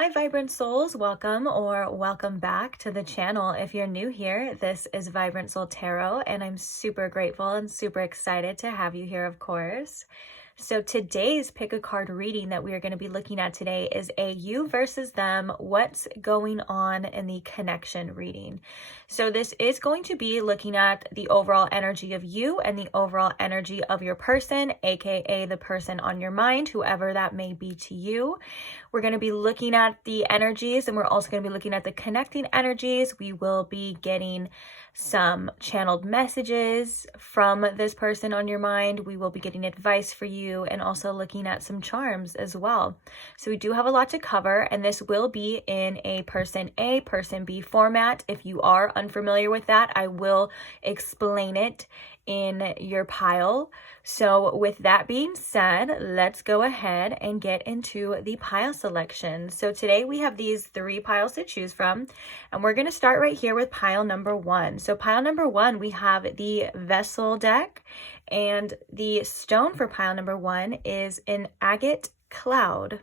Hi, Vibrant Souls. Welcome or welcome back to the channel. If you're new here, this is Vibrant Soul Tarot, and I'm super grateful and super excited to have you here, of course. So today's pick a card reading that we are going to be looking at today is a you versus them, what's going on in the connection reading. So this is going to be looking at the overall energy of you and the overall energy of your person, aka the person on your mind, whoever that may be to you. We're going to be looking at the energies, and we're also going to be looking at the connecting energies. We will be getting some channeled messages from this person on your mind. We will be getting advice for you and also looking at some charms as well. So we do have a lot to cover, and this will be in a person A, person B format. If you are unfamiliar with that, I will explain it in your pile. So with that being said, let's go ahead and get into the pile selection. So today we have these 3 piles to choose from, and we're going to start right here with pile number 1. So pile number 1, we have the Vessel deck, and the stone for pile number 1 is an agate cloud.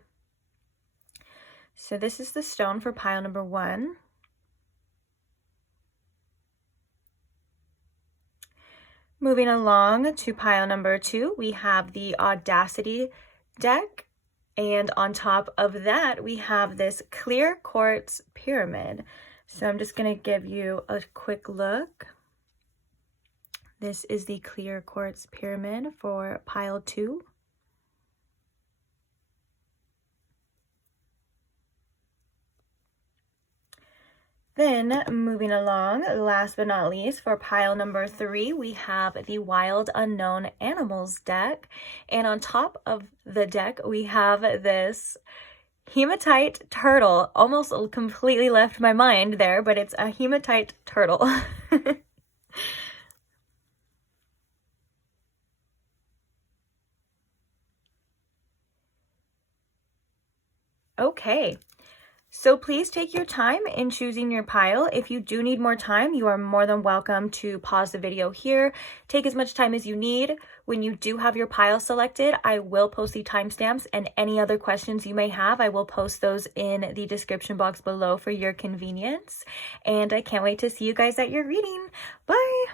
So this is the stone for pile number 1. Moving along to pile number 2, we have the Audacity deck, and on top of that, we have this clear quartz pyramid. So I'm just going to give you a quick look. This is the clear quartz pyramid for pile 2. Then moving along, last but not least, for pile number 3, we have the Wild Unknown Animals deck. And on top of the deck, we have this hematite turtle. Almost completely left my mind there, but it's a hematite turtle. Okay. So please take your time in choosing your pile. If you do need more time, you are more than welcome to pause the video here. Take as much time as you need. When you do have your pile selected, I will post the timestamps, and any other questions you may have, I will post those in the description box below for your convenience. And I can't wait to see you guys at your reading. Bye!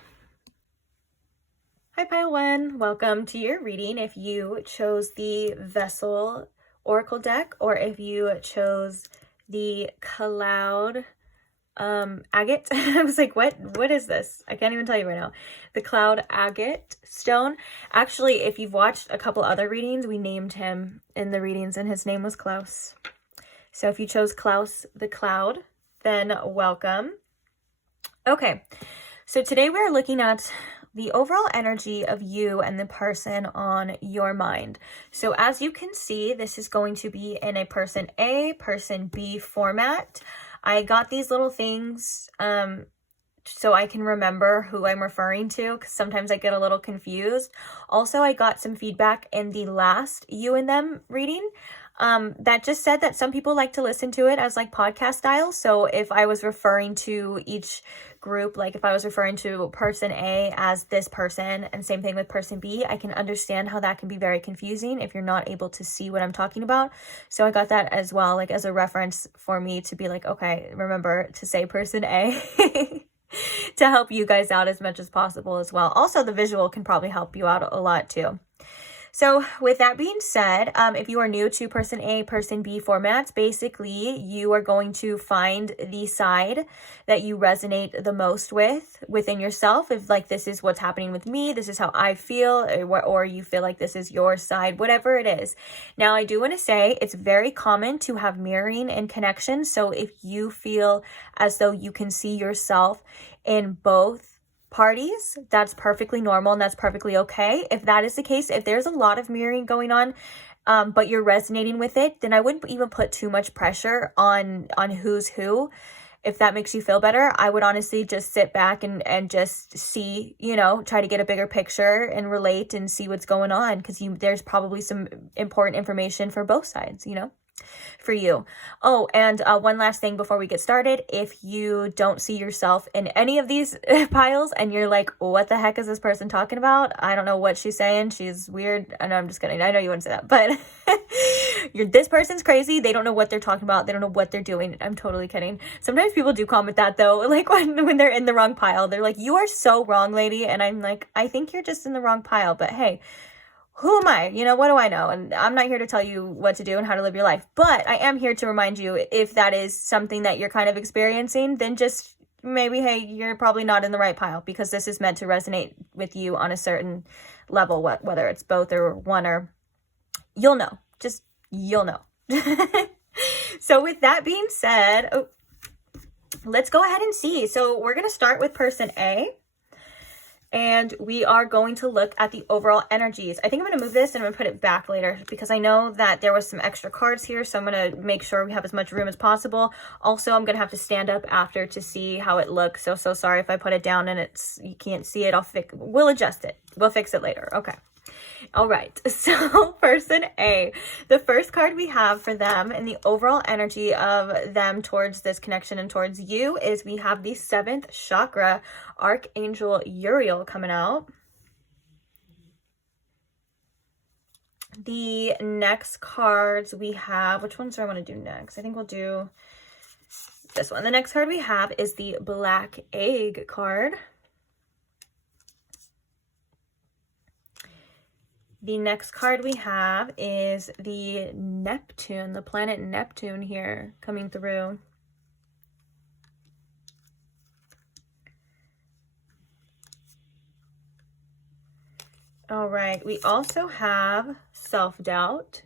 Hi, pile 1. Welcome to your reading. If you chose the Vessel Oracle deck, or if you chose the cloud agate. I was like, what is this? I can't even tell you right now. The cloud agate stone. Actually, if you've watched a couple other readings, we named him in the readings, and his name was Klaus. So if you chose Klaus the Cloud, then welcome. Okay, so today we're looking at the overall energy of you and the person on your mind. So as you can see, this is going to be in a person A, person B format. I got these little things so I can remember who I'm referring to, because sometimes I get a little confused. Also, I got some feedback in the last you and them reading that just said that some people like to listen to it as like podcast style. So if I was referring to each group, like if I was referring to person A as this person, and same thing with person B, I can understand how that can be very confusing if you're not able to see what I'm talking about. So I got that as well, like as a reference for me to be like, okay, remember to say person A. To help you guys out as much as possible as well. Also, the visual can probably help you out a lot too. So with that being said, if you are new to person A, person B formats, basically you are going to find the side that you resonate the most with within yourself. If like, this is what's happening with me, this is how I feel, or you feel like this is your side, whatever it is. Now, I do want to say it's very common to have mirroring and connection. So if you feel as though you can see yourself in both parties, that's perfectly normal and that's perfectly okay. If that is the case, if there's a lot of mirroring going on, but you're resonating with it, then I wouldn't even put too much pressure on who's who. If that makes you feel better, I would honestly just sit back and just see, you know, try to get a bigger picture and relate and see what's going on, because there's probably some important information for both sides, you know. for you. Oh, and one last thing before we get started. If you don't see yourself in any of these piles and you're like, what the heck is this person talking about? I don't know what she's saying. She's weird. I know, I'm just kidding. I know you wouldn't say that, but this person's crazy. They don't know what they're talking about. They don't know what they're doing. I'm totally kidding. Sometimes people do comment that though, like when they're in the wrong pile, they're like, you are so wrong, lady. And I'm like, I think you're just in the wrong pile, but hey, who am I? You know, what do I know? And I'm not here to tell you what to do and how to live your life, but I am here to remind you, if that is something that you're kind of experiencing, then just maybe, hey, you're probably not in the right pile, because this is meant to resonate with you on a certain level, whether it's both or one, or you'll know, just you'll know. So with that being said, let's go ahead and see. So we're going to start with person A. And we are going to look at the overall energies. I think I'm going to move this and I'm going to put it back later, because I know that there was some extra cards here. So I'm going to make sure we have as much room as possible. Also, I'm going to have to stand up after to see how it looks. So sorry if I put it down and you can't see it. We'll adjust it. We'll fix it later. Okay. All right, so person A, the first card we have for them and the overall energy of them towards this connection and towards you is we have the 7th chakra, Archangel Uriel, coming out. The next cards we have, which ones do I want to do next? I think we'll do this one. The next card we have is the Black Egg card. The next card we have is the Neptune, the planet Neptune here coming through. All right, we also have self-doubt.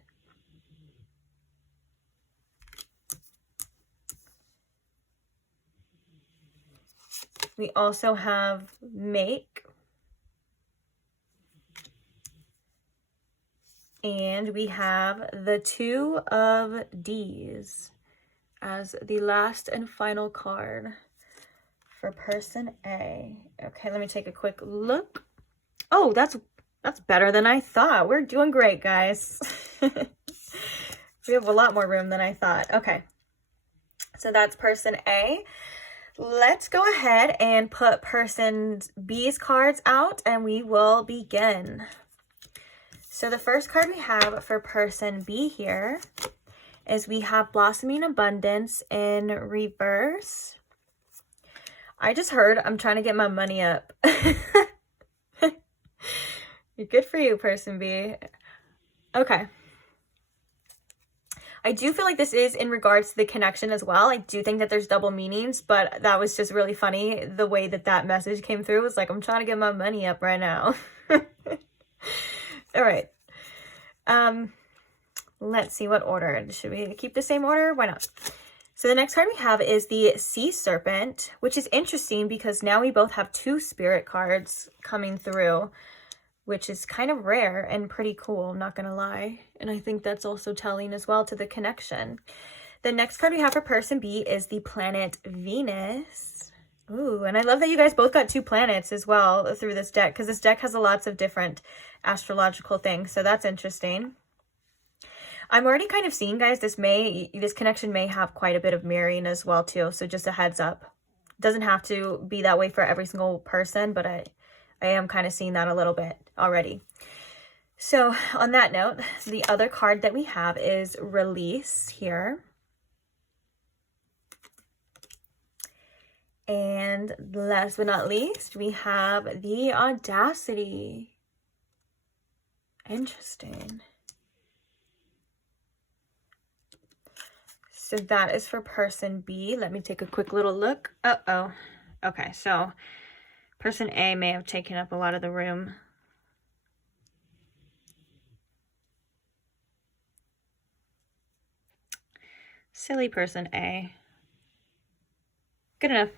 We also have make. And we have the 2 of D's as the last and final card for person A. Okay, let me take a quick look. Oh, that's better than I thought. We're doing great, guys. We have a lot more room than I thought. Okay, so that's person A. Let's go ahead and put person B's cards out and we will begin. So the first card we have for person B here is we have Blossoming Abundance in reverse. I just heard I'm trying to get my money up. Good for you, person B. Okay. I do feel like this is in regards to the connection as well. I do think that there's double meanings, but that was just really funny. The way that message came through was like, I'm trying to get my money up right now. All right. Let's see what order. Should we keep the same order? Why not? So the next card we have is the Sea Serpent, which is interesting because now we both have 2 spirit cards coming through, which is kind of rare and pretty cool, I'm not gonna lie. And I think that's also telling as well to the connection. The next card we have for person B is the planet Venus. Ooh, and I love that you guys both got 2 planets as well through this deck, because this deck has lots of different astrological things, so that's interesting. I'm already kind of seeing, guys, this connection may have quite a bit of mirroring as well too, so just a heads up. It doesn't have to be that way for every single person, but I am kind of seeing that a little bit already. So on that note, the other card that we have is Release here. And last but not least, we have the Audacity. Interesting. So that is for person B. Let me take a quick little look. Uh-oh. Okay, so person A may have taken up a lot of the room. Silly person A. Good enough.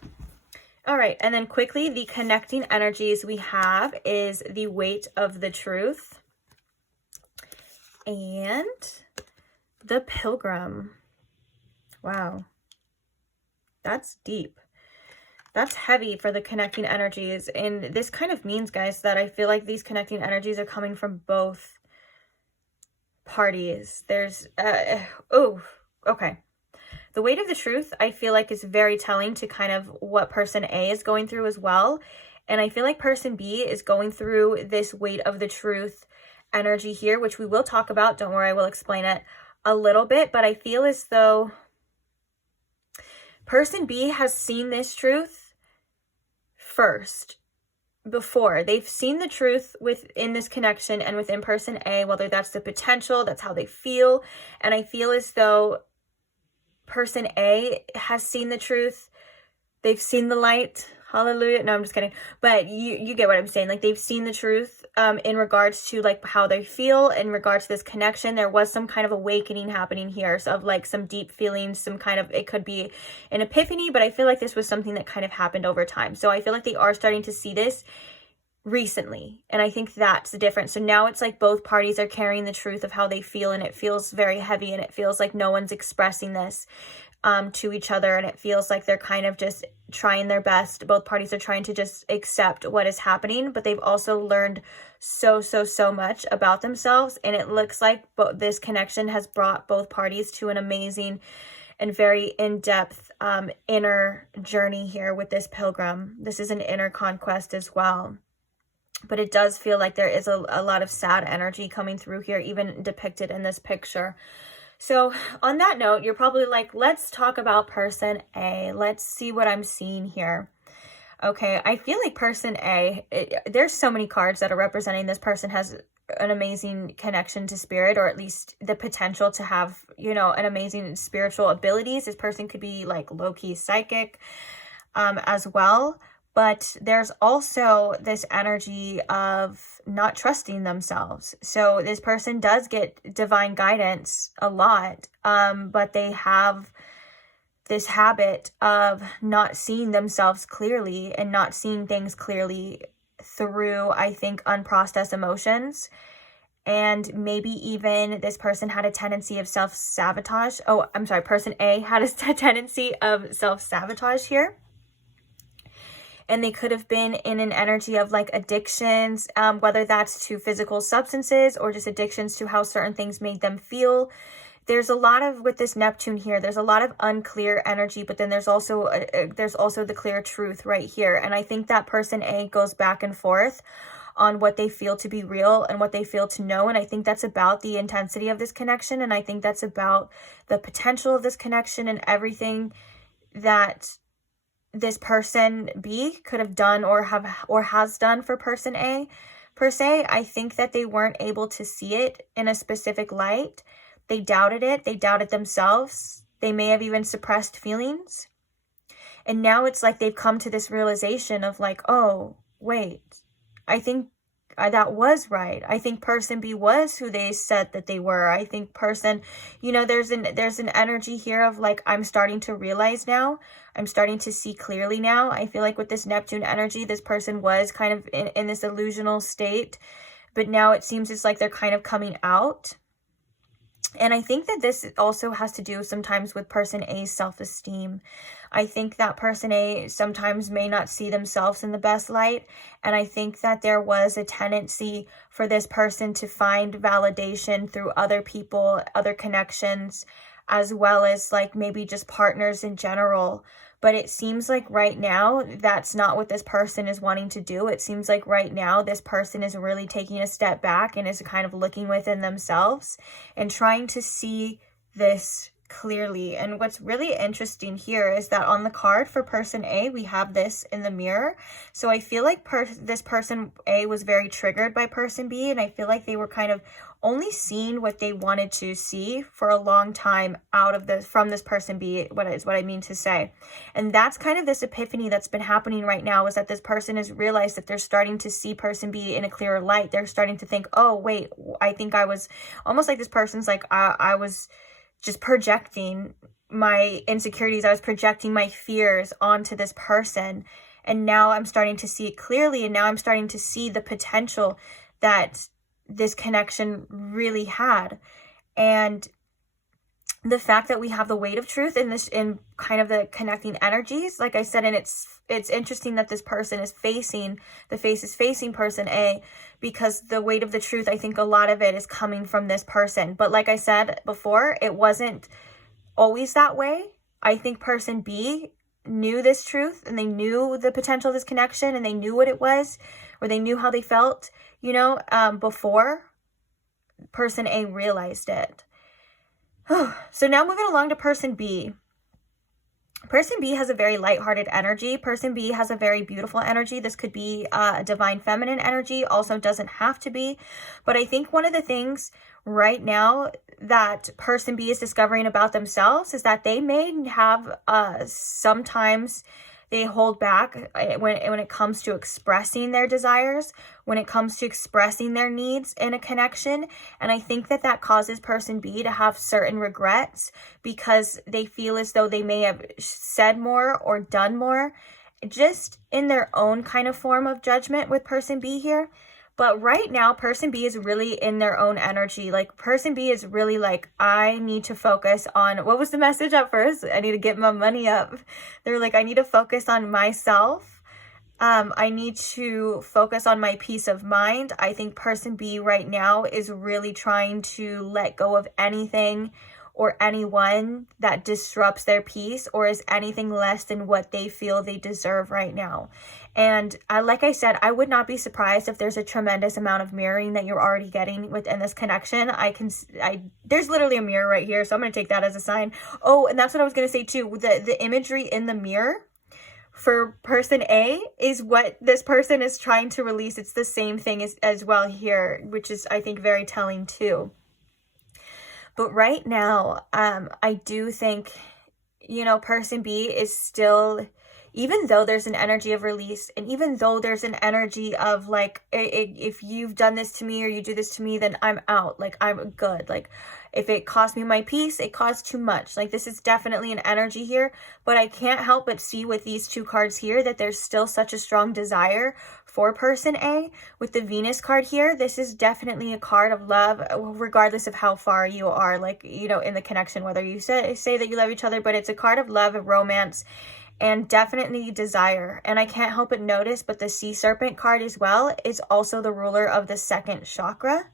All right, and then quickly, the connecting energies we have is the Weight of the Truth and the Pilgrim. Wow, that's deep. That's heavy for the connecting energies. And this kind of means, guys, that I feel like these connecting energies are coming from both parties. There's, oh, okay. The weight of the truth, I feel like, is very telling to kind of what person A is going through as well. And I feel like person B is going through this weight of the truth energy here, which we will talk about. Don't worry, I will explain it a little bit. But I feel as though person B has seen this truth first. Before they've seen the truth within this connection and within person A, whether that's the potential, that's how they feel. And I feel as though person A has seen the truth. They've seen the light. Hallelujah. No, I'm just kidding. But you get what I'm saying. Like, they've seen the truth in regards to like how they feel in regards to this connection. There was some kind of awakening happening here, so of like some deep feelings, some kind of, it could be an epiphany, but I feel like this was something that kind of happened over time. So I feel like they are starting to see this recently, and I think that's the difference. So now it's like both parties are carrying the truth of how they feel, and it feels very heavy, and it feels like no one's expressing this to each other, and it feels like they're kind of just trying their best. Both parties are trying to just accept what is happening, but they've also learned so much about themselves, and it looks like this connection has brought both parties to an amazing and very in-depth inner journey here with this pilgrim. This is an inner conquest as well. But it does feel like there is a lot of sad energy coming through here, even depicted in this picture. So on that note, you're probably like, let's talk about person A. Let's see what I'm seeing here. Okay, I feel like person A, there's so many cards that are representing this person has an amazing connection to spirit, or at least the potential to have, you know, an amazing spiritual abilities. This person could be like low-key psychic as well. But there's also this energy of not trusting themselves. So this person does get divine guidance a lot, but they have this habit of not seeing themselves clearly and not seeing things clearly through, I think, unprocessed emotions. And maybe even this person had a tendency of self-sabotage. Oh, I'm sorry, person A had a tendency of self-sabotage here. And they could have been in an energy of like addictions, whether that's to physical substances or just addictions to how certain things made them feel. There's a lot of, with this Neptune here, there's a lot of unclear energy, but then there's also the clear truth right here. And I think that person A goes back and forth on what they feel to be real and what they feel to know. And I think that's about the intensity of this connection. And I think that's about the potential of this connection and everything that this person B could have done or has done for person A per se. I think that they weren't able to see it in a specific light. They doubted it. They doubted themselves. They may have even suppressed feelings. And now it's like they've come to this realization of like, oh, wait, I think that was right. I think person B was who they said that they were. I think person, you know, there's an energy here of like, I'm starting to realize now. I'm starting to see clearly now. I feel like with this Neptune energy, this person was kind of in this illusional state, but now it seems it's like they're kind of coming out. And I think that this also has to do sometimes with person A's self-esteem. I think that person A sometimes may not see themselves in the best light. And I think that there was a tendency for this person to find validation through other people, other connections, as well as like maybe just partners in general. But it seems like right now, that's not what this person is wanting to do. It seems like right now, this person is really taking a step back and is kind of looking within themselves and trying to see this clearly. And what's really interesting here is that on the card for person A, we have this in the mirror. So I feel like this person A was very triggered by person B, and I feel like they were kind of only seeing what they wanted to see for a long time from this person B, what I mean to say. And that's kind of this epiphany that's been happening right now, is that this person has realized that they're starting to see person B in a clearer light. They're starting to think, oh, wait, I think I was almost like this person's like, I was just projecting my insecurities. I was projecting my fears onto this person. And now I'm starting to see it clearly. And now I'm starting to see the potential that this connection really had. And the fact that we have the weight of truth in this, in kind of the connecting energies, like I said, and it's interesting that this person is facing, the face is facing person A, because the weight of the truth, I think a lot of it is coming from this person. But like I said before, it wasn't always that way. I think person B knew this truth, and they knew the potential of this connection, and they knew what it was, or they knew how they felt, you know, before person A realized it. So now moving along to person B. Person B has a very lighthearted energy. Person B has a very beautiful energy. This could be a divine feminine energy, also doesn't have to be. But I think one of the things right now that person B is discovering about themselves is that they may have sometimes they hold back when it comes to expressing their desires, when it comes to expressing their needs in a connection. And I think that that causes person B to have certain regrets because they feel as though they may have said more or done more, just in their own kind of form of judgment with person B here. But right now, person B is really in their own energy. Like, person B is really like, I need to focus on, what was the message at first? I need to get my money up. They're like, I need to focus on myself. I need to focus on my peace of mind. I think person B right now is really trying to let go of anything or anyone that disrupts their peace or is anything less than what they feel they deserve right now. And like I said, I would not be surprised if there's a tremendous amount of mirroring that you're already getting within this connection. There's literally a mirror right here, so I'm going to take that as a sign. Oh, and that's what I was going to say too. The imagery in the mirror for person A is what this person is trying to release. It's the same thing as well here, which is, I think, very telling too. But right now, I do think, you know, person B is still, even though there's an energy of release, and even though there's an energy of like, if you've done this to me or you do this to me, then I'm out. Like, I'm good. Like, if it cost me my peace, it cost too much. Like, this is definitely an energy here. But I can't help but see with these two cards here that there's still such a strong desire for person A. With the Venus card here, this is definitely a card of love, regardless of how far you are, like, you know, in the connection, whether you say that you love each other, but it's a card of love, of romance, and definitely desire. And I can't help but notice, but the Sea Serpent card as well is also the ruler of the second chakra,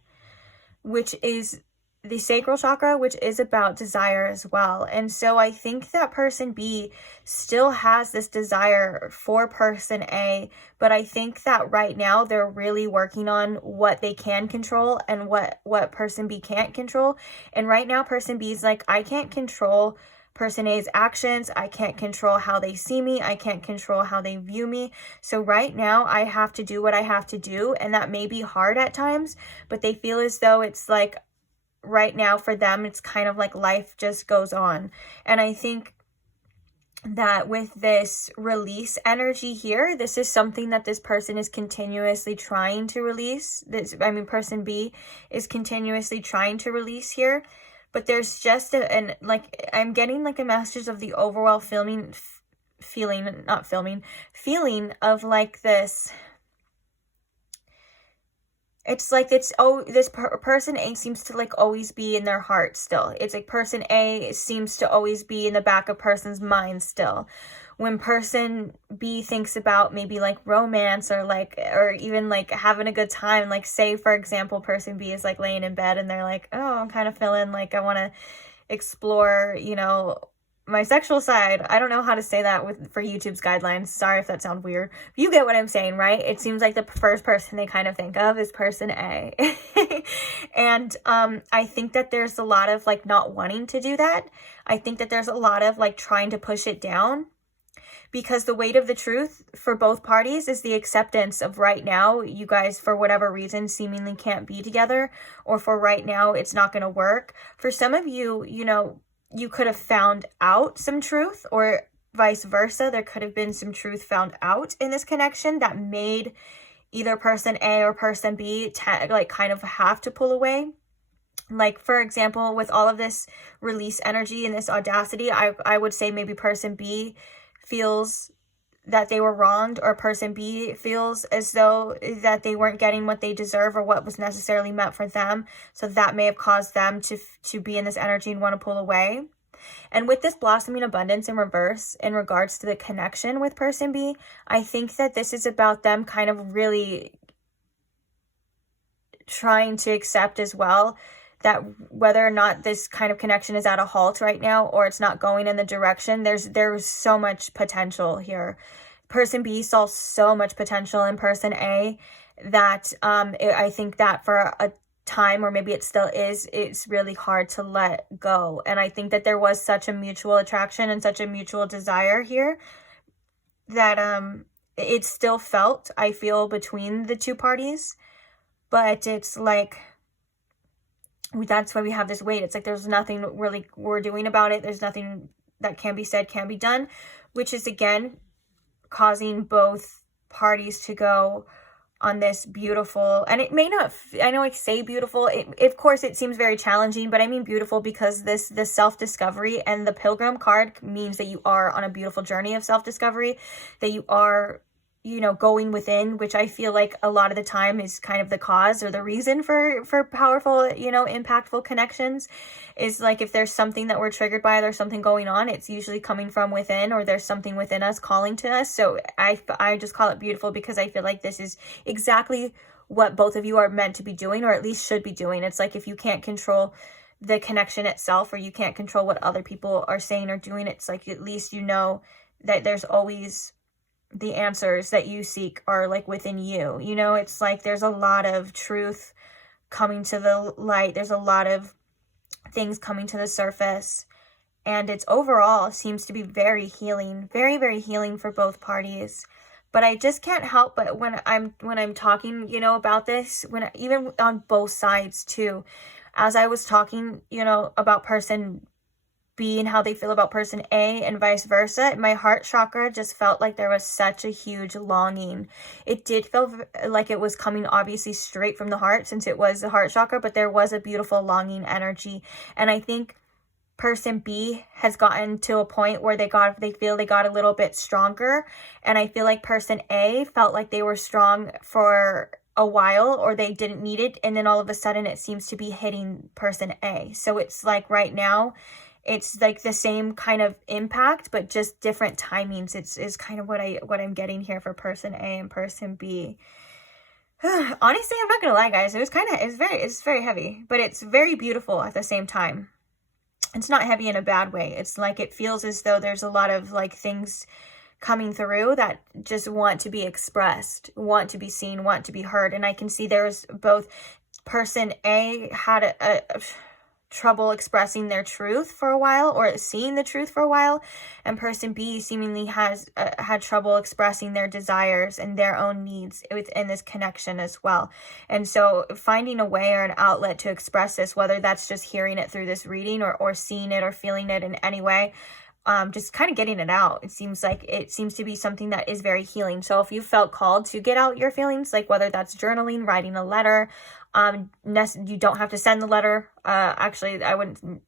which is the sacral chakra, which is about desire as well. And so I think that person B still has this desire for person A, but I think that right now they're really working on what they can control and what person B can't control. And right now person B is like, I can't control person A's actions. I can't control how they see me. I can't control how they view me. So right now I have to do what I have to do. And that may be hard at times, but they feel as though it's like, right now for them, it's kind of like life just goes on. And I think that with this release energy here, this is something that this person is continuously trying to release. Person B is continuously trying to release here. But there's just I'm getting like a message of the overall feeling of like this. It's like this person A seems to like always be in their heart still. It's like person A seems to always be in the back of person's mind still. When person B thinks about maybe like romance or even like having a good time, like say for example, person B is like laying in bed and they're like, oh, I'm kind of feeling like I want to explore, you know, my sexual side. I don't know how to say that for YouTube's guidelines. Sorry if that sounds weird. You get what I'm saying, right? It seems like the first person they kind of think of is person A. And I think that there's a lot of like not wanting to do that. I think that there's a lot of like trying to push it down, because the weight of the truth for both parties is the acceptance of right now, you guys, for whatever reason, seemingly can't be together, or for right now, it's not going to work. For some of you, you know, you could have found out some truth, or vice versa. There could have been some truth found out in this connection that made either person A or person B like kind of have to pull away. Like, for example, with all of this release energy and this audacity, I would say maybe person B feels that they were wronged, or person B feels as though that they weren't getting what they deserve or what was necessarily meant for them. So that may have caused them to be in this energy and want to pull away. And with this blossoming abundance in reverse in regards to the connection with person B, I think that this is about them kind of really trying to accept as well that whether or not this kind of connection is at a halt right now, or it's not going in the direction, there's so much potential here. Person B saw so much potential in person A that I think that for a time, or maybe it still is, it's really hard to let go. And I think that there was such a mutual attraction and such a mutual desire here that it's still felt, I feel, between the two parties. But it's like, that's why we have this weight. It's like there's nothing really we're doing about it. There's nothing that can be said, can be done, which is again causing both parties to go on this beautiful, and it may not, I know I say beautiful, of course it seems very challenging, but I mean beautiful because this self-discovery, and the Pilgrim card means that you are on a beautiful journey of self-discovery, that you are, you know, going within, which I feel like a lot of the time is kind of the cause or the reason for powerful, you know, impactful connections. Is like if there's something that we're triggered by, there's something going on, it's usually coming from within, or there's something within us calling to us. So I just call it beautiful because I feel like this is exactly what both of you are meant to be doing, or at least should be doing. It's like if you can't control the connection itself, or you can't control what other people are saying or doing, it's like at least you know that there's always the answers that you seek are like within you. You know, it's like there's a lot of truth coming to the light. There's a lot of things coming to the surface, and it's overall seems to be very healing, very, very healing for both parties. But I just can't help but when I'm talking, you know, about this, when even on both sides too, as I was talking, you know, about person B and how they feel about person A and vice versa, my heart chakra just felt like there was such a huge longing. It did feel like it was coming obviously straight from the heart, since it was the heart chakra, but there was a beautiful longing energy. And I think person B has gotten to a point where they feel they got a little bit stronger, and I feel like person A felt like they were strong for a while, or they didn't need it, and then all of a sudden it seems to be hitting person A. So it's like right now it's like the same kind of impact, but just different timings. It's kind of what I'm getting here for person A and person B. Honestly, I'm not gonna lie, guys. It's very heavy, but it's very beautiful at the same time. It's not heavy in a bad way. It's like it feels as though there's a lot of like things coming through that just want to be expressed, want to be seen, want to be heard. And I can see there's both person A had a trouble expressing their truth for a while, or seeing the truth for a while, and person B seemingly has had trouble expressing their desires and their own needs within this connection as well. And so finding a way or an outlet to express this, whether that's just hearing it through this reading, or seeing it or feeling it in any way, just kind of getting it out. It seems to be something that is very healing. So if you felt called to get out your feelings, like whether that's journaling, writing a letter, you don't have to send the letter. Actually, I don't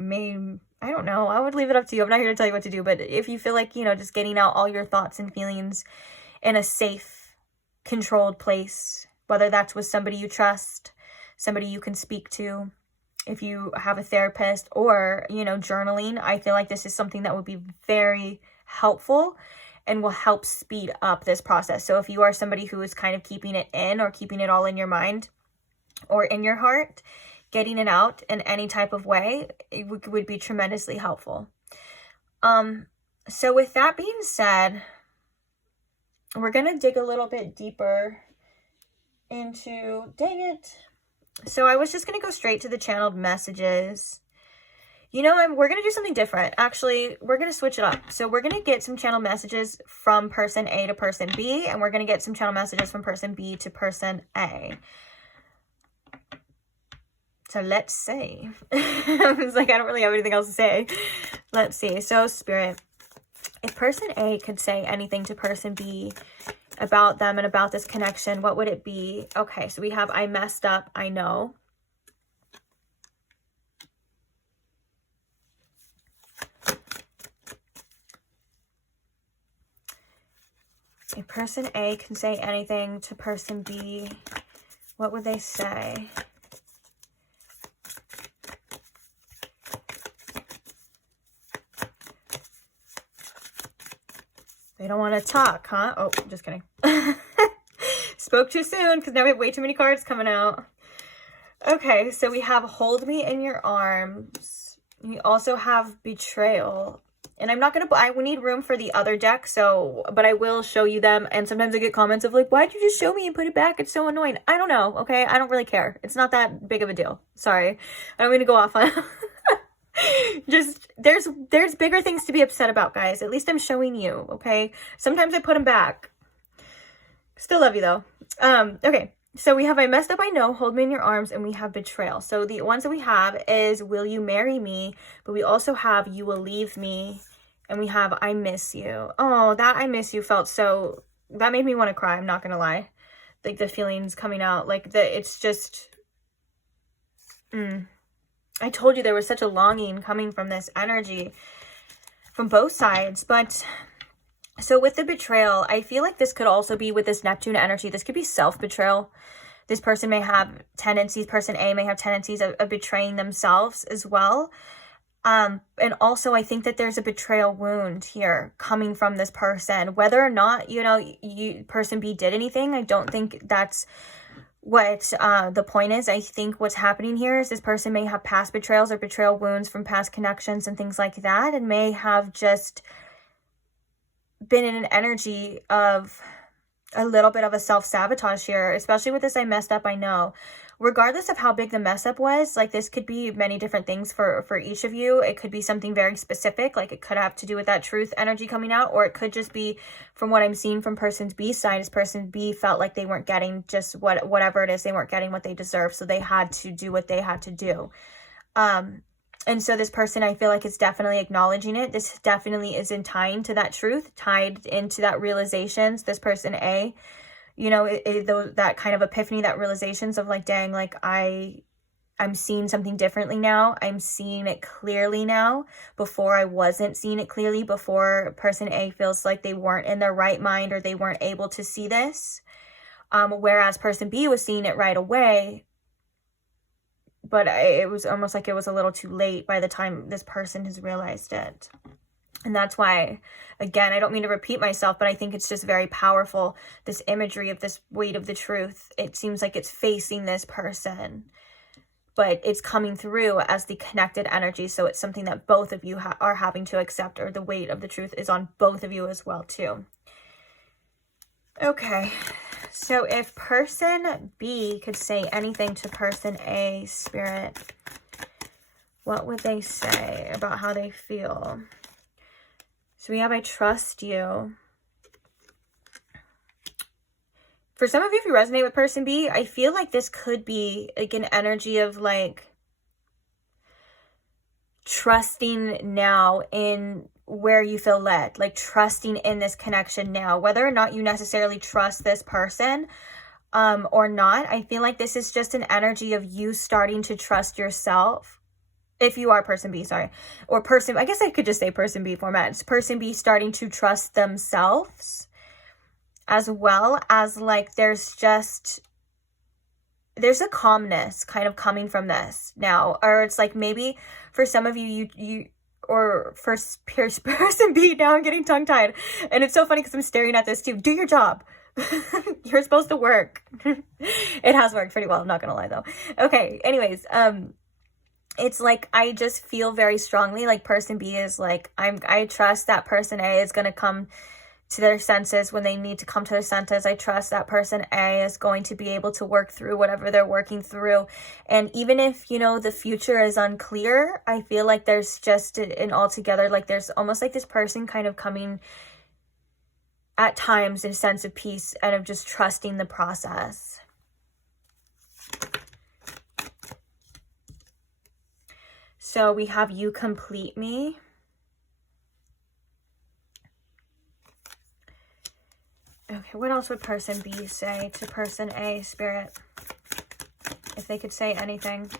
know. I would leave it up to you. I'm not here to tell you what to do, but if you feel like, you know, just getting out all your thoughts and feelings in a safe, controlled place, whether that's with somebody you trust, somebody you can speak to, if you have a therapist, or, you know, journaling, I feel like this is something that would be very helpful and will help speed up this process. So if you are somebody who is kind of keeping it in, or keeping it all in your mind or in your heart, getting it out in any type of way, it would be tremendously helpful. So with that being said, we're going to dig a little bit deeper into, dang it. So I was just going to go straight to the channeled messages. You know, we're going to do something different. Actually, we're going to switch it up. So we're going to get some channel messages from person A to person B, and we're going to get some channel messages from person B to person A. So let's see. It's like, I don't really have anything else to say. Let's see. So Spirit, if person A could say anything to person B about them and about this connection, what would it be? Okay, so we have, I messed up, I know. If person A can say anything to person B, what would they say? They don't want to talk, huh? Oh, just kidding. Spoke too soon because now we have way too many cards coming out. Okay, so we have hold me in your arms. We also have betrayal. And I'm not going to, we need room for the other deck, so, but I will show you them. And sometimes I get comments of like, why'd you just show me and put it back? It's so annoying. I don't know, okay? I don't really care. It's not that big of a deal. Sorry. I'm going to go off on... Just, there's bigger things to be upset about, guys. At least I'm showing you, okay? Sometimes I put them back. Still love you, though. Okay. So we have I messed up, I know, hold me in your arms, and we have betrayal. So the ones that we have is will you marry me? But we also have you will leave me. And we have I miss you. Oh, that I miss you felt so... That made me want to cry, I'm not going to lie. Like the feelings coming out. Like it's just... I told you there was such a longing coming from this energy. From both sides. But... So with the betrayal, I feel like this could also be with this Neptune energy. This could be self-betrayal. This person may have tendencies, person A may have tendencies of betraying themselves as well. And also I think that there's a betrayal wound here coming from this person. Whether or not, you know, person B did anything, I don't think that's what the point is. I think what's happening here is this person may have past betrayals or betrayal wounds from past connections and things like that, and may have just been in an energy of a little bit of a self-sabotage here, especially with this I messed up, I know. Regardless of how big the mess up was, like this could be many different things for each of you. It could be something very specific, like it could have to do with that truth energy coming out, or it could just be from what I'm seeing from person B's side, is person B felt like they weren't getting just whatever it is, they weren't getting what they deserve, so they had to do what they had to do. And so this person, I feel like, is definitely acknowledging it. This definitely is in tying to that truth, tied into that realizations. This person A, you know, that kind of epiphany, that realizations of like, dang, like I'm seeing something differently now. I'm seeing it clearly now. Before I wasn't seeing it clearly. Before person A feels like they weren't in their right mind or they weren't able to see this. Whereas person B was seeing it right away. But it was almost like it was a little too late by the time this person has realized it. And that's why, again, I don't mean to repeat myself, but I think it's just very powerful, this imagery of this weight of the truth. It seems like it's facing this person, but it's coming through as the connected energy. So it's something that both of you are having to accept, or the weight of the truth is on both of you as well, too. Okay. So if person B could say anything to person A, Spirit, what would they say about how they feel? So we have I trust you. For some of you, if you resonate with person B, I feel like this could be like an energy of like trusting now in where you feel led, like trusting in this connection now, whether or not you necessarily trust this person or not. I feel like this is just an energy of you starting to trust yourself. If you are person B, sorry, or person, I guess I could just say person B format. It's person B starting to trust themselves, as well as like there's a calmness kind of coming from this now. Or it's like maybe for some of you, or for person B, now I'm getting tongue-tied. And it's so funny because I'm staring at this too. Do your job. You're supposed to work. It has worked pretty well, I'm not gonna lie though. Okay, anyways, it's like I just feel very strongly like person B is like, I trust that person A is gonna come to their senses when they need to come to their senses. I trust that person A is going to be able to work through whatever they're working through. And even if, you know, the future is unclear, I feel like there's just an altogether, like there's almost like this person kind of coming at times in a sense of peace and of just trusting the process. So we have you complete me. Okay, what else would person B say to person A, Spirit? If they could say anything.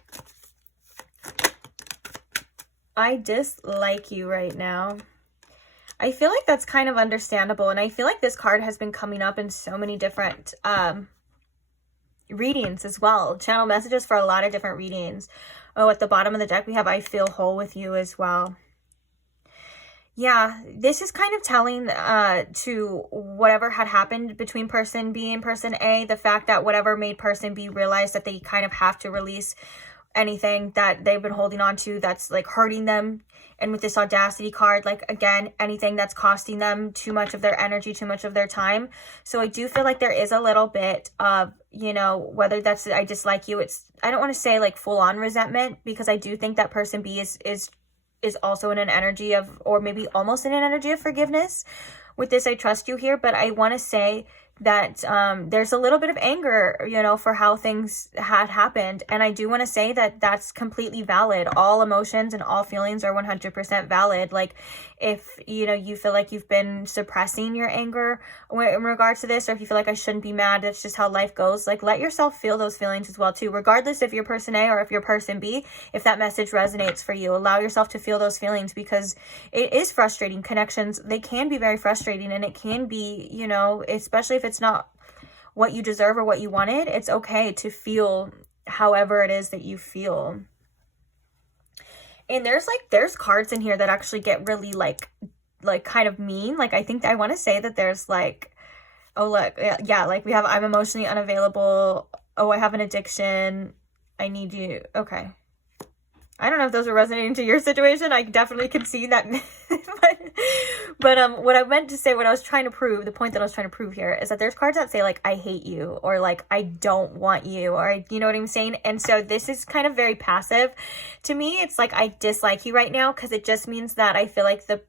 I dislike you right now. I feel like that's kind of understandable. And I feel like this card has been coming up in so many different readings as well. Channel messages for a lot of different readings. Oh, at the bottom of the deck, we have I feel whole with you as well. Yeah, this is kind of telling to whatever had happened between person B and person A, the fact that whatever made person B realize that they kind of have to release anything that they've been holding on to that's like hurting them. And with this Audacity card, like, again, anything that's costing them too much of their energy, too much of their time. So I do feel like there is a little bit of, you know, whether that's I dislike you, I don't want to say like full on resentment, because I do think that person B is also in an energy of, or maybe almost in an energy of forgiveness with this I trust you here. But I want to say that there's a little bit of anger, you know, for how things had happened. And I do want to say that that's completely valid. All emotions and all feelings are 100% valid. Like, if, you know, you feel like you've been suppressing your anger in regards to this, or if you feel like I shouldn't be mad, that's just how life goes, like, let yourself feel those feelings as well too, regardless if you're person A or if you're person B. If that message resonates for you, allow yourself to feel those feelings, because it is frustrating. Connections, they can be very frustrating, and it can be, you know, especially if it's not what you deserve or what you wanted, it's okay to feel however it is that you feel. And there's cards in here that actually get really like kind of mean. Like, I think I want to say that there's like, oh look, yeah, like we have I'm emotionally unavailable. Oh, I have an addiction. I need you. Okay. I don't know if those are resonating to your situation. I definitely could see that. but what I meant to say, what I was trying to prove, the point that I was trying to prove here is that there's cards that say like, I hate you, or like, I don't want you, or you know what I'm saying? And so this is kind of very passive. To me, it's like, I dislike you right now, because it just means that I feel like the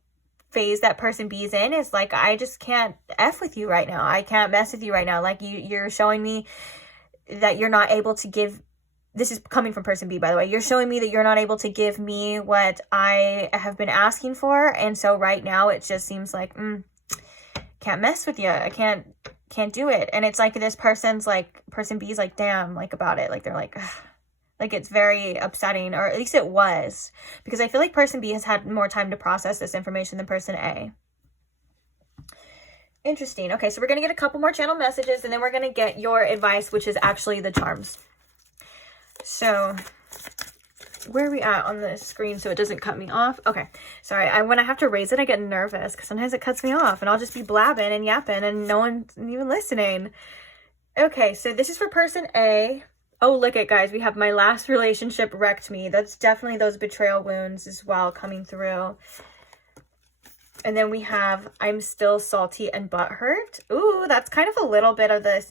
phase that person B is in is like, I just can't F with you right now. I can't mess with you right now. Like, you're showing me that you're not able to give. This is coming from person B, by the way. You're showing me that you're not able to give me what I have been asking for. And so right now it just seems like, can't mess with you. I can't do it. And it's like this person's like, person B's like, damn, like about it. Like, they're like, ugh. Like, it's very upsetting, or at least it was, because I feel like person B has had more time to process this information than person A. Interesting. Okay, so we're going to get a couple more channel messages, and then we're going to get your advice, which is actually the charms. So where are we at on the screen so it doesn't cut me off? Okay, sorry. When I have to raise it, I get nervous because sometimes it cuts me off, and I'll just be blabbing and yapping and no one's even listening. Okay, so this is for person A. Oh, look at, guys, we have my last relationship wrecked me. That's definitely those betrayal wounds as well coming through. And then we have I'm still salty and butthurt. Ooh, that's kind of a little bit of the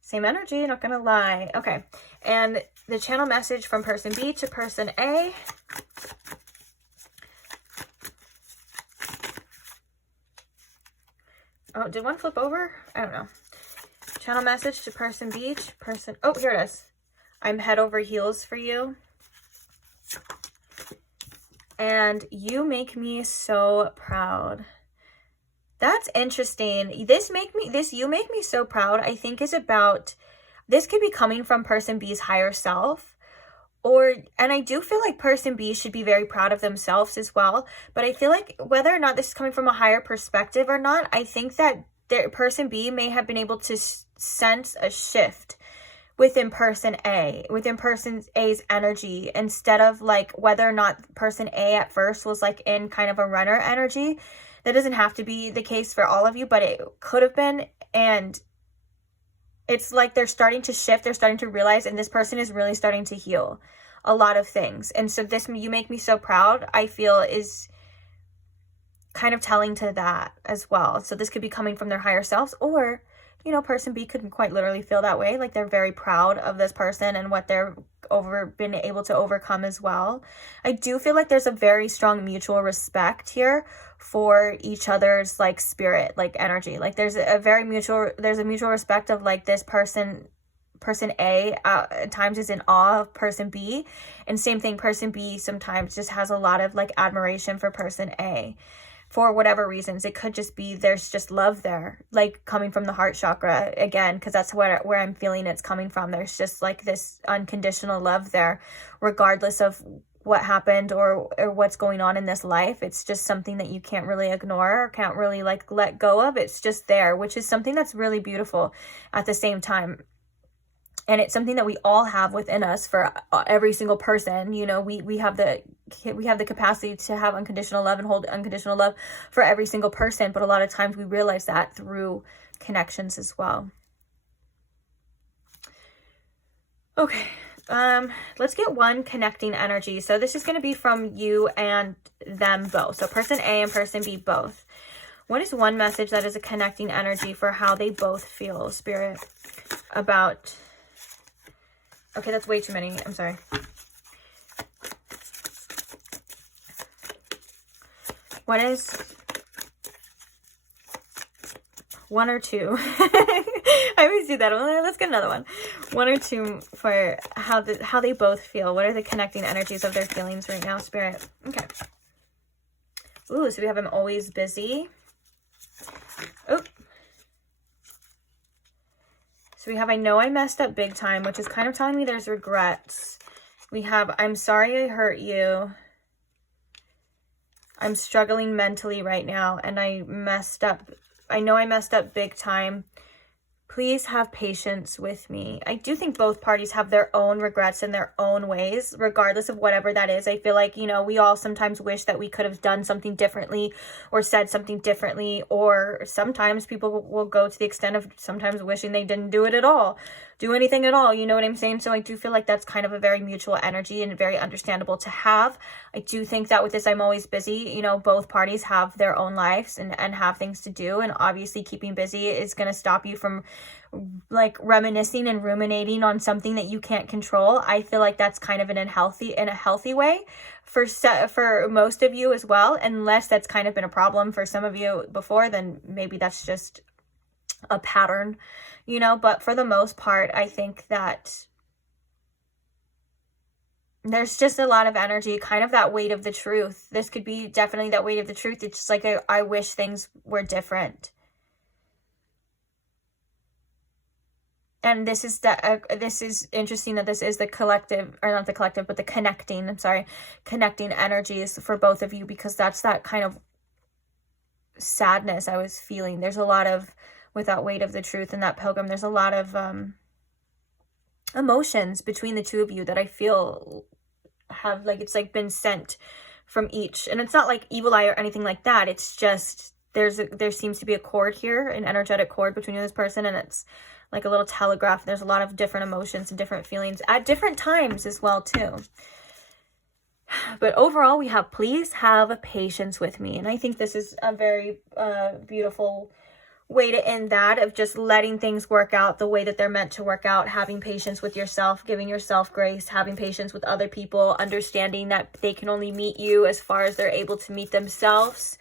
same energy, not gonna lie. Okay, and the channel message from person B to person A. Oh, did one flip over? I don't know. Channel message to person B to person... Oh, here it is. I'm head over heels for you. And you make me so proud. That's interesting. You make me so proud, I think is about... This could be coming from person B's higher self, and I do feel like person B should be very proud of themselves as well. But I feel like whether or not this is coming from a higher perspective or not, I think that person B may have been able to sense a shift within person A, within person A's energy, instead of like whether or not person A at first was like in kind of a runner energy. That doesn't have to be the case for all of you, but it could have been. And it's like they're starting to shift, they're starting to realize, and this person is really starting to heal a lot of things. And so this you make me so proud, I feel, is kind of telling to that as well. So this could be coming from their higher selves, or, you know, person B could quite literally feel that way, like they're very proud of this person and what they're been able to overcome as well. I do feel like there's a very strong mutual respect here for each other's like spirit, like energy. Like there's a mutual respect of like this person A at times is in awe of person B, and same thing, person B sometimes just has a lot of like admiration for person A for whatever reasons. It could just be there's just love there, like coming from the heart chakra again, because that's where I'm feeling it's coming from. There's just like this unconditional love there, regardless of what happened or what's going on in this life. It's just something that you can't really ignore or can't really like let go of. It's just there, which is something that's really beautiful at the same time. And it's something that we all have within us for every single person. You know, we have the capacity to have unconditional love and hold unconditional love for every single person. But a lot of times we realize that through connections as well. Okay. Let's get one connecting energy. So this is going to be from you and them both. So person A and person B both. What is one message that is a connecting energy for how they both feel, Spirit, about... Okay, that's way too many. I'm sorry. What is one or two? I always do that. Let's get another one. One or two for how they both feel. What are the connecting energies of their feelings right now, Spirit? Okay. Ooh, so we have them always busy. Oh. So we have, I know I messed up big time, which is kind of telling me there's regrets. We have, I'm sorry I hurt you. I'm struggling mentally right now, and I messed up. I know I messed up big time. Please have patience with me. I do think both parties have their own regrets in their own ways, regardless of whatever that is. I feel like, you know, we all sometimes wish that we could have done something differently or said something differently, or sometimes people will go to the extent of sometimes wishing they didn't do it at all, do anything at all. You know what I'm saying? So I do feel like that's kind of a very mutual energy and very understandable to have. I do think that with this, I'm always busy. You know, both parties have their own lives and have things to do. And obviously keeping busy is going to stop you from like reminiscing and ruminating on something that you can't control. I feel like that's kind of in a healthy way for most of you as well, unless that's kind of been a problem for some of you before, then maybe that's just a pattern, you know. But for the most part, I think that there's just a lot of energy, kind of that weight of the truth. This could be definitely that weight of the truth. It's just like I wish things were different. And this is interesting that this is the collective, or not the collective, but the connecting energies for both of you, because that's that kind of sadness I was feeling. There's a lot of, with that weight of the truth and that pilgrim, there's a lot of emotions between the two of you that I feel have, like, it's like been sent from each. And it's not like evil eye or anything like that. It's just, there seems to be a cord here, an energetic cord between you and this person, and it's like a little telegraph. There's a lot of different emotions and different feelings at different times as well too. But overall, we have, please have patience with me. And I think this is a very beautiful way to end that, of just letting things work out the way that they're meant to work out, having patience with yourself, giving yourself grace, having patience with other people, understanding that they can only meet you as far as they're able to meet themselves.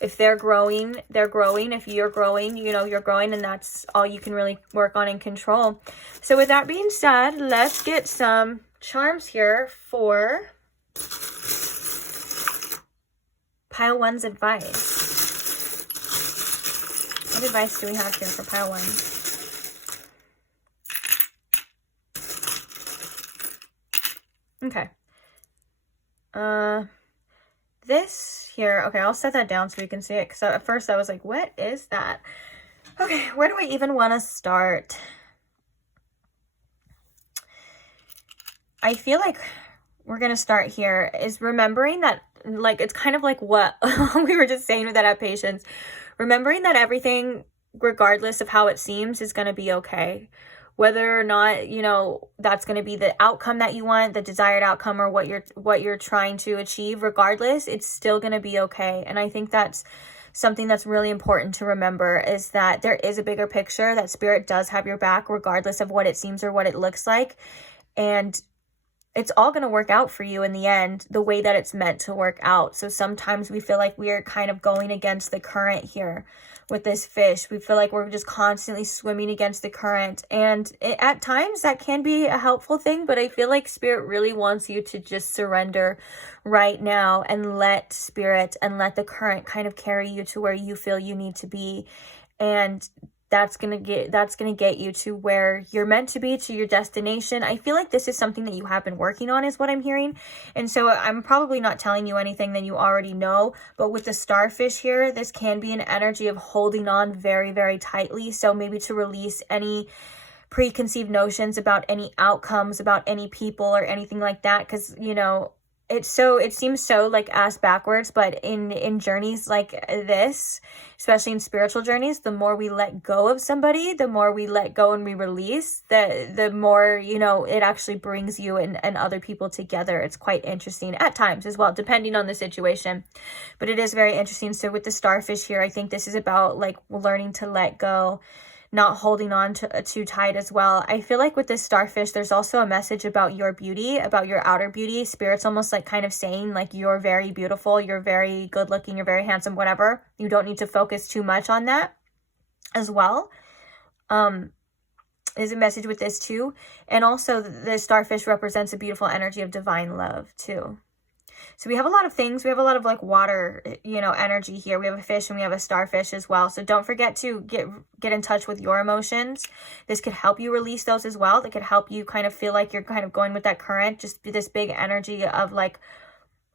If they're growing, they're growing. If you're growing, you know, you're growing, and that's all you can really work on and control. So with that being said, let's get some charms here for pile one's advice. What advice do we have here for pile one? Okay. This here, okay, I'll set that down so you can see it, because at first I was like, what is that? Okay, where do I even want to start? I feel like we're going to start here is remembering that, like, it's kind of like what we were just saying with that, have patience. Remembering that everything, regardless of how it seems, is going to be okay. Whether or not, you know, that's going to be the outcome that you want, the desired outcome, or what you're trying to achieve, regardless, it's still going to be okay. And I think that's something that's really important to remember, is that there is a bigger picture, that spirit does have your back, regardless of what it seems or what it looks like. And it's all going to work out for you in the end, the way that it's meant to work out. So sometimes we feel like we're kind of going against the current here with this fish. We feel like we're just constantly swimming against the current. And at times that can be a helpful thing, but I feel like spirit really wants you to just surrender right now and let spirit and let the current kind of carry you to where you feel you need to be. And that's gonna get you to where you're meant to be, to your destination. I feel like this is something that you have been working on, is what I'm hearing. And so I'm probably not telling you anything that you already know, but with the starfish here, this can be an energy of holding on very, very tightly. So maybe to release any preconceived notions about any outcomes, about any people or anything like that. Because, you know, it seems so like ass backwards, but in journeys like this, especially in spiritual journeys, the more we let go of somebody, the more we let go and we release, the more, you know, it actually brings you and other people together. It's quite interesting at times as well, depending on the situation, but it is very interesting. So with the starfish here, I think this is about like learning to let go, not holding on to too tight as well. I feel like with this starfish, there's also a message about your beauty, about your outer beauty. Spirit's almost like kind of saying like, you're very beautiful, you're very good looking, you're very handsome, whatever. You don't need to focus too much on that as well. Is a message with this too. And also the starfish represents a beautiful energy of divine love too. So we have a lot of things. We have a lot of like water, you know, energy here. We have a fish and we have a starfish as well. So don't forget to get in touch with your emotions. This could help you release those as well. That could help you kind of feel like you're kind of going with that current, just this big energy of like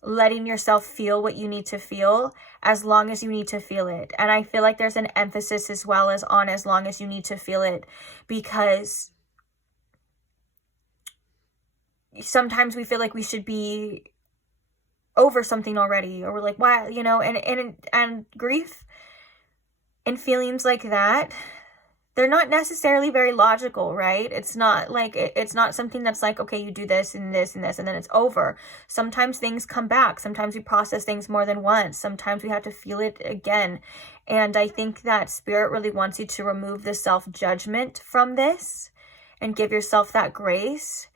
letting yourself feel what you need to feel as long as you need to feel it. And I feel like there's an emphasis as well as on as long as you need to feel it, because sometimes we feel like we should be over something already, or we're like, why, you know, and grief and feelings like that, they're not necessarily very logical, right? It's not like, it's not something that's like, okay, you do this and this and this and then it's over. Sometimes things come back. Sometimes we process things more than once. Sometimes we have to feel it again. And I think that spirit really wants you to remove the self-judgment from this and give yourself that grace.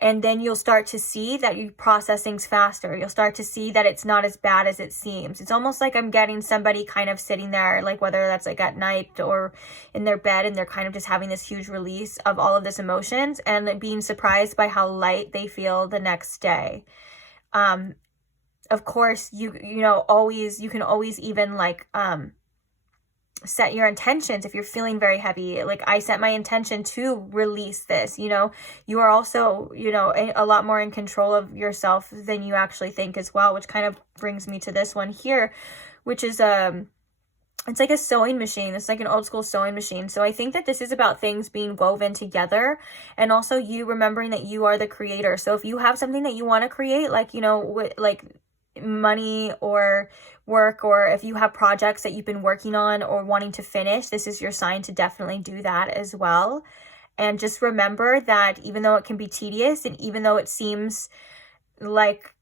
And then you'll start to see that you process things faster. You'll start to see that it's not as bad as it seems. It's almost like I'm getting somebody kind of sitting there, like whether that's like at night or in their bed, and they're kind of just having this huge release of all of this emotions and being surprised by how light they feel the next day. Of course, you can always even like, set your intentions if you're feeling very heavy. Like I set my intention to release this. You know, you are also, you know, a lot more in control of yourself than you actually think as well, which kind of brings me to this one here, which is it's like a sewing machine. It's like an old school sewing machine. So I think that this is about things being woven together, and also you remembering that you are the creator. So if you have something that you want to create, like, you know, like money or work, or if you have projects that you've been working on or wanting to finish, this is your sign to definitely do that as well. And just remember that even though it can be tedious, and even though it seems like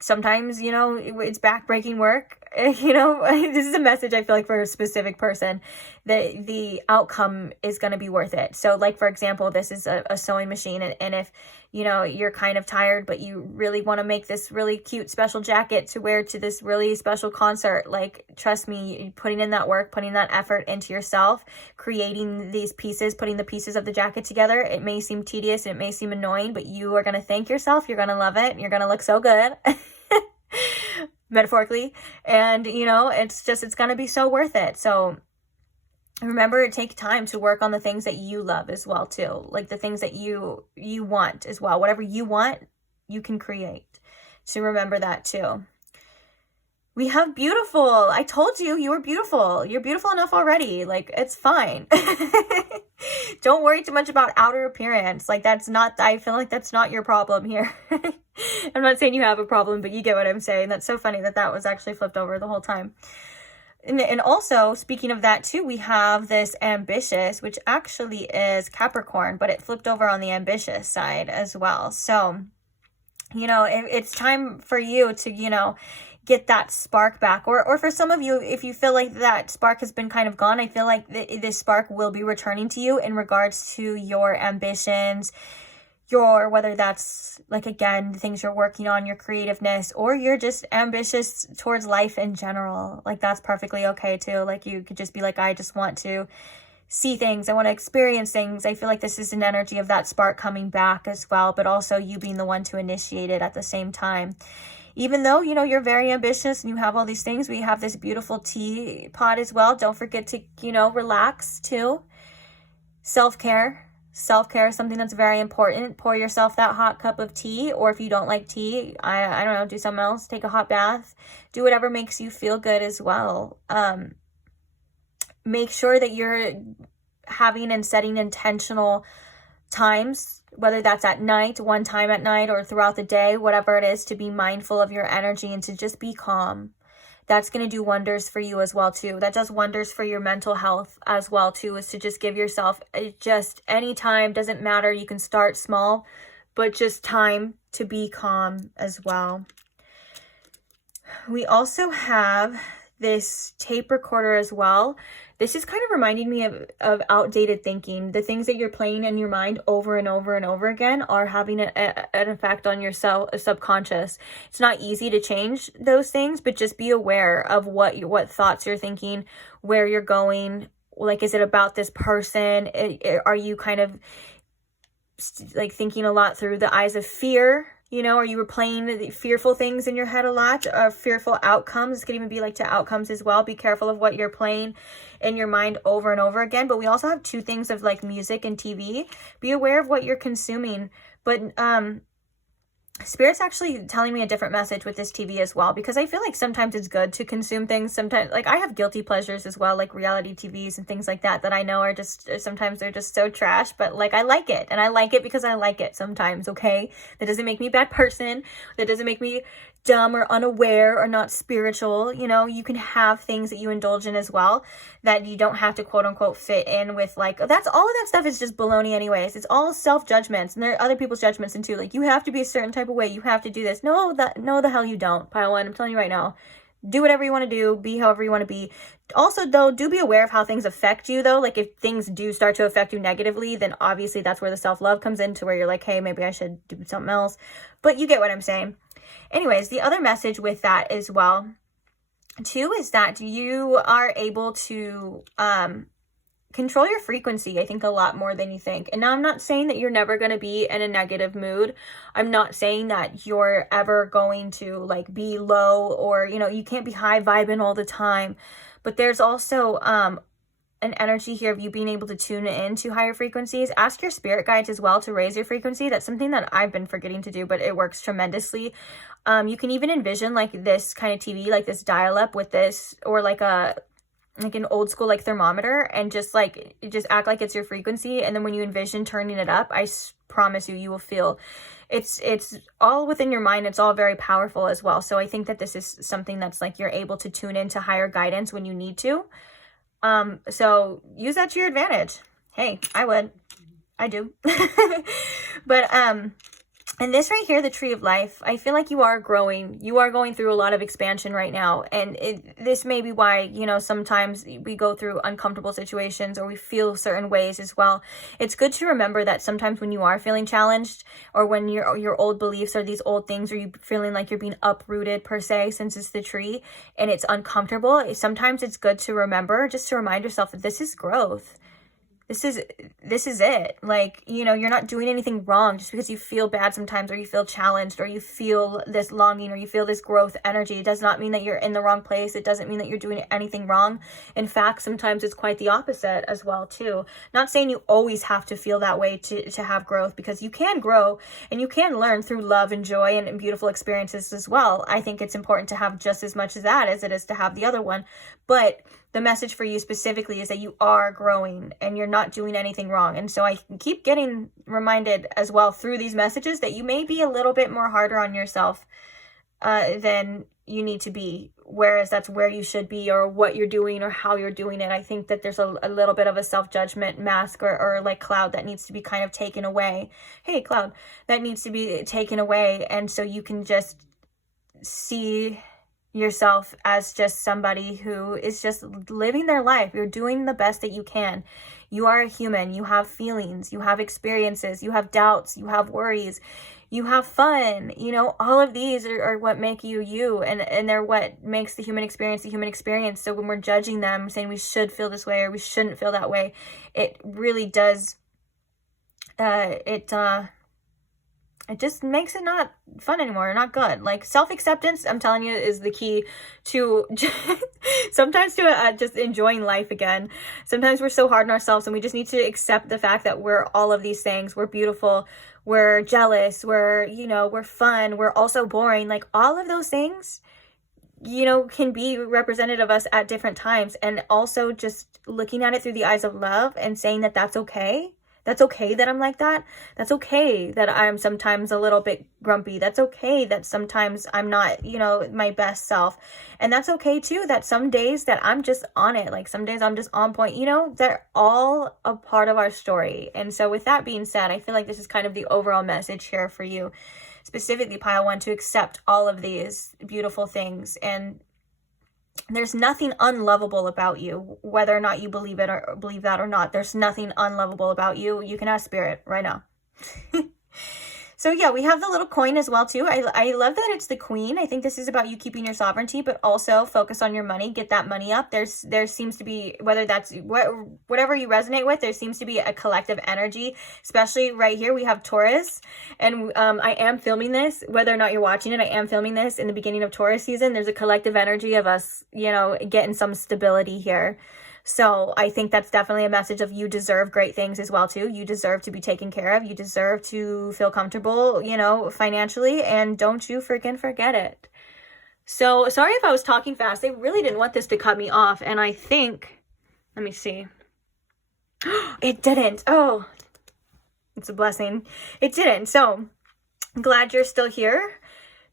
sometimes, you know, it's backbreaking work, you know, this is a message I feel like for a specific person, that the outcome is going to be worth it. So like, for example, this is a sewing machine, and if, you know, you're kind of tired, but you really want to make this really cute special jacket to wear to this really special concert, like, trust me, putting in that work, putting that effort into yourself, creating these pieces, putting the pieces of the jacket together, it may seem tedious, it may seem annoying, but you are going to thank yourself, you're going to love it, and you're going to look so good. Metaphorically. And, you know, it's going to be so worth it. So remember to take time to work on the things that you love as well too, like the things that you want as well. Whatever you want, you can create. So remember that too. We have beautiful. I told you, you were beautiful. You're beautiful enough already. Like, it's fine. Don't worry too much about outer appearance. Like, I feel like that's not your problem here. I'm not saying you have a problem, but you get what I'm saying. That's so funny that was actually flipped over the whole time. And also, speaking of that too, we have this ambitious, which actually is Capricorn, but it flipped over on the ambitious side as well. So, you know, it's time for you to, you know, get that spark back, or for some of you, if you feel like that spark has been kind of gone, I feel like this spark will be returning to you in regards to your ambitions, whether that's like, again, the things you're working on, your creativeness, or you're just ambitious towards life in general. Like, that's perfectly okay too. Like, you could just be like, I just want to see things, I want to experience things. I feel like this is an energy of that spark coming back as well, but also you being the one to initiate it at the same time. even though, you know, you're very ambitious and you have all these things, we have this beautiful teapot as well. Don't forget to, you know, relax too. Self-care. Self-care is something that's very important. Pour yourself that hot cup of tea, or if you don't like tea, I don't know, do something else. Take a hot bath. Do whatever makes you feel good as well. Make sure that you're having and setting intentional times, whether that's at night, one time at night, or throughout the day, whatever it is, to be mindful of your energy and to just be calm. That's going to do wonders for you as well too. That does wonders for your mental health as well too, is to just give yourself just any time. Doesn't matter. You can start small, but just time to be calm as well. We also have this tape recorder as well. This is kind of reminding me of outdated thinking. The things that you're playing in your mind over and over and over again are having an effect on your subconscious. It's not easy to change those things, but just be aware of what thoughts you're thinking, where you're going. Like, is it about this person? Are you kind of like thinking a lot through the eyes of fear? You know, are you replaying the fearful things in your head a lot, or fearful outcomes? It could even be like to outcomes as well. Be careful of what you're playing in your mind over and over again. But we also have two things of like music and TV. Be aware of what you're consuming. But Spirit's actually telling me a different message with this TV as well, because I feel like sometimes it's good to consume things. Sometimes, like, I have guilty pleasures as well, like reality TVs and things like that I know are just, sometimes they're just so trash, but like, I like it, and I like it because I like it sometimes, okay? That doesn't make me a bad person. That doesn't make me dumb or unaware or not spiritual. You know, you can have things that you indulge in as well, that you don't have to quote unquote fit in with. Like, that's all of that stuff is just baloney anyways. It's all self-judgments, and there are other people's judgments in too. Like, you have to be a certain type of way, you have to do this. No, the hell you don't. Pile one, I'm telling you right now. Do whatever you want to do, be however you want to be. Also, though, do be aware of how things affect you, though. Like, if things do start to affect you negatively, then obviously that's where the self-love comes in, to where you're like, hey, maybe I should do something else. But you get what I'm saying. Anyways, the other message with that as well, too, is that you are able to control your frequency, I think, a lot more than you think. And now I'm not saying that you're never going to be in a negative mood. I'm not saying that you're ever going to like be low, or, you know, you can't be high vibing all the time. But there's also an energy here of you being able to tune into higher frequencies. Ask your spirit guides as well to raise your frequency. That's something that I've been forgetting to do, but it works tremendously. You can even envision like this kind of TV, like this dial-up with this, or like an old school like thermometer, and just act like it's your frequency. And then when you envision turning it up, I promise you, you will feel it's all within your mind. It's all very powerful as well. So I think that this is something that's like, you're able to tune into higher guidance when you need to. So use that to your advantage. Hey, I do. But, and this right here, the tree of life, I feel like you are growing. You are going through a lot of expansion right now. And this may be why, you know, sometimes we go through uncomfortable situations, or we feel certain ways as well. It's good to remember that sometimes when you are feeling challenged, or when your old beliefs or these old things, or you feeling like you're being uprooted per se, since it's the tree and it's uncomfortable, sometimes it's good to remember, just to remind yourself that this is growth. This is it. Like, you know, you're not doing anything wrong just because you feel bad sometimes, or you feel challenged, or you feel this longing, or you feel this growth energy. It does not mean that you're in the wrong place. It doesn't mean that you're doing anything wrong. In fact, sometimes it's quite the opposite as well too. Not saying you always have to feel that way to have growth, because you can grow and you can learn through love and joy and beautiful experiences as well. I think it's important to have just as much of that as it is to have the other one. But the message for you specifically is that you are growing and you're not doing anything wrong. And so I keep getting reminded as well through these messages that you may be a little bit more harder on yourself than you need to be, whereas that's where you should be, or what you're doing, or how you're doing it. I think that there's a little bit of a self-judgment mask, or like cloud that needs to be kind of taken away. Hey, cloud, that needs to be taken away. And so you can just see yourself as just somebody who is just living their life. You're doing the best that you can. You are a human. You have feelings. You have experiences. You have doubts. You have worries. You have fun. You know, all of these are what make you you, and they're what makes the human experience the human experience. So when we're judging them, saying we should feel this way or we shouldn't feel that way, it really does, it just makes it not fun anymore, not good. Like self-acceptance, I'm telling you, is the key to sometimes to just enjoying life again. Sometimes we're so hard on ourselves, and we just need to accept the fact that we're all of these things. We're beautiful, we're jealous, we're, you know, we're fun, we're also boring. Like all of those things, you know, can be represented of us at different times. And also just looking at it through the eyes of love and saying that that's okay. That's okay that I'm like that. That's okay that I'm sometimes a little bit grumpy. That's okay that sometimes I'm not, you know, my best self. And that's okay too, that some days that I'm just on it. Like some days I'm just on point, you know, they're all a part of our story. And so with that being said, I feel like this is kind of the overall message here for you, specifically pile 1, to accept all of these beautiful things. And there's nothing unlovable about you, whether or not you believe it or believe that or not. There's nothing unlovable about you. You can ask Spirit right now. So yeah, we have the little coin as well too. I love that it's the Queen. I think this is about you keeping your sovereignty, but also focus on your money. Get that money up. There seems to be, whether that's whatever you resonate with, there seems to be a collective energy, especially right here. We have Taurus, and I am filming this, whether or not you're watching it, I am filming this in the beginning of Taurus season. There's a collective energy of us, you know, getting some stability here. So I think that's definitely a message of you deserve great things as well too. You deserve to be taken care of. You deserve to feel comfortable, you know, financially, and don't you freaking forget it. So sorry if I was talking fast. They really didn't want this to cut me off. And I think, let me see. It didn't. Oh, it's a blessing. It didn't. So I'm glad you're still here.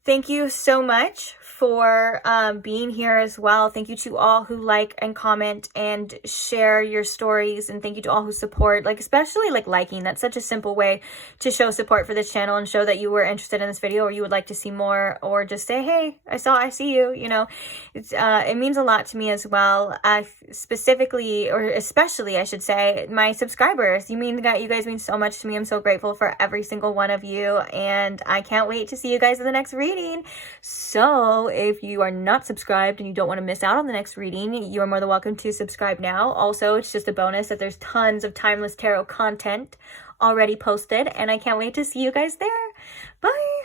Thank you so much for being here as well. Thank you to all who like and comment and share your stories, and thank you to all who support, like especially like liking. That's such a simple way to show support for this channel and show that you were interested in this video, or you would like to see more, or just say, hey, I see you, you know. It means a lot to me as well. Specifically, or especially I should say, my subscribers. You guys mean so much to me. I'm so grateful for every single one of you, and I can't wait to see you guys in the next reading. So if you are not subscribed and you don't want to miss out on the next reading, you are more than welcome to subscribe now. Also, it's just a bonus that there's tons of timeless tarot content already posted, and I can't wait to see you guys there. Bye.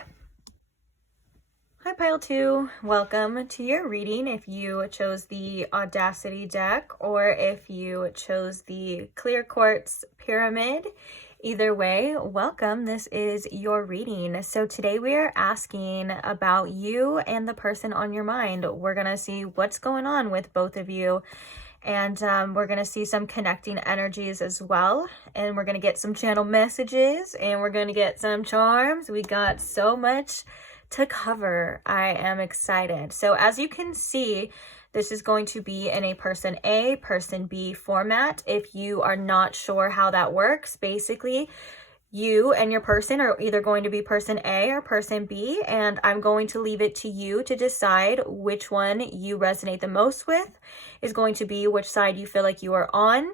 Hi Pile 2, welcome to your reading if you chose the Audacity deck or if you chose the Clear Quartz Pyramid. Either way, welcome. This is your reading. So today we are asking about you and the person on your mind. We're going to see what's going on with both of you. And we're going to see some connecting energies as well. And we're going to get some channel messages, and we're going to get some charms. We got so much to cover. I am excited. So as you can see, this is going to be in a person A, person B format. If you are not sure how that works, basically you and your person are either going to be person A or person B, and I'm going to leave it to you to decide which one you resonate the most with, is going to be which side you feel like you are on.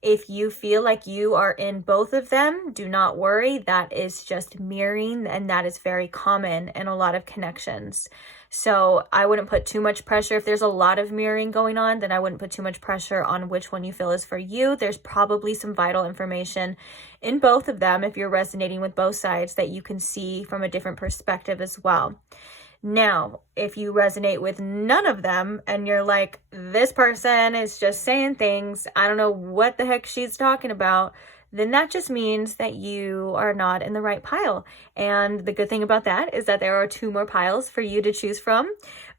If you feel like you are in both of them, do not worry. That is just mirroring, and that is very common in a lot of connections. So I wouldn't put too much pressure. If there's a lot of mirroring going on, then I wouldn't put too much pressure on which one you feel is for you. There's probably some vital information in both of them, if you're resonating with both sides, that you can see from a different perspective as well. Now, if you resonate with none of them and you're like, this person is just saying things, I don't know what the heck she's talking about, then that just means that you are not in the right pile. And the good thing about that is that there are 2 more piles for you to choose from,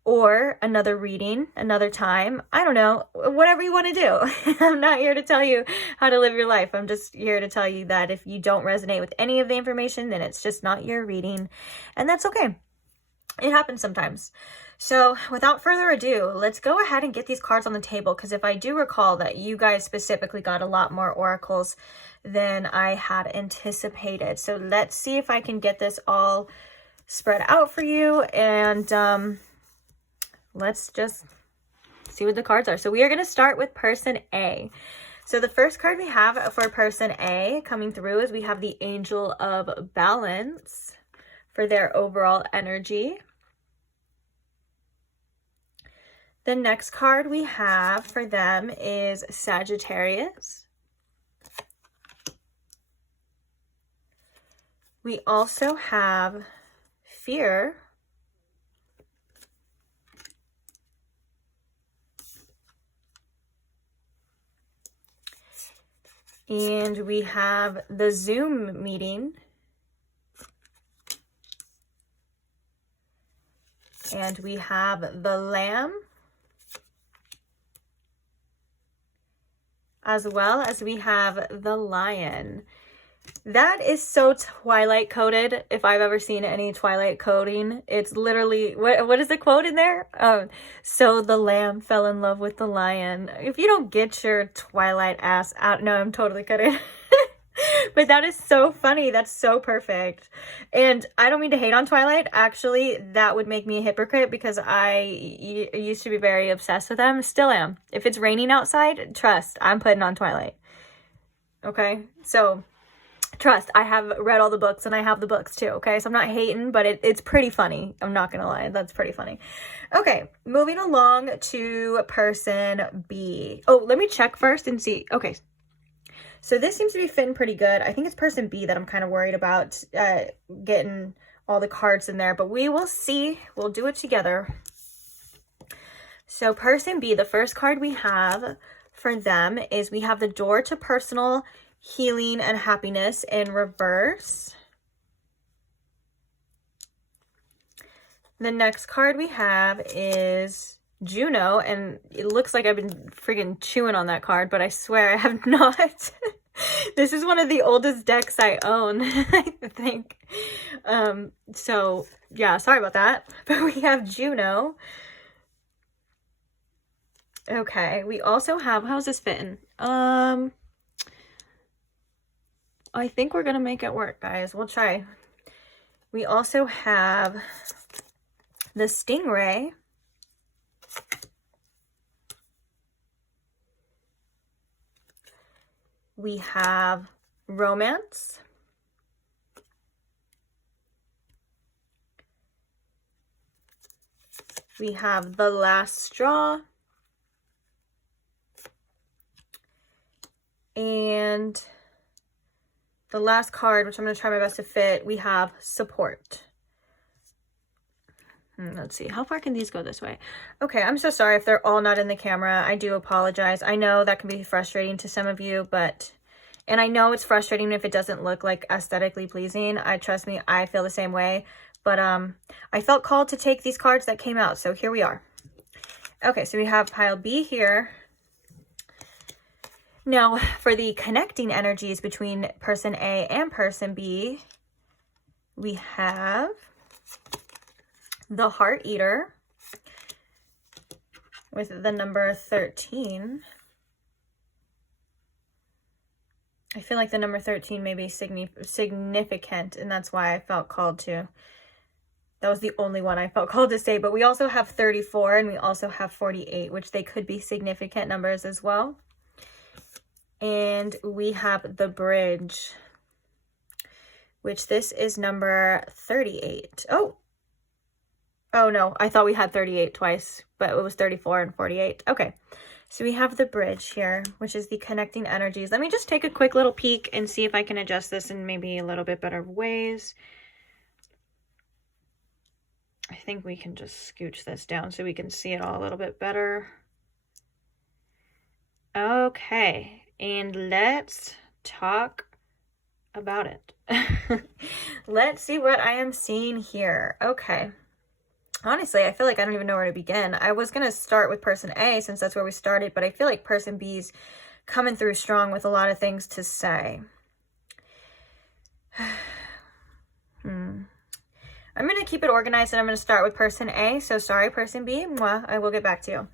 or another reading, another time. I don't know, whatever you want to do. I'm not here to tell you how to live your life. I'm just here to tell you that if you don't resonate with any of the information, then it's just not your reading. And that's okay. It happens sometimes. So without further ado, let's go ahead and get these cards on the table, because if I do recall that you guys specifically got a lot more oracles than I had anticipated. So let's see if I can get this all spread out for you, and let's just see what the cards are. So we are going to start with person A. So the first card we have for person A coming through is we have the Angel of Balance for their overall energy. The next card we have for them is Sagittarius. We also have fear. And we have the Zoom meeting. And we have the Lamb. As well as we have the Lion. That is so Twilight coded. If I've ever seen any Twilight coding, it's literally, what is the quote in there? So the lamb fell in love with the lion. If you don't get your Twilight ass out, no, I'm totally kidding. But that is so funny. That's so perfect. And I don't mean to hate on Twilight. Actually, that would make me a hypocrite because I used to be very obsessed with them. Still am. If it's raining outside, trust, I'm putting on Twilight. Okay? So, trust, I have read all the books and I have the books too. Okay? So I'm not hating, but it's pretty funny. I'm not going to lie. That's pretty funny. Okay. Moving along to person B. Oh, let me check first and see. Okay. So this seems to be fitting pretty good. I think it's person B that I'm kind of worried about getting all the cards in there, but we will see. We'll do it together. So person B, the first card we have for them is we have the door to personal healing and happiness in reverse. The next card we have is Juno, and it looks like I've been freaking chewing on that card, but I swear I have not. This is one of the oldest decks I own, I think. So yeah, sorry about that. But we have Juno. Okay, we also have, how's this fitting? I think we're gonna make it work, guys. We'll try. We also have the Stingray. We have romance. We have the last straw. And the last card, which I'm going to try my best to fit, we have support. Let's see, how far can these go this way? Okay, I'm so sorry if they're all not in the camera. I do apologize. I know that can be frustrating to some of you, but, and I know it's frustrating if it doesn't look like aesthetically pleasing. Trust me, I feel the same way, but I felt called to take these cards that came out, so here we are. Okay, so we have pile B here. Now, for the connecting energies between person A and person B, we have the Heart Eater with the number 13. I feel like the number 13 may be significant, and that's why I felt called to. That was the only one I felt called to say, but we also have 34 and we also have 48, which they could be significant numbers as well. And we have the Bridge, which this is number 38. Oh no, I thought we had 38 twice, but it was 34 and 48. Okay, so we have the Bridge here, which is the connecting energies. Let me just take a quick little peek and see if I can adjust this in maybe a little bit better ways. I think we can just scooch this down so we can see it all a little bit better. Okay, and let's talk about it. Let's see what I am seeing here. Okay. Honestly, I feel like I don't even know where to begin. I was going to start with person A since that's where we started, but I feel like person B's coming through strong with a lot of things to say. I'm going to keep it organized and I'm going to start with person A. So sorry, person B. Mwah, I will get back to you.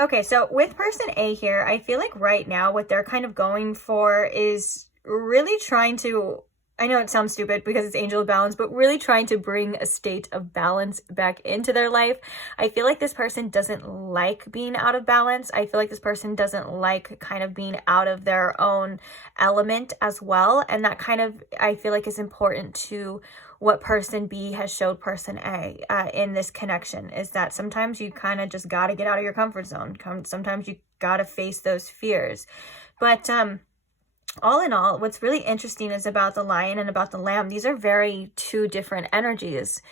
Okay, so with person A here, I feel like right now what they're kind of going for is really trying to, I know it sounds stupid because it's Angel of Balance, but really trying to bring a state of balance back into their life. I feel like this person doesn't like being out of balance. I feel like this person doesn't like kind of being out of their own element as well. And that kind of, I feel like, is important to what person B has showed person A in this connection, is that sometimes you kind of just got to get out of your comfort zone. Sometimes you got to face those fears. But all in all, what's really interesting is about the lion and about the lamb. These are very two different energies.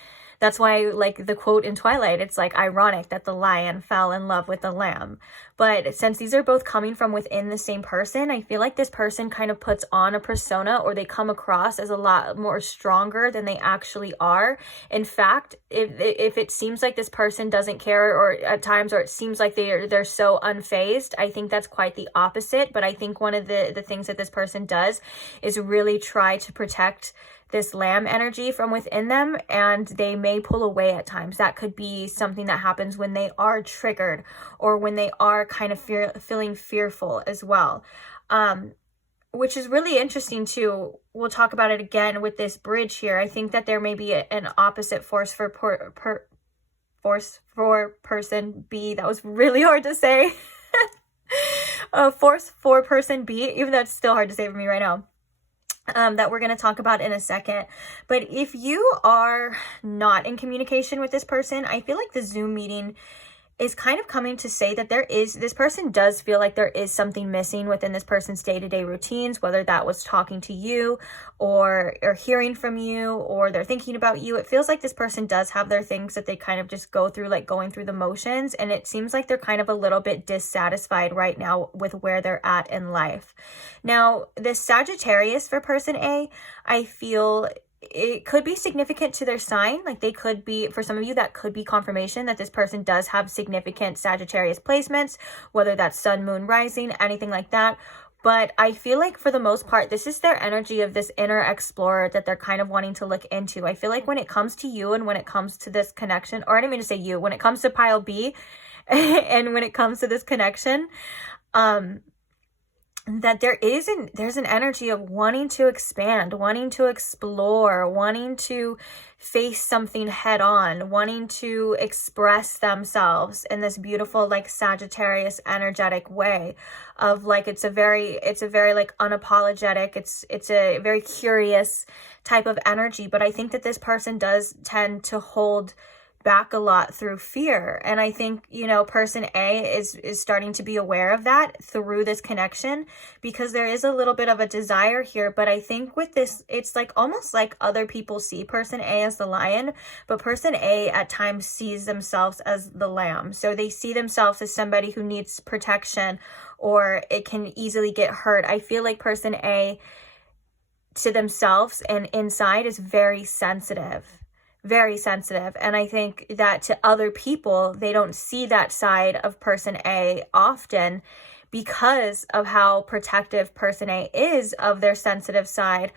That's why, like the quote in Twilight, it's like ironic that the lion fell in love with the lamb. But since these are both coming from within the same person, I feel like this person kind of puts on a persona, or they come across as a lot more stronger than they actually are. In fact, if it seems like this person doesn't care, or at times, or it seems like they're so unfazed, I think that's quite the opposite. But I think one of the things that this person does is really try to protect this lamb energy from within them, and they may pull away at times. That could be something that happens when they are triggered, or when they are kind of feeling fearful as well, which is really interesting too. We'll talk about it again with this bridge here. I think that there may be an opposite force for person B. That was really hard to say. Force for person B, even though it's still hard to say for me right now. That we're going to talk about in a second. But if you are not in communication with this person, I feel like the Zoom meeting is kind of coming to say that this person does feel like there is something missing within this person's day-to-day routines, whether that was talking to you or hearing from you, or they're thinking about you. It feels like this person does have their things that they kind of just go through, like going through the motions. And it seems like they're kind of a little bit dissatisfied right now with where they're at in life. Now, this Sagittarius for person A, I feel it could be significant to their sign. Like they could be, for some of you, that could be confirmation that this person does have significant Sagittarius placements, whether that's sun, moon, rising, anything like that. But I feel like for the most part, this is their energy of this inner explorer that they're kind of wanting to look into. I feel like when it comes to you, and when it comes to this connection, or I didn't mean to say you, when it comes to pile B and when it comes to this connection, that there's an energy of wanting to expand, wanting to explore, wanting to face something head on, wanting to express themselves in this beautiful, like Sagittarius energetic way of like, it's a very like unapologetic, it's a very curious type of energy. But I think that this person does tend to hold back a lot through fear. And I think, person A is starting to be aware of that through this connection, because there is a little bit of a desire here. But I think with this, it's like almost like other people see person A as the lion, but person A at times sees themselves as the lamb. So they see themselves as somebody who needs protection, or it can easily get hurt. I feel like person A to themselves and inside is very sensitive. And I think that to other people, they don't see that side of person A often, because of how protective person A is of their sensitive side.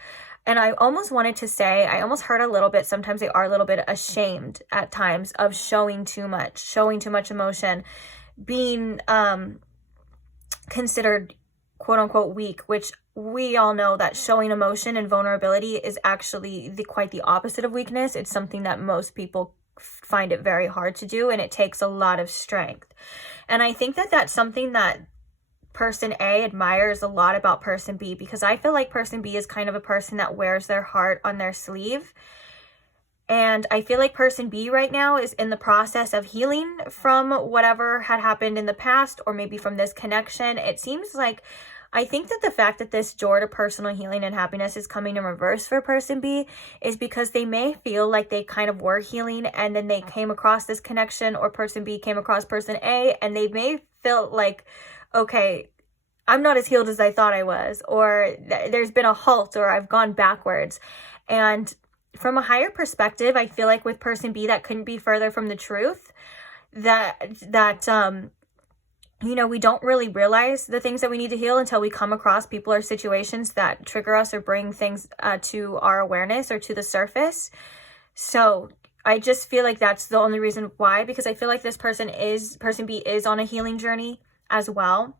And I almost wanted to say, I almost heard a little bit, sometimes they are a little bit ashamed at times of showing too much emotion, being considered quote unquote weak, which we all know that showing emotion and vulnerability is actually quite the opposite of weakness. It's something that most people find it very hard to do, and it takes a lot of strength. And I think that that's something that person A admires a lot about person B, because I feel like person B is kind of a person that wears their heart on their sleeve. And I feel like person B right now is in the process of healing from whatever had happened in the past, or maybe from this connection. It seems like, I think that the fact that this door to personal healing and happiness is coming in reverse for person B is because they may feel like they kind of were healing, and then they came across this connection, or person B came across person A, and they may feel like, okay, I'm not as healed as I thought I was, or there's been a halt, or I've gone backwards. And from a higher perspective, I feel like with person B, that couldn't be further from the truth. We don't really realize the things that we need to heal until we come across people or situations that trigger us or bring things to our awareness or to the surface. So I just feel like that's the only reason why, because I feel like this person B is on a healing journey as well.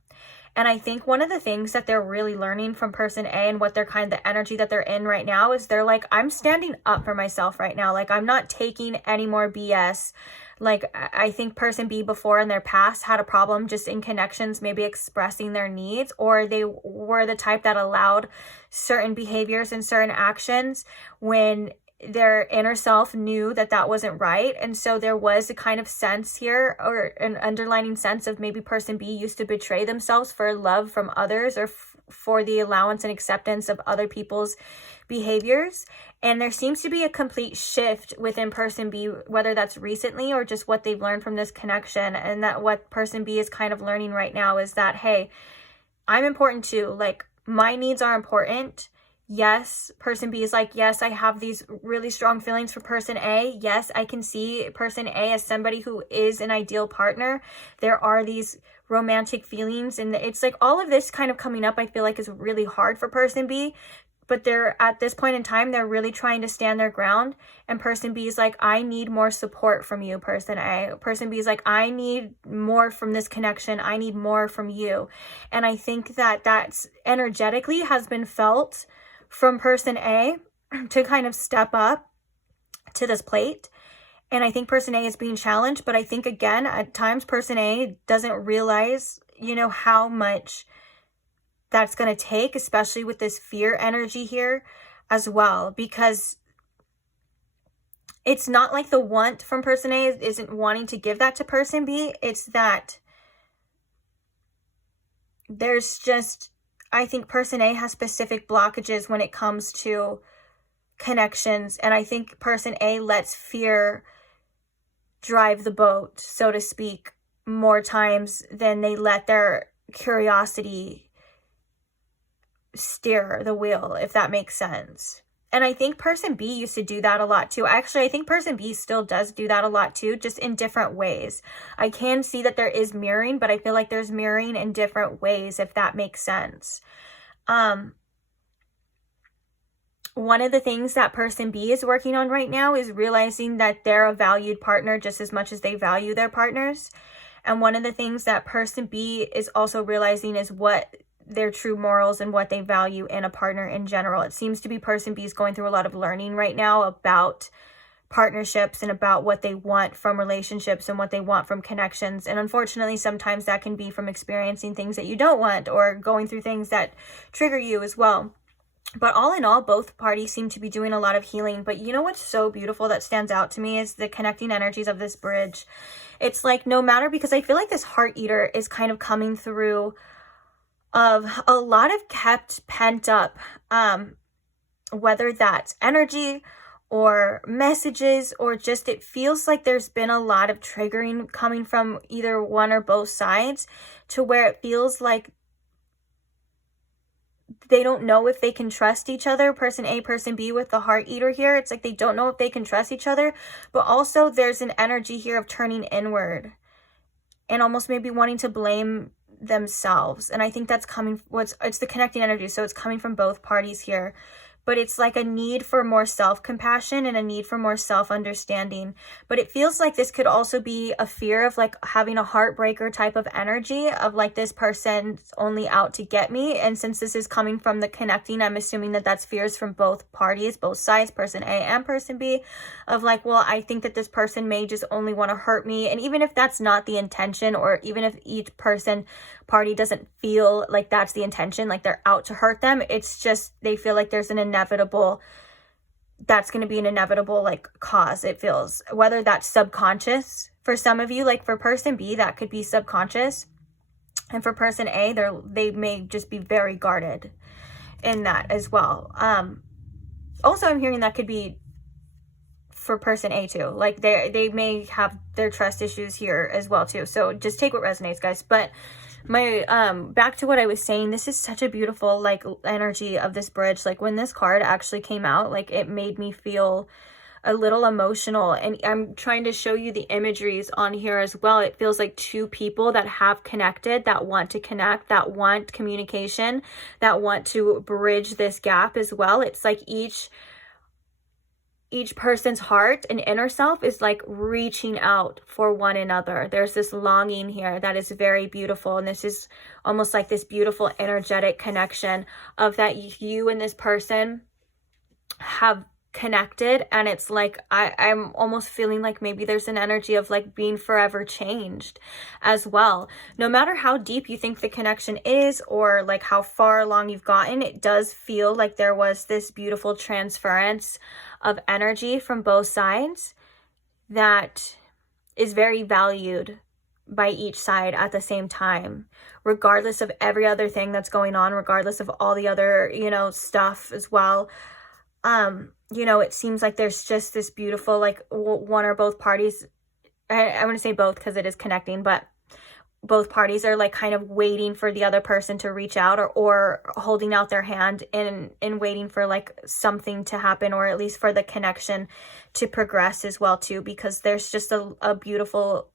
And I think one of the things that they're really learning from person A, and what they're the energy that they're in right now, is they're like, I'm standing up for myself right now. Like, I'm not taking any more BS. Like, I think person B before in their past had a problem just in connections, maybe expressing their needs, or they were the type that allowed certain behaviors and certain actions when their inner self knew that that wasn't right. And so there was a kind of sense here, or an underlining sense of maybe person B used to betray themselves for love from others, or for the allowance and acceptance of other people's behaviors. And there seems to be a complete shift within person B, whether that's recently or just what they've learned from this connection. And that what person B is kind of learning right now is that, hey, I'm important too. Like, my needs are important. Yes, person B is like, yes, I have these really strong feelings for person A. Yes, I can see person A as somebody who is an ideal partner. There are these romantic feelings, and it's like all of this kind of coming up, I feel like, is really hard for person B. But they're, at this point in time, they're really trying to stand their ground. And person B is like, I need more support from you, person A. Person B is like, I need more from this connection. I need more from you. And I think that that's energetically has been felt from person A to kind of step up to this plate. And I think person A is being challenged. But I think, again, at times person A doesn't realize, you know, how much that's going to take, especially with this fear energy here as well, because it's not like the want from person A isn't wanting to give that to person B. It's that there's just, I think person A has specific blockages when it comes to connections. And I think person A lets fear drive the boat, so to speak, more times than they let their curiosity steer the wheel, if that makes sense. And I think person B used to do that a lot too. Actually, I think person B still does do that a lot too, just in different ways. I can see that there is mirroring, but I feel like there's mirroring in different ways, if that makes sense. One of the things that person B is working on right now is realizing that they're a valued partner just as much as they value their partners. And one of the things that person B is also realizing is what their true morals and what they value in a partner in general. It seems to be person B is going through a lot of learning right now about partnerships and about what they want from relationships and what they want from connections. And unfortunately, sometimes that can be from experiencing things that you don't want or going through things that trigger you as well. But all in all, both parties seem to be doing a lot of healing. But you know what's so beautiful that stands out to me is the connecting energies of this bridge. It's like, no matter, because I feel like this heart eater is kind of coming through of a lot of kept pent up, whether that's energy or messages, or just it feels like there's been a lot of triggering coming from either one or both sides, to where it feels like they don't know if they can trust each other. Person A, person B with the heart eater here. It's like they don't know if they can trust each other, but also there's an energy here of turning inward and almost maybe wanting to blame themselves. And I think that's coming, it's the connecting energy, so it's coming from both parties here. But it's like a need for more self-compassion and a need for more self-understanding. But it feels like this could also be a fear of like having a heartbreaker type of energy of like, this person's only out to get me. And since this is coming from the connecting, I'm assuming that that's fears from both parties, both sides, person A and person B, of like, well, I think that this person may just only want to hurt me. And even if that's not the intention, or even if each party doesn't feel like that's the intention, like they're out to hurt them, it's just they feel like there's an that's going to be an inevitable like cause, it feels, whether that's subconscious for some of you, like for person B that could be subconscious, and for person A they may just be very guarded in that as well. Also I'm hearing that could be for person A too, like they may have their trust issues here as well too, so just take what resonates, guys. But my back to what I was saying, this is such a beautiful like energy of this bridge. Like when this card actually came out, like it made me feel a little emotional, and I'm trying to show you the imageries on here as well. It feels like two people that have connected, that want to connect, that want communication, that want to bridge this gap as well. It's like each person's heart and inner self is like reaching out for one another. There's this longing here that is very beautiful. And this is almost like this beautiful energetic connection of that you and this person have connected, and it's like I'm almost feeling like maybe there's an energy of like being forever changed as well. No matter how deep you think the connection is or like how far along you've gotten, it does feel like there was this beautiful transference of energy from both sides that is very valued by each side at the same time, regardless of every other thing that's going on, regardless of all the other, you know, stuff as well. You know, it seems like there's just this beautiful, like one or both parties, I want to say both because it is connecting, but both parties are like kind of waiting for the other person to reach out, or holding out their hand and waiting for like something to happen, or at least for the connection to progress as well too, because there's just a beautiful,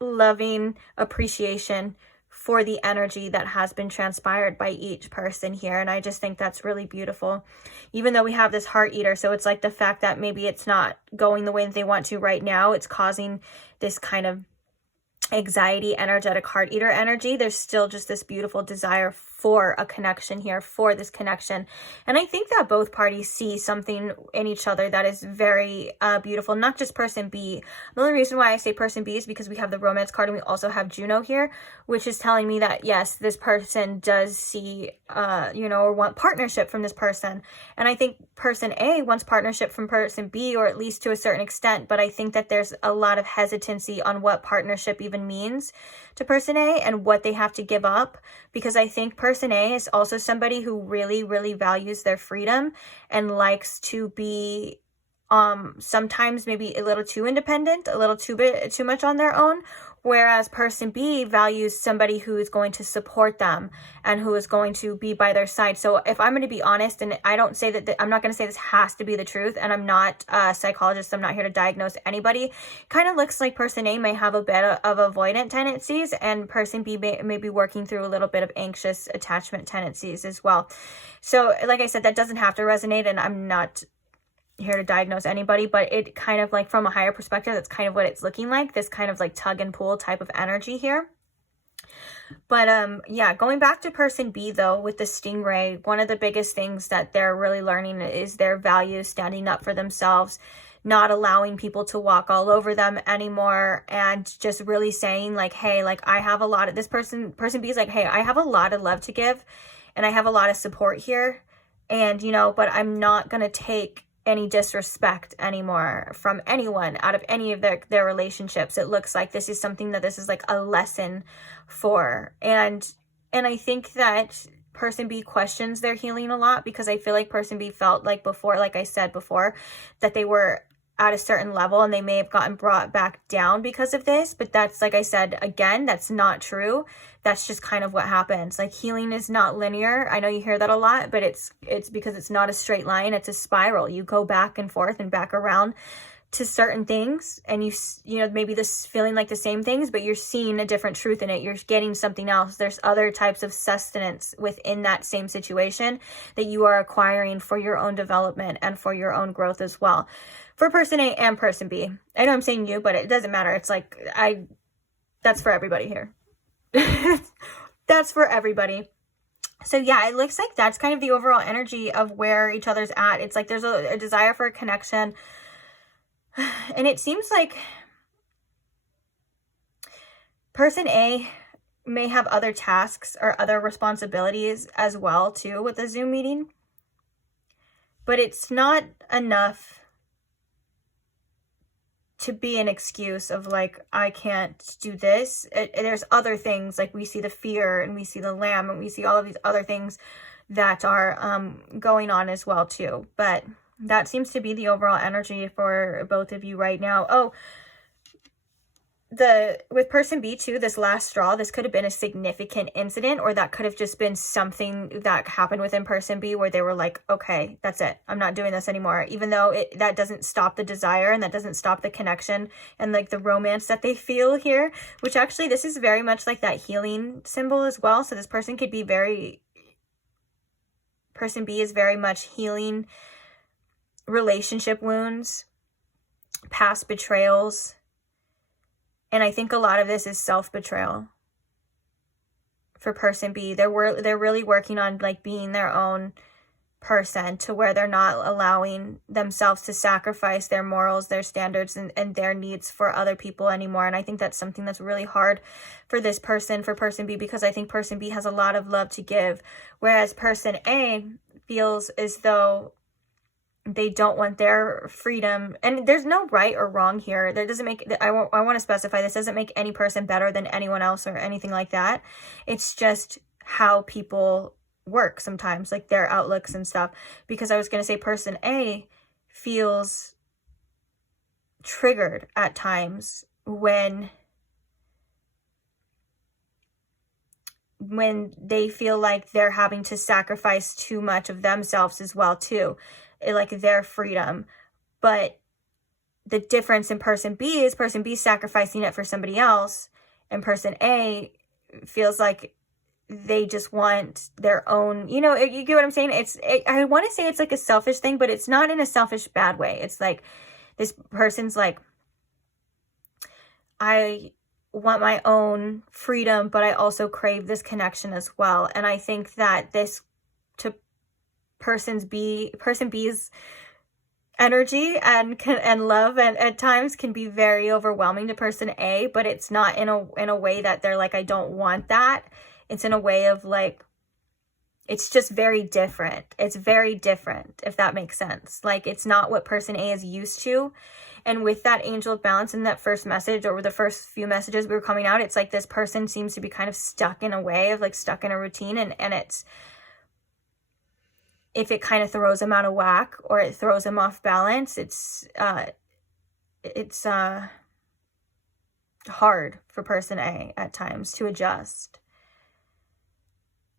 loving appreciation for the energy that has been transpired by each person here. And I just think that's really beautiful, even though we have this heart eater. So it's like the fact that maybe it's not going the way that they want to right now, it's causing this kind of anxiety, energetic heart eater energy. There's still just this beautiful desire for a connection here, for this connection. And I think that both parties see something in each other that is very beautiful, not just person B. The only reason why I say person B is because we have the romance card and we also have Juno here, which is telling me that yes, this person does see, you know, or want partnership from this person. And I think person A wants partnership from person B, or at least to a certain extent, but I think that there's a lot of hesitancy on what partnership even means to person A and what they have to give up, because I think person A is also somebody who really, really values their freedom and likes to be sometimes maybe a little too independent, a little too much on their own, whereas person B values somebody who is going to support them and who is going to be by their side. So if I'm going to be honest, and I don't say that, I'm not going to say this has to be the truth, and I'm not a psychologist, I'm not here to diagnose anybody, kind of looks like person A may have a bit of avoidant tendencies, and person B may be working through a little bit of anxious attachment tendencies as well. So like I said, that doesn't have to resonate, and I'm not here to diagnose anybody, but it kind of like from a higher perspective, that's kind of what it's looking like, this kind of like tug and pull type of energy here. But yeah, going back to person B though, with the stingray, one of the biggest things that they're really learning is their values, standing up for themselves, not allowing people to walk all over them anymore, and just really saying like, hey, like I have a lot of, this person B is like, hey, I have a lot of love to give and I have a lot of support here, and you know, but I'm not gonna take any disrespect anymore from anyone out of any of their relationships. It looks like this is something that this is like a lesson for. And I think that person B questions their healing a lot, because I feel like person B felt like before, like I said before, that they were at a certain level and they may have gotten brought back down because of this. But that's, like I said, again, that's not true. That's just kind of what happens. Like healing is not linear. I know you hear that a lot, but it's because it's not a straight line. It's a spiral. You go back and forth and back around to certain things, and you know, maybe this feeling like the same things, but you're seeing a different truth in it. You're getting something else. There's other types of sustenance within that same situation that you are acquiring for your own development and for your own growth as well. For person A and person B. I know I'm saying you, but it doesn't matter. It's like, that's for everybody here. That's for everybody. So yeah, it looks like that's kind of the overall energy of where each other's at. It's like there's a desire for a connection. And it seems like person A may have other tasks or other responsibilities as well too with the Zoom meeting. But it's not enough to be an excuse of like, I can't do this. There's other things, like we see the fear and we see the lamb and we see all of these other things that are going on as well too. But that seems to be the overall energy for both of you right now. Oh, with person B too, this last straw, this could have been a significant incident, or that could have just been something that happened within person B where they were like, okay, that's it, I'm not doing this anymore, even though that doesn't stop the desire and that doesn't stop the connection and like the romance that they feel here, which actually this is very much like that healing symbol as well. So this person could be person B is very much healing relationship wounds, past betrayals. And I think a lot of this is self-betrayal for person B. They're really working on like being their own person, to where they're not allowing themselves to sacrifice their morals, their standards, and their needs for other people anymore. And I think that's something that's really hard for this person, for person B, because I think person B has a lot of love to give, whereas person A feels as though they don't want their freedom. And there's no right or wrong here. That doesn't make, I want to specify, this doesn't make any person better than anyone else or anything like that. It's just how people work sometimes, like their outlooks and stuff. Because I was going to say person A feels triggered at times when they feel like they're having to sacrifice too much of themselves as well too, like their freedom. But the difference in person B is person B sacrificing it for somebody else, and person A feels like they just want their own, you know, you get what I'm saying? I want to say it's like a selfish thing, but it's not in a selfish bad way. It's like this person's like, I want my own freedom, but I also crave this connection as well. And I think that this, to person B's energy and love, and at times can be very overwhelming to person A, but it's not in a way that they're like, I don't want that. It's in a way of like, it's just very different. It's very different, if that makes sense. Like, it's not what person A is used to. And with that angel of balance in that first message, or the first few messages we were coming out, it's like this person seems to be kind of stuck in a way of like stuck in a routine. And it's, if it kind of throws them out of whack or it throws them off balance, it's hard for person A at times to adjust.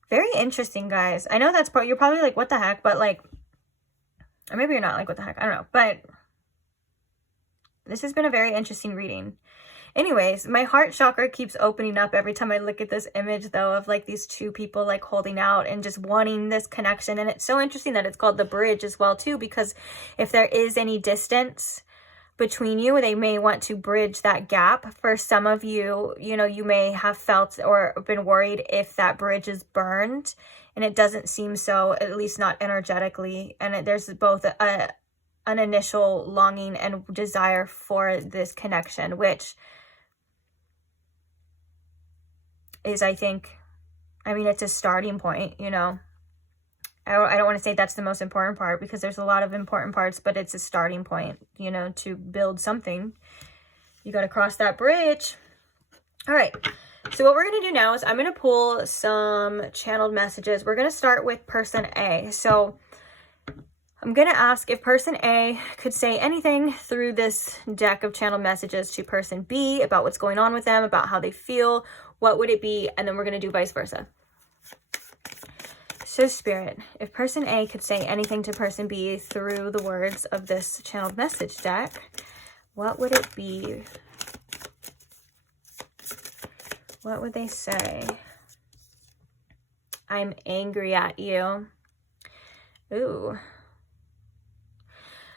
Very interesting, guys. I know that's you're probably like, what the heck? But like, or maybe you're not like, what the heck? I don't know. But this has been a very interesting reading. Anyways, my heart chakra keeps opening up every time I look at this image, though, of like these two people like holding out and just wanting this connection. And it's so interesting that it's called the bridge as well, too, because if there is any distance between you, they may want to bridge that gap. For some of you, you know, you may have felt or been worried if that bridge is burned, and it doesn't seem so, at least not energetically. And there's both an initial longing and desire for this connection, which is, I think, I mean, it's a starting point, you know. I don't want to say that's the most important part, because there's a lot of important parts, but it's a starting point, you know, to build something. You got to cross that bridge. All right. So what we're going to do now is I'm going to pull some channeled messages. We're going to start with person A. So I'm going to ask if person A could say anything through this deck of channeled messages to person B about what's going on with them, about how they feel. What would it be? And then we're going to do vice versa. So Spirit, if person A could say anything to person B through the words of this channeled message deck, what would it be? What would they say? I'm angry at you. Ooh.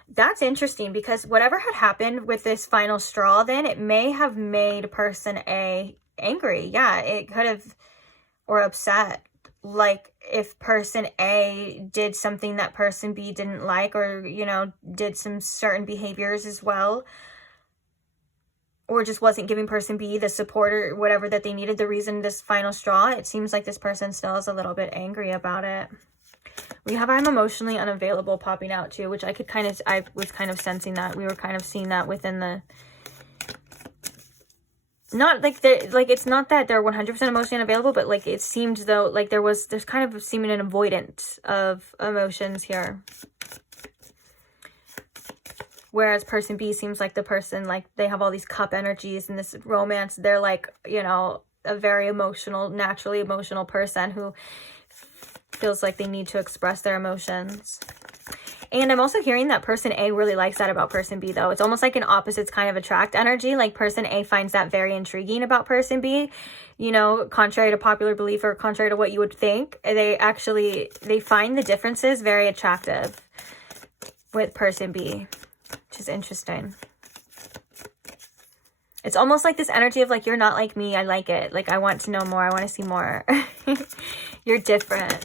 That's interesting, because whatever had happened with this final straw, then it may have made person A angry. Yeah, it could have, or upset. Like if person A did something that person B didn't like, or, you know, did some certain behaviors as well, or just wasn't giving person B the support or whatever that they needed, the reason this final straw, it seems like this person still is a little bit angry about it. We have I'm emotionally unavailable popping out too, which I was kind of sensing that. We were kind of seeing that within the, not like it's not that they're 100% emotionally unavailable, but like it seemed though like there's kind of seeming an avoidance of emotions here. Whereas person B seems like the person, like they have all these cup energies and this romance. They're like, you know, a very emotional, naturally emotional person who feels like they need to express their emotions. And I'm also hearing that person A really likes that about person B, though. It's almost like an opposites kind of attract energy. Like person A finds that very intriguing about person B, you know, contrary to popular belief or contrary to what you would think. They find the differences very attractive with person B, which is interesting. It's almost like this energy of like, you're not like me. I like it. Like, I want to know more. I want to see more. You're different.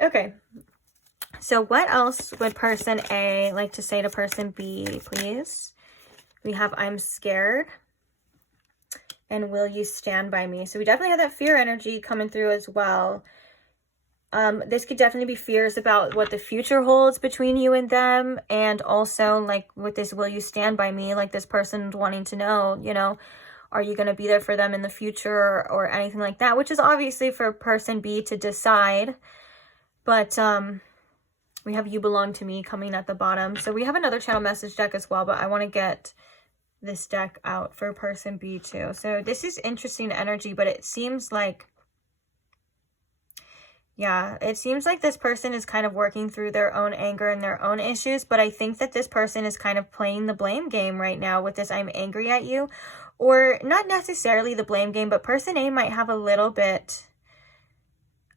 Okay. So what else would person A like to say to person B, please? We have I'm scared. And will you stand by me? So we definitely have that fear energy coming through as well. This could definitely be fears about what the future holds between you and them. And also like with this, will you stand by me? Like this person wanting to know, you know, are you going to be there for them in the future or anything like that? Which is obviously for person B to decide. But we have you belong to me coming at the bottom. So we have another channel message deck as well, but I want to get this deck out for person B too. So this is interesting energy, but it seems like, yeah, it seems like this person is kind of working through their own anger and their own issues, but I think that this person is kind of playing the blame game right now with this I'm angry at you, or not necessarily the blame game, but person A might have a little bit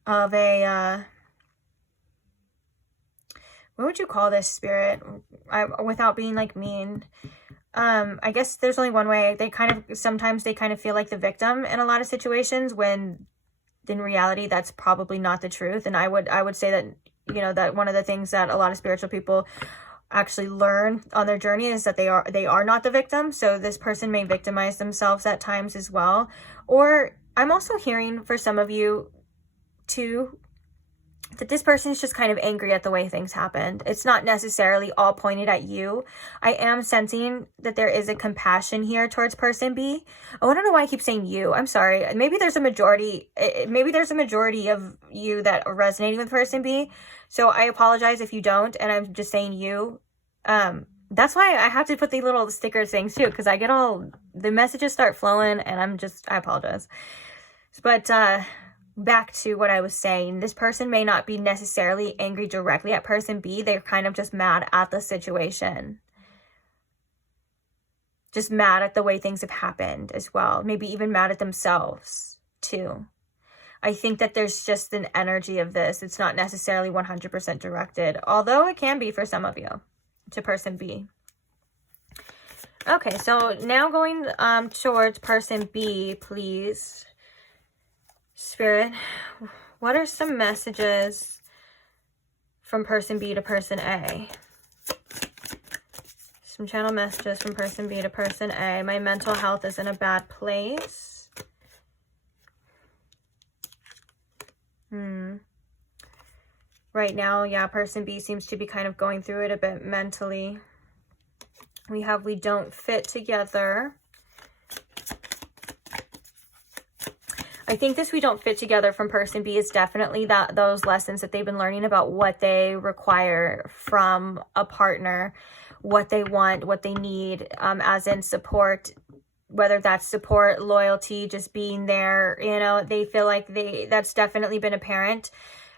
of a, what would you call this, spirit? Without being like mean. I guess there's only one way. Sometimes they kind of feel like the victim in a lot of situations when in reality that's probably not the truth. And I would say that, you know, that one of the things that a lot of spiritual people actually learn on their journey is that they are not the victim. So this person may victimize themselves at times as well. Or I'm also hearing for some of you too that this person is just kind of angry at the way things happened. It's not necessarily all pointed at you. I am sensing that there is a compassion here towards person B. Oh, I don't know why I keep saying you. I'm sorry. Maybe there's a majority of you that are resonating with person B. So I apologize if you don't, and I'm just saying you. That's why I have to put the little sticker things too, because I get all the messages start flowing, and I apologize. But back to what I was saying, this person may not be necessarily angry directly at person B. They're kind of just mad at the situation. Just mad at the way things have happened as well. Maybe even mad at themselves too. I think that there's just an energy of this. It's not necessarily 100% directed, although it can be for some of you, to person B. Okay, so now going towards person B, please. Spirit, what are some messages from person B to person A? Some channel messages from person B to person A. My mental health is in a bad place. Right now, yeah, person B seems to be kind of going through it a bit mentally. We don't fit together. I think this we don't fit together from person B is definitely those lessons that they've been learning about what they require from a partner, what they want, what they need, as in support, whether that's support, loyalty, just being there, you know, they feel like that's definitely been apparent,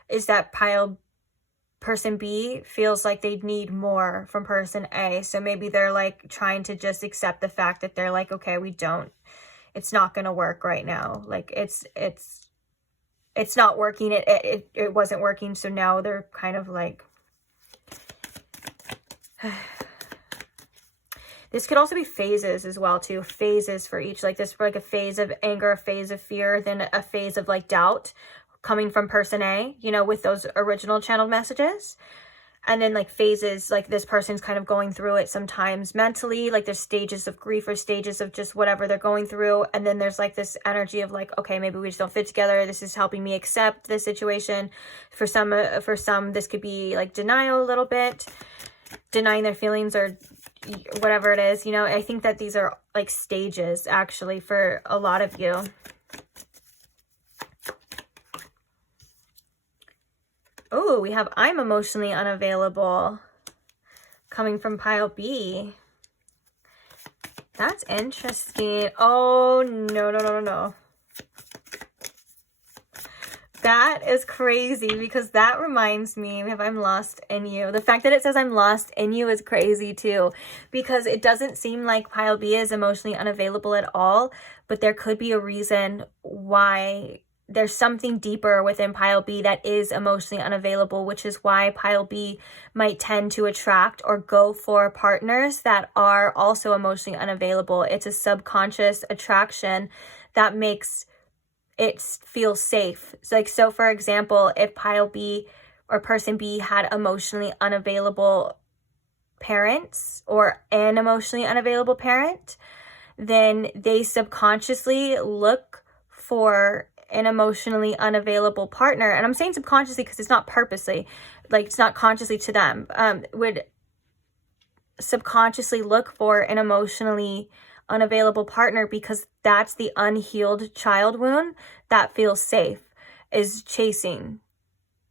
is that person B feels like they need more from person A. So maybe they're like trying to just accept the fact that they're like, okay, it's not going to work right now. Like it's not working. It wasn't working. So now they're kind of like, this could also be phases as well too. Phases for each, like this, like a phase of anger, a phase of fear, then a phase of like doubt coming from person A, you know, with those original channeled messages. And then like phases, like this person's kind of going through it sometimes mentally, like there's stages of grief or stages of just whatever they're going through. And then there's like this energy of like, okay, maybe we just don't fit together. This is helping me accept this situation. For some, this could be like denial a little bit, denying their feelings or whatever it is. You know, I think that these are like stages actually for a lot of you. Oh, we have I'm emotionally unavailable coming from pile B. That's interesting. Oh, no. That is crazy because that reminds me of I'm lost in you. The fact that it says I'm lost in you is crazy too, because it doesn't seem like pile B is emotionally unavailable at all, but there could be a reason why. There's something deeper within pile B that is emotionally unavailable, which is why pile B might tend to attract or go for partners that are also emotionally unavailable. It's a subconscious attraction that makes it feel safe. So for example, if pile B or person B had emotionally unavailable parents or an emotionally unavailable parent, then they subconsciously look for an emotionally unavailable partner. And I'm saying subconsciously because it's not purposely, like it's not consciously to them, would subconsciously look for an emotionally unavailable partner because that's the unhealed child wound that feels safe, is chasing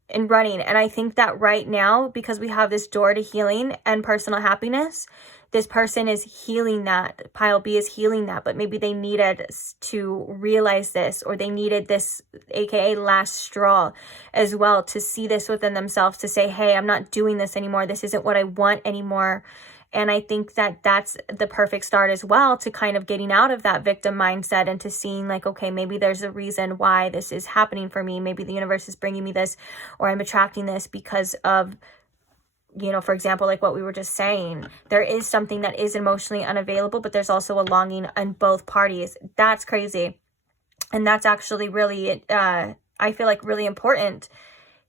and running. And I think that right now, because we have this door to healing and personal happiness, this person is healing that. Pile B is healing that, but maybe they needed to realize this, or they needed this, aka last straw as well, to see this within themselves, to say, hey, I'm not doing this anymore. This isn't what I want anymore. And I think that that's the perfect start as well to kind of getting out of that victim mindset and to seeing like, okay, maybe there's a reason why this is happening for me. Maybe the universe is bringing me this, or I'm attracting this because of, you know, for example, like what we were just saying, there is something that is emotionally unavailable, but there's also a longing on both parties. That's crazy. And that's actually really, I feel like really important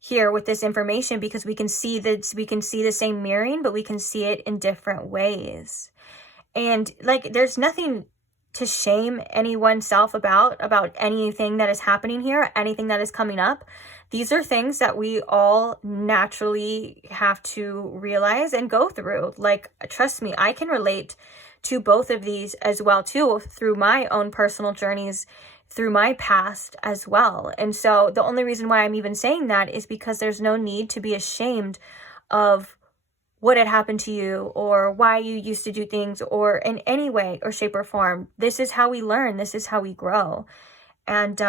here with this information, because we can see the same mirroring, but we can see it in different ways. And like, there's nothing to shame any oneself about anything that is happening here, anything that is coming up. These are things that we all naturally have to realize and go through. Like, trust me, I can relate to both of these as well too, through my own personal journeys, through my past as well. And so the only reason why I'm even saying that is because there's no need to be ashamed of what had happened to you, or why you used to do things, or in any way or shape or form. This is how we learn. This is how we grow. And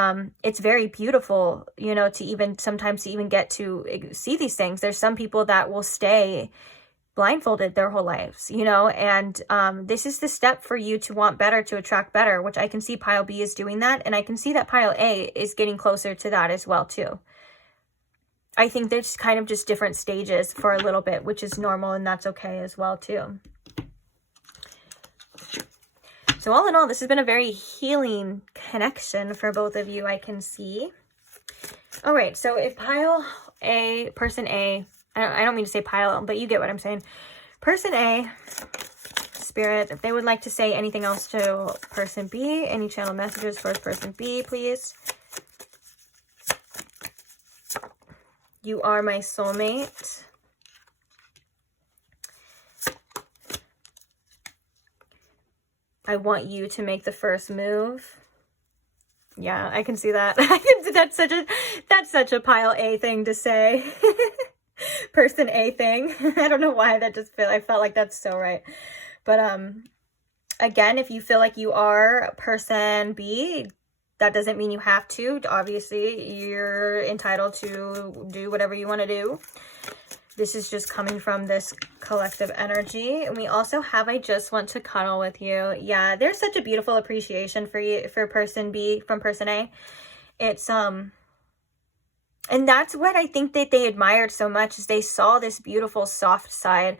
it's very beautiful, you know, to even sometimes to even get to see these things. There's some people that will stay blindfolded their whole lives, you know, and this is the step for you to want better, to attract better, which I can see pile B is doing that. And I can see that pile A is getting closer to that as well too. I think there's kind of just different stages for a little bit, which is normal, and that's okay as well too. So all in all, this has been a very healing connection for both of you, I can see. All right, so if pile A, person A, I don't mean to say pile, but you get what I'm saying. Person A, Spirit, if they would like to say anything else to person B, any channel messages for person B, please. You are my soulmate. I want you to make the first move. Yeah, I can see that. That's such a pile A thing to say. Person A thing. I don't know why I felt like that's so right. But again, if you feel like you are person B, that doesn't mean you have to. Obviously, you're entitled to do whatever you want to do. This is just coming from this collective energy. And we also have, I just want to cuddle with you. Yeah, there's such a beautiful appreciation for you, for person B from person A. It's, and that's what I think that they admired so much, is they saw this beautiful soft side,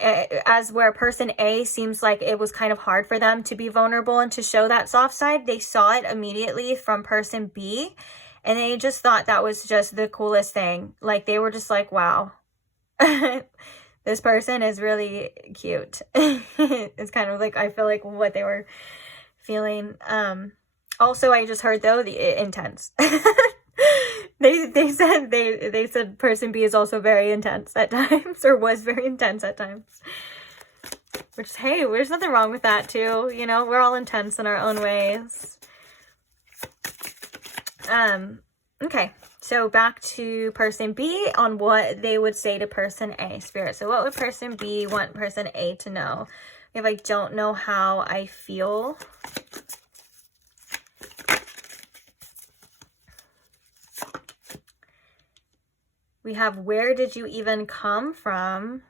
as where person A seems like it was kind of hard for them to be vulnerable and to show that soft side. They saw it immediately from person B, and they just thought that was just the coolest thing. Like, they were just like, wow. This person is really cute. It's kind of like, I feel like what they were feeling. Also, I just heard though, the intense. They said person B is also very intense at times, or was very intense at times. Which, hey, there's nothing wrong with that too. You know, we're all intense in our own ways. Okay. So back to person B on what they would say to person A, Spirit. So what would person B want person A to know? We have, I don't know how I feel. We have, where did you even come from?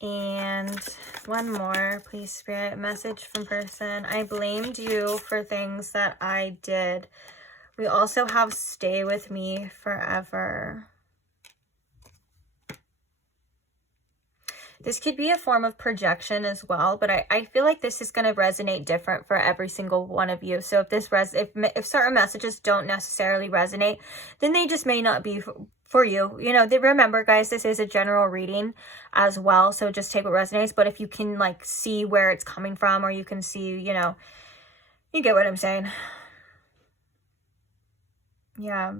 And one more, please, Spirit. Message from person. I blamed you for things that I did. We also have, stay with me forever. This could be a form of projection as well, but I feel like this is going to resonate different for every single one of you. So if this if certain messages don't necessarily resonate, then they just may not be for you. You know, remember guys, this is a general reading as well, so just take what resonates. But if you can like see where it's coming from, or you can see, you know, you get what I'm saying. Yeah.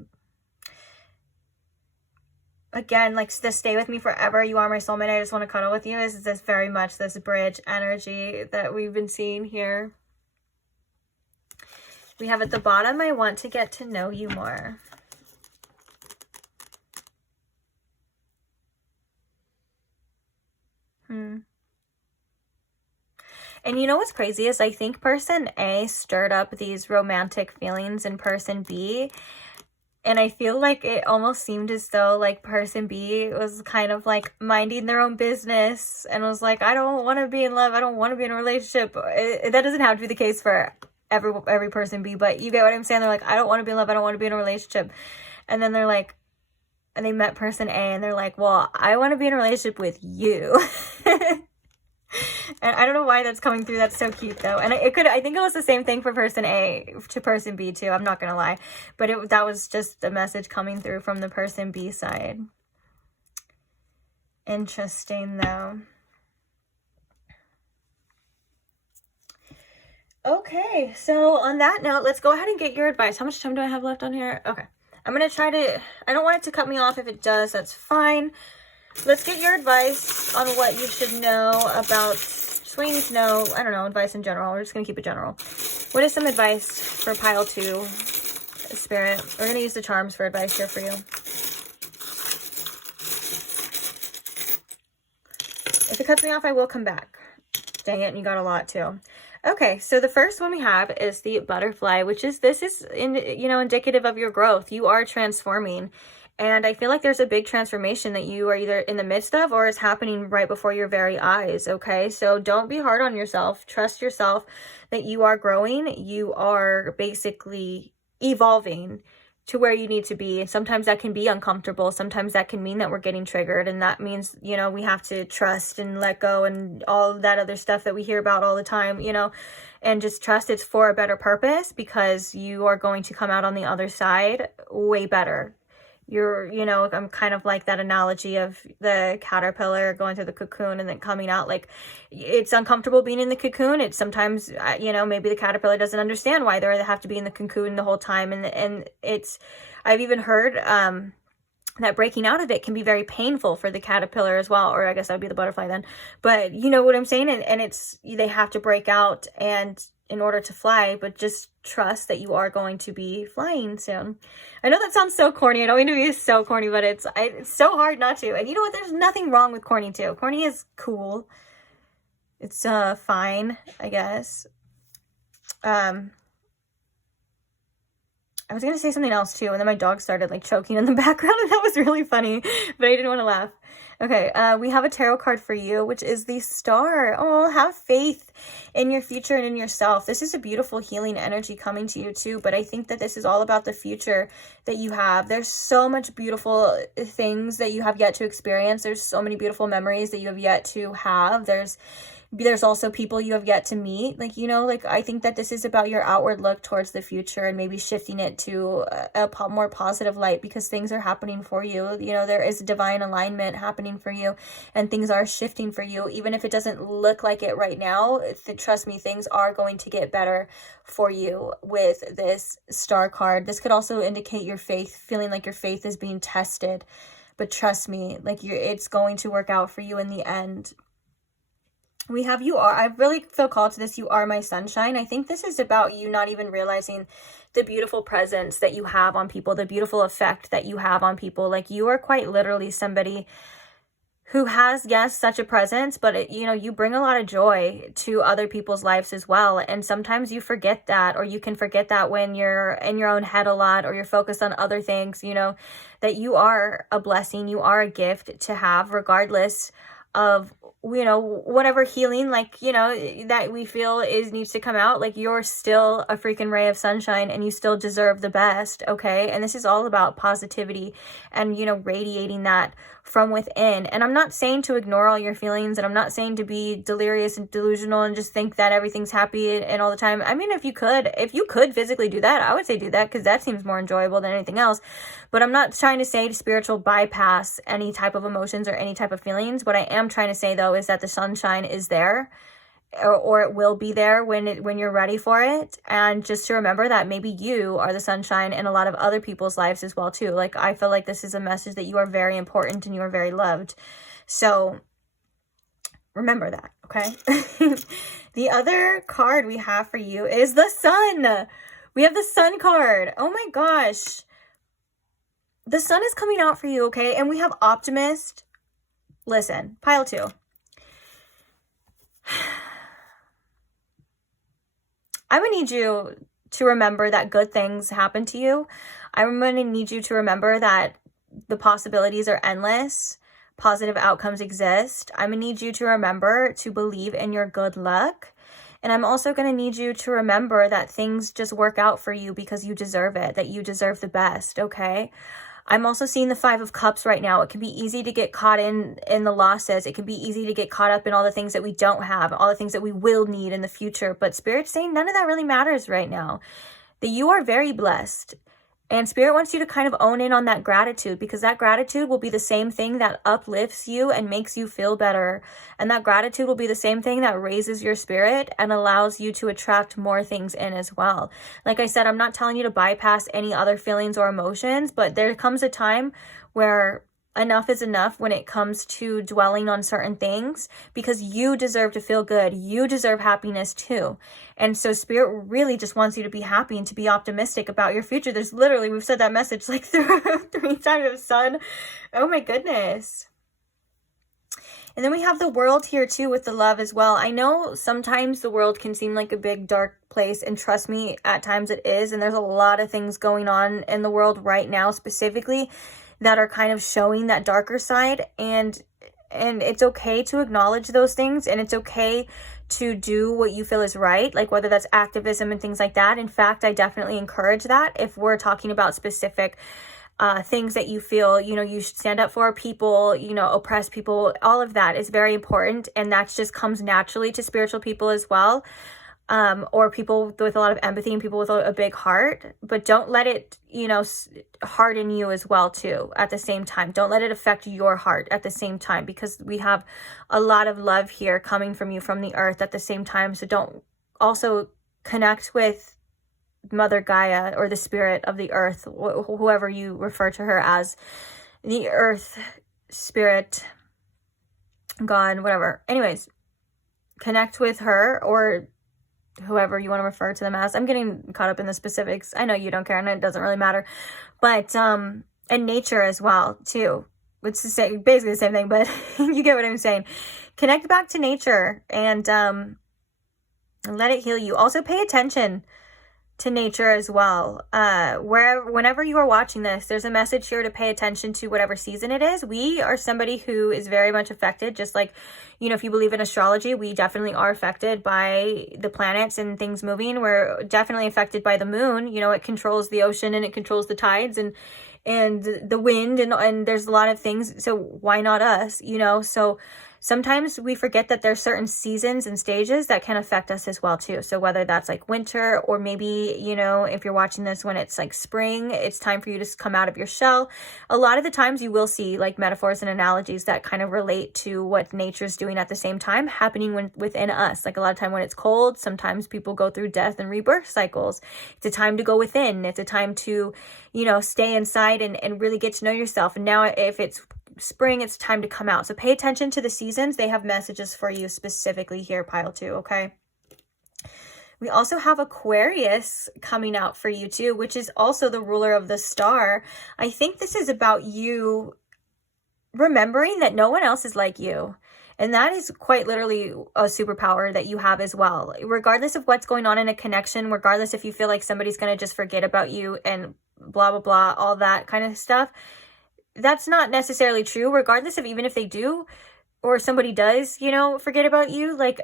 Again, like this stay with me forever, you are my soulmate, I just want to cuddle with you, is this very much this bridge energy that we've been seeing here. We have at the bottom, I want to get to know you more. And you know what's crazy is I think person A stirred up these romantic feelings in person B. And I feel like it almost seemed as though like person B was kind of like minding their own business and was like, I don't want to be in love. I don't want to be in a relationship. That doesn't have to be the case for every person B, but you get what I'm saying? They're like, I don't want to be in love. I don't want to be in a relationship. And then they're like, and they met person A and they're like, well, I want to be in a relationship with you. And I don't know why that's coming through. That's so cute though. And I think it was the same thing for person A to person B too. I'm not going to lie, but that was just a message coming through from the person B side. Interesting though. Okay. So on that note, let's go ahead and get your advice. How much time do I have left on here? Okay. I'm going to try to, I don't want it to cut me off. If it does, that's fine. Let's get your advice on what you should know about, just what you need to know, I don't know, advice in general. We're just going to keep it general. What is some advice for pile 2, Spirit? We're going to use the charms for advice here for you. If it cuts me off, I will come back. Dang it, and you got a lot too. Okay, so the first one we have is the butterfly, which is, this is, indicative of your growth. You are transforming. And I feel like there's a big transformation that you are either in the midst of or is happening right before your very eyes, okay? So don't be hard on yourself. Trust yourself that you are growing. You are basically evolving to where you need to be. And sometimes that can be uncomfortable. Sometimes that can mean that we're getting triggered. And that means, we have to trust and let go and all that other stuff that we hear about all the time, and just trust it's for a better purpose, because you are going to come out on the other side way better. I'm kind of like that analogy of the caterpillar going through the cocoon and then coming out. Like, it's uncomfortable being in the cocoon. It's sometimes, maybe the caterpillar doesn't understand why they have to be in the cocoon the whole time. And I've even heard, that breaking out of it can be very painful for the caterpillar as well. Or I guess that would be the butterfly then. But you know what I'm saying? And they have to break out and in order to fly, but just trust that you are going to be flying soon. I know that sounds so corny. I don't mean to be so corny, but it's so hard not to. And you know what? There's nothing wrong with corny too. Corny is cool. It's fine, I guess. I was going to say something else too, and then my dog started like choking in the background, and that was really funny, but I didn't want to laugh. Okay, we have a tarot card for you, which is the Star. Oh, have faith in your future and in yourself. This is a beautiful healing energy coming to you too, but I think that this is all about the future that you have. There's so much beautiful things that you have yet to experience. There's so many beautiful memories that you have yet to have. There's also people you have yet to meet. I think that this is about your outward look towards the future and maybe shifting it to a more positive light, because things are happening for you. There is divine alignment happening for you and things are shifting for you. Even if it doesn't look like it right now, trust me, things are going to get better for you with this Star card. This could also indicate your faith, feeling like your faith is being tested. But trust me, it's going to work out for you in the end. We have I really feel called to this. You are my sunshine. I think this is about you not even realizing the beautiful presence that you have on people, the beautiful effect that you have on people. Like, you are quite literally somebody who has, yes, such a presence, but you bring a lot of joy to other people's lives as well. And sometimes you forget that, or you can forget that when you're in your own head a lot, or you're focused on other things, that you are a blessing, you are a gift to have, regardless of you know, whatever healing, like, you know, that we feel needs to come out, like, you're still a freaking ray of sunshine and you still deserve the best, okay? And this is all about positivity and, you know, radiating that from within. And I'm not saying to ignore all your feelings, and I'm not saying to be delirious and delusional and just think that everything's happy and all the time. I mean, if you could physically do that, I would say do that, because that seems more enjoyable than anything else. But I'm not trying to say to spiritual bypass any type of emotions or any type of feelings. What I am trying to say, though, is that the sunshine is there, or it will be there when you're ready for it. And just to remember that maybe you are the sunshine in a lot of other people's lives as well, too. Like, I feel like this is a message that you are very important and you are very loved. So remember that, okay? The other card we have for you is the Sun. We have the Sun card. Oh my gosh. The Sun is coming out for you, okay? And we have Optimist. Listen, pile 2. I'm going to need you to remember that good things happen to you. I'm going to need you to remember that the possibilities are endless. Positive outcomes exist. I'm going to need you to remember to believe in your good luck. And I'm also going to need you to remember that things just work out for you because you deserve it, that you deserve the best, okay? I'm also seeing the 5 of Cups right now. It can be easy to get caught in the losses. It can be easy to get caught up in all the things that we don't have, all the things that we will need in the future. But Spirit's saying none of that really matters right now. That you are very blessed. And Spirit wants you to kind of own in on that gratitude, because that gratitude will be the same thing that uplifts you and makes you feel better. And that gratitude will be the same thing that raises your spirit and allows you to attract more things in as well. Like I said, I'm not telling you to bypass any other feelings or emotions, but there comes a time where enough is enough when it comes to dwelling on certain things, because you deserve to feel good. You deserve happiness too. And so Spirit really just wants you to be happy and to be optimistic about your future. There's literally, we've said that message like 3 times, Sun. Oh my goodness. And then we have the World here too with the Love as well. I know sometimes the world can seem like a big dark place, and trust me, at times it is. And there's a lot of things going on in the world right now specifically that are kind of showing that darker side, and it's okay to acknowledge those things, and it's okay to do what you feel is right, like whether that's activism and things like that. In fact, I definitely encourage that. If we're talking about specific things that you feel, you know, you should stand up for people, you know, oppress people, all of that is very important, and that just comes naturally to spiritual people as well. Or people with a lot of empathy and people with a big heart, but don't let it, you know, harden you as well too at the same time. Don't let it affect your heart at the same time, because we have a lot of love here coming from you from the earth at the same time. So don't also connect with Mother Gaia or the spirit of the earth, whoever you refer to her as, the earth, spirit, God, whatever. Anyways, connect with her or whoever you want to refer to them as. I'm getting caught up in the specifics. I know you don't care and it doesn't really matter. But, and nature as well, too. It's the same, basically the same thing, but you get what I'm saying. Connect back to nature and let it heal you. Also pay attention to nature as well. Whenever you are watching this, there's a message here to pay attention to whatever season it is. We are somebody who is very much affected, just like, you know, if you believe in astrology, we definitely are affected by the planets and things moving. We're definitely affected by the moon. You know, it controls the ocean and it controls the tides and the wind and there's a lot of things. So why not us, you know? So sometimes we forget that there's certain seasons and stages that can affect us as well too. So whether that's like winter, or maybe, you know, if you're watching this when it's like spring, it's time for you to come out of your shell. A lot of the times you will see like metaphors and analogies that kind of relate to what nature's doing at the same time happening within us. Like a lot of time when it's cold, sometimes people go through death and rebirth cycles. It's a time to go within. It's a time to, you know, stay inside and really get to know yourself. And now if it's spring, it's time to come out. So pay attention to the seasons. They have messages for you specifically here, pile 2, okay? We also have Aquarius coming out for you too, which is also the ruler of the star. I think this is about you remembering that no one else is like you. And that is quite literally a superpower that you have as well. Regardless of what's going on in a connection, regardless if you feel like somebody's going to just forget about you and blah, blah, blah, all that kind of stuff, that's not necessarily true. Regardless of even if they do, or somebody does, you know, forget about you, like,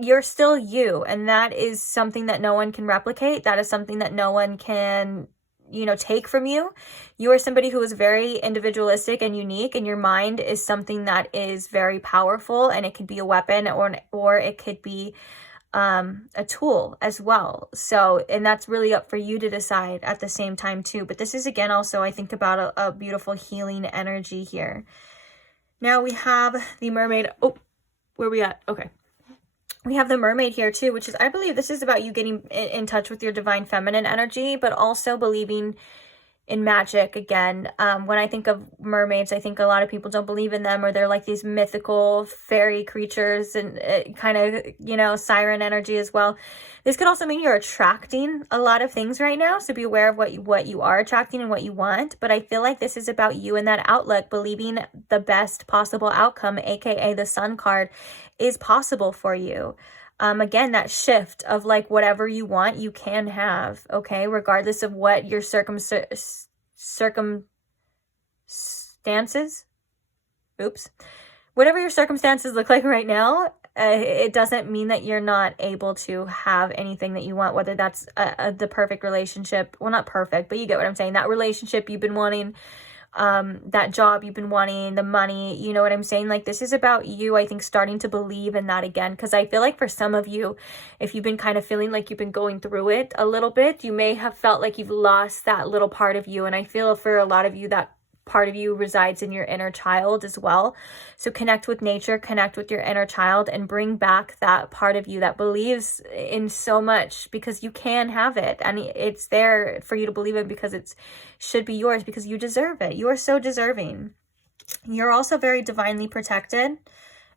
you're still you. And that is something that no one can replicate. That is something that no one can, you know, take from you. You are somebody who is very individualistic and unique, and your mind is something that is very powerful, and it could be a weapon, or it could be a tool as well. So, and that's really up for you to decide at the same time too. But this is, again, also, I think about a beautiful healing energy here. Now we have the mermaid. Oh, where are we at? Okay. We have the mermaid here too, which is, I believe this is about you getting in touch with your divine feminine energy, but also believing in magic again. When I think of mermaids, I think a lot of people don't believe in them, or they're like these mythical fairy creatures, and kind of, you know, siren energy as well. This could also mean you're attracting a lot of things right now, so be aware of what you are attracting and what you want. But I feel like this is about you and that outlook, believing the best possible outcome, aka the Sun card, is possible for you. Again, that shift of like, whatever you want, you can have, okay? Regardless of what your circumstances, whatever your circumstances look like right now, it doesn't mean that you're not able to have anything that you want, whether that's the perfect relationship. Well, not perfect, but you get what I'm saying. That relationship you've been wanting, that job you've been wanting, the money, you know what I'm saying? Like, this is about you, I think, starting to believe in that again. Because I feel like for some of you, if you've been kind of feeling like you've been going through it a little bit, you may have felt like you've lost that little part of you. And I feel for a lot of you, that part of you resides in your inner child as well. So connect with nature, connect with your inner child, and bring back that part of you that believes in so much, because you can have it, and it's there for you to believe in, because it should be yours, because you deserve it. You are so deserving. You're also very divinely protected.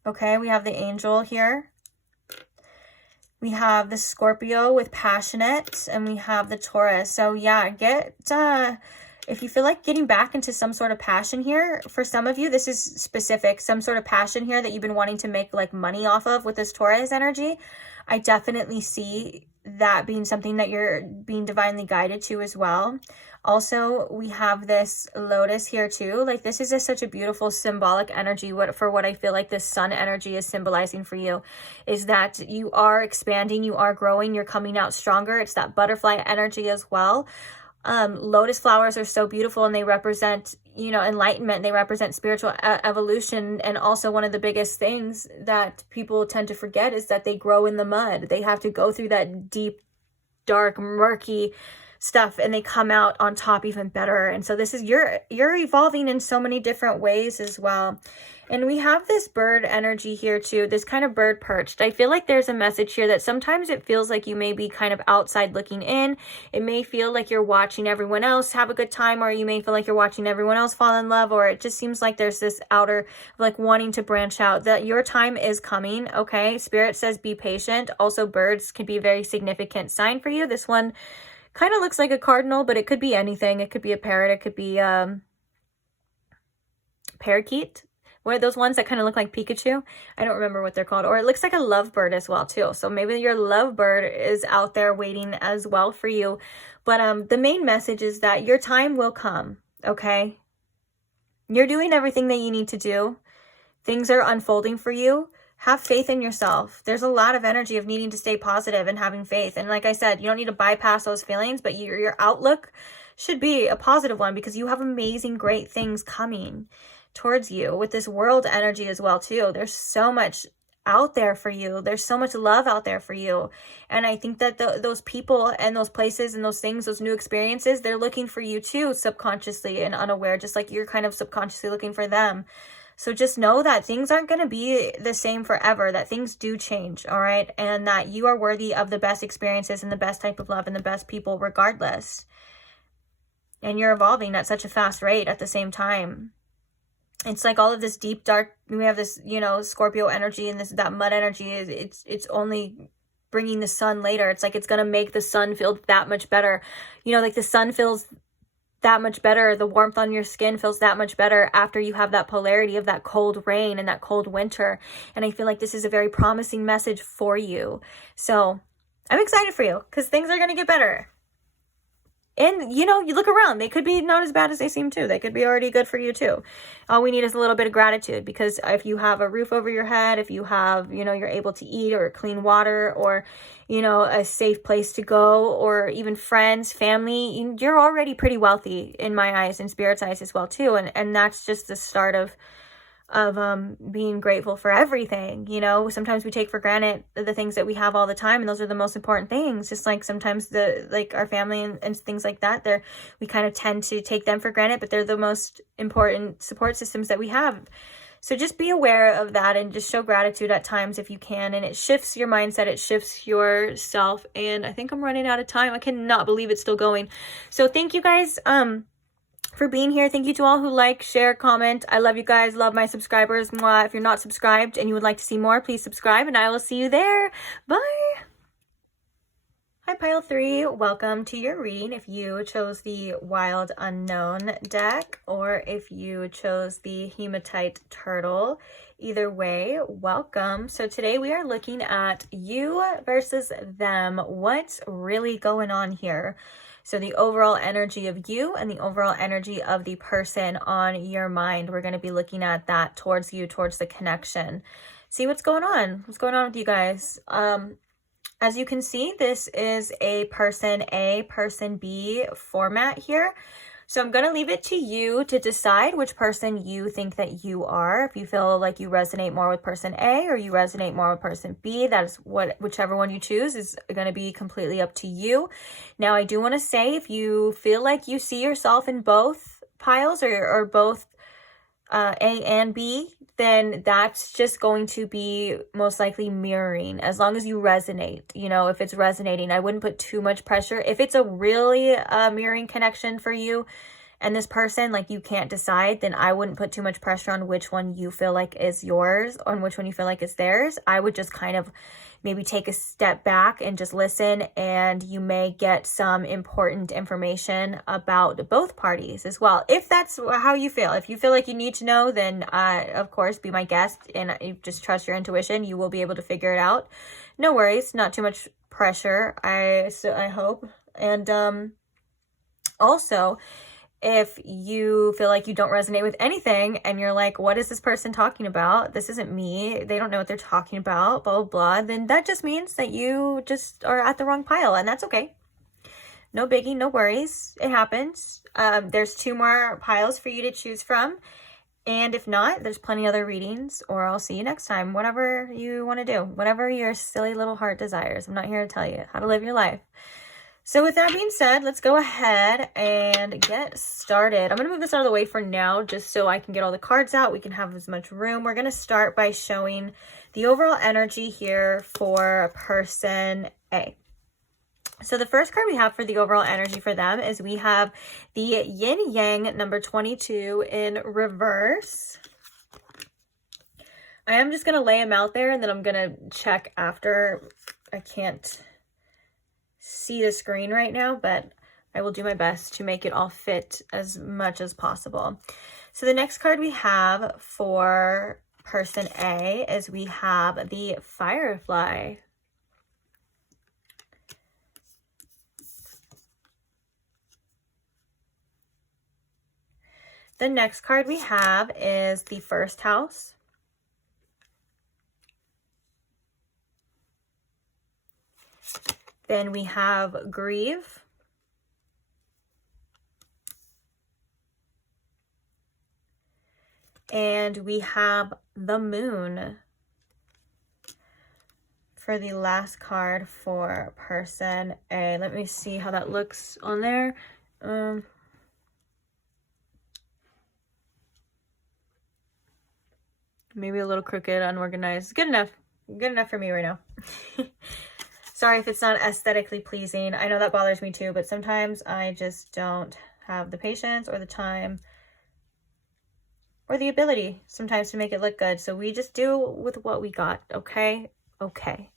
Okay, we have the angel here. We have the Scorpio with passionate, and we have the Taurus. So yeah, if you feel like getting back into some sort of passion here, for some of you, this is specific, some sort of passion here that you've been wanting to make like money off of with this Taurus energy. I definitely see that being something that you're being divinely guided to as well. Also, we have this lotus here too. Like, this is such a beautiful symbolic energy. For what I feel like this sun energy is symbolizing for you is that you are expanding, you are growing, you're coming out stronger. It's that butterfly energy as well. Lotus flowers are so beautiful, and they represent, you know, enlightenment. They represent spiritual evolution. And also, one of the biggest things that people tend to forget is that they grow in the mud. They have to go through that deep, dark, murky stuff, and they come out on top even better. And so this is, you're evolving in so many different ways as well. And we have this bird energy here too, this kind of bird perched. I feel like there's a message here that sometimes it feels like you may be kind of outside looking in. It may feel like you're watching everyone else have a good time, or you may feel like you're watching everyone else fall in love, or it just seems like there's this outer, like, wanting to branch out, that your time is coming, okay? Spirit says be patient. Also, birds can be a very significant sign for you. This one kind of looks like a cardinal, but it could be anything. It could be a parrot. It could be parakeet. One of those ones that kind of look like Pikachu. I don't remember what they're called. Or it looks like a lovebird as well too. So maybe your lovebird is out there waiting as well for you. But the main message is that your time will come, okay? You're doing everything that you need to do. Things are unfolding for you. Have faith in yourself. There's a lot of energy of needing to stay positive and having faith. And like I said, you don't need to bypass those feelings, but your outlook should be a positive one, because you have amazing, great things coming towards you with this world energy as well too. There's so much out there for you. There's so much love out there for you. And I think that those people and those places and those things, those new experiences, they're looking for you too, subconsciously and unaware, just like you're kind of subconsciously looking for them. So just know that things aren't going to be the same forever, that things do change, all right? And that you are worthy of the best experiences and the best type of love and the best people regardless. And you're evolving at such a fast rate at the same time. It's like all of this deep, dark, we have this, you know, Scorpio energy, and that mud energy is, it's only bringing the sun later. It's like it's going to make the sun feel that much better. You know, like the sun feels that much better. The warmth on your skin feels that much better after you have that polarity of that cold rain and that cold winter. And I feel like this is a very promising message for you. So I'm excited for you, because things are going to get better. And, you know, you look around, they could be not as bad as they seem too. They could be already good for you too. All we need is a little bit of gratitude, because if you have a roof over your head, if you have, you know, you're able to eat or clean water, or, you know, a safe place to go, or even friends, family, you're already pretty wealthy in my eyes and Spirit's eyes as well too. And that's just the start of being grateful for everything. You know, sometimes we take for granted the things that we have all the time, and those are the most important things. Just like sometimes like our family and things like that, we kind of tend to take them for granted, but they're the most important support systems that we have. So just be aware of that and just show gratitude at times if you can, and it shifts your mindset, it shifts yourself. And I think I'm running out of time. I cannot believe it's still going. So thank you guys for being here. Thank you to all who like, share, comment. I love you guys. Love my subscribers. Mwah. If you're not subscribed and you would like to see more, please subscribe, and I will see you there. Bye. Hi, Pile 3. Welcome to your reading. If you chose the Wild Unknown deck, or if you chose the Hematite Turtle, either way, welcome. So today we are looking at you versus them. What's really going on here? So the overall energy of you and the overall energy of the person on your mind. We're going to be looking at that towards you, towards the connection. See what's going on. What's going on with you guys? As you can see, this is a person A, person B format here. So I'm going to leave it to you to decide which person you think that you are. If you feel like you resonate more with person A or you resonate more with person B, that is whichever one you choose is going to be completely up to you. Now, I do want to say, if you feel like you see yourself in both piles or both A and B, then that's just going to be most likely mirroring, as long as you resonate. You know, if it's resonating, I wouldn't put too much pressure. If it's a really mirroring connection for you and this person, like, you can't decide, then I wouldn't put too much pressure on which one you feel like is yours or which one you feel like is theirs. I would just kind of maybe take a step back and just listen, and you may get some important information about both parties as well, if that's how you feel. If you feel like you need to know, then of course, be my guest and you just trust your intuition. You will be able to figure it out. No worries, not too much pressure, I hope. And also, if you feel like you don't resonate with anything and you're like, what is this person talking about? This isn't me. They don't know what they're talking about, blah, blah, blah. Then that just means that you just are at the wrong pile, and that's okay. No biggie, no worries. It happens. There's 2 more piles for you to choose from. And if not, there's plenty other readings, or I'll see you next time. Whatever you want to do, whatever your silly little heart desires. I'm not here to tell you how to live your life. So with that being said, let's go ahead and get started. I'm going to move this out of the way for now, just so I can get all the cards out. We can have as much room. We're going to start by showing the overall energy here for person A. So the first card we have for the overall energy for them is we have the Yin Yang number 22 in reverse. I am just going to lay them out there, and then I'm going to check after. I can't see the screen right now, but I will do my best to make it all fit as much as possible. So the next card we have for person A is we have the Firefly. The next card we have is the First House. Then we have Grieve. And we have the Moon for the last card for person A. Let me see how that looks on there. Maybe a little crooked, unorganized. Good enough. Good enough for me right now. Sorry if it's not aesthetically pleasing. I know that bothers me too, but sometimes I just don't have the patience or the time or the ability sometimes to make it look good. So we just do with what we got, okay? Okay.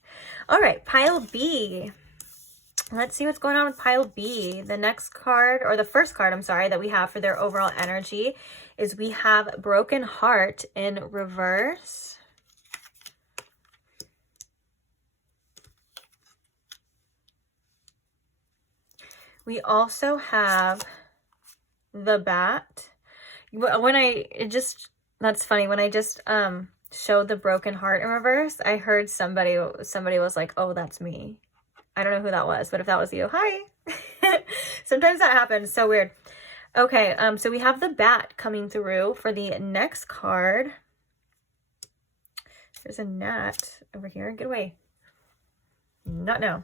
All right, pile B. Let's see what's going on with pile B. The next card, or the first card, I'm sorry, that we have for their overall energy is we have Broken Heart in reverse. We also have the bat. That's funny, when I just showed the broken heart in reverse, I heard somebody was like, oh, that's me. I don't know who that was, but if that was you, hi. Sometimes that happens. So weird. Okay, so we have the bat coming through for the next card. There's a gnat over here. Get away. Not now.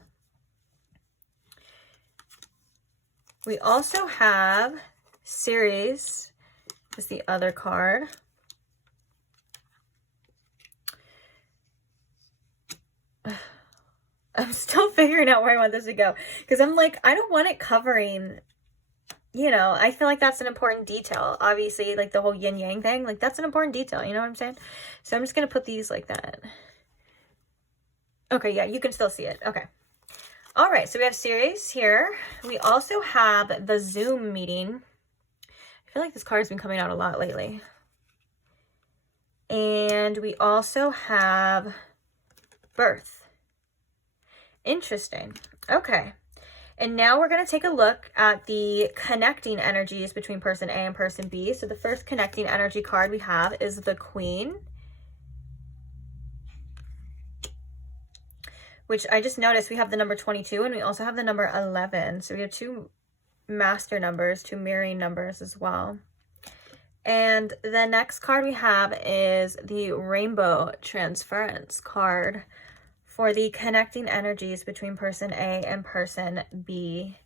We also have Ceres is the other card. I'm still figuring out where I want this to go, because I'm like, I don't want it covering, you know, I feel like that's an important detail. Obviously, like the whole yin yang thing, like that's an important detail, you know what I'm saying? So I'm just going to put these like that. Okay, yeah, you can still see it. Okay. All right, so we have Ceres here. We also have the Zoom meeting. I feel like this card's been coming out a lot lately. And we also have birth. Interesting. Okay. And now we're going to take a look at the connecting energies between person A and person B. So the first connecting energy card we have is the Queen, which I just noticed we have the number 22 and we also have the number 11. So we have two master numbers, two mirroring numbers as well. And the next card we have is the Rainbow Transference card for the connecting energies between person A and person B.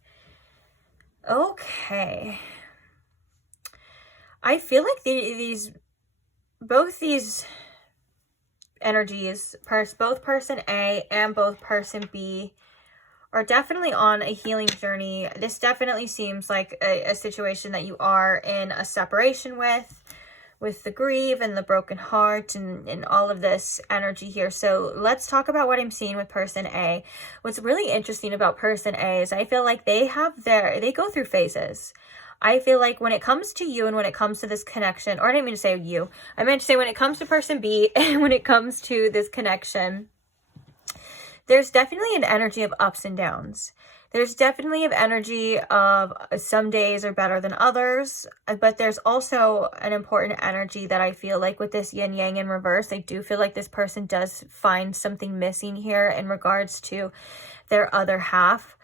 Okay. I feel like both these energies, both person A and both person B, are definitely on a healing journey. This definitely seems like a situation that you are in a separation with the grief and the broken heart and all of this energy here. So let's talk about what I'm seeing with person A. What's really interesting about person A is I feel like they go through phases. I feel like when it comes to you and when it comes to this connection, or I didn't mean to say you, I meant to say when it comes to person B and when it comes to this connection, there's definitely an energy of ups and downs. There's definitely an energy of some days are better than others, but there's also an important energy that I feel like with this yin yang in reverse, I do feel like this person does find something missing here in regards to their other half,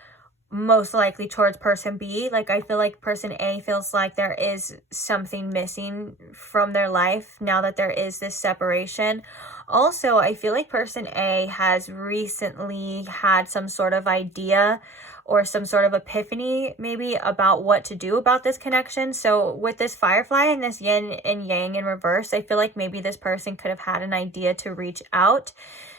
most likely towards person B. Like I feel like person A feels like there is something missing from their life now that there is this separation. Also, I feel like person A has recently had some sort of idea or some sort of epiphany maybe about what to do about this connection. So with this firefly and this yin and yang in reverse, I feel like maybe this person could have had an idea to reach out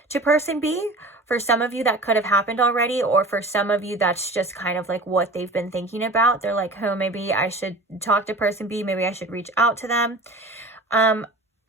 to person B. For some of you, that could have happened already, or for some of you, that's just kind of like what they've been thinking about. They're like, oh, maybe I should talk to person B. Maybe I should reach out to them.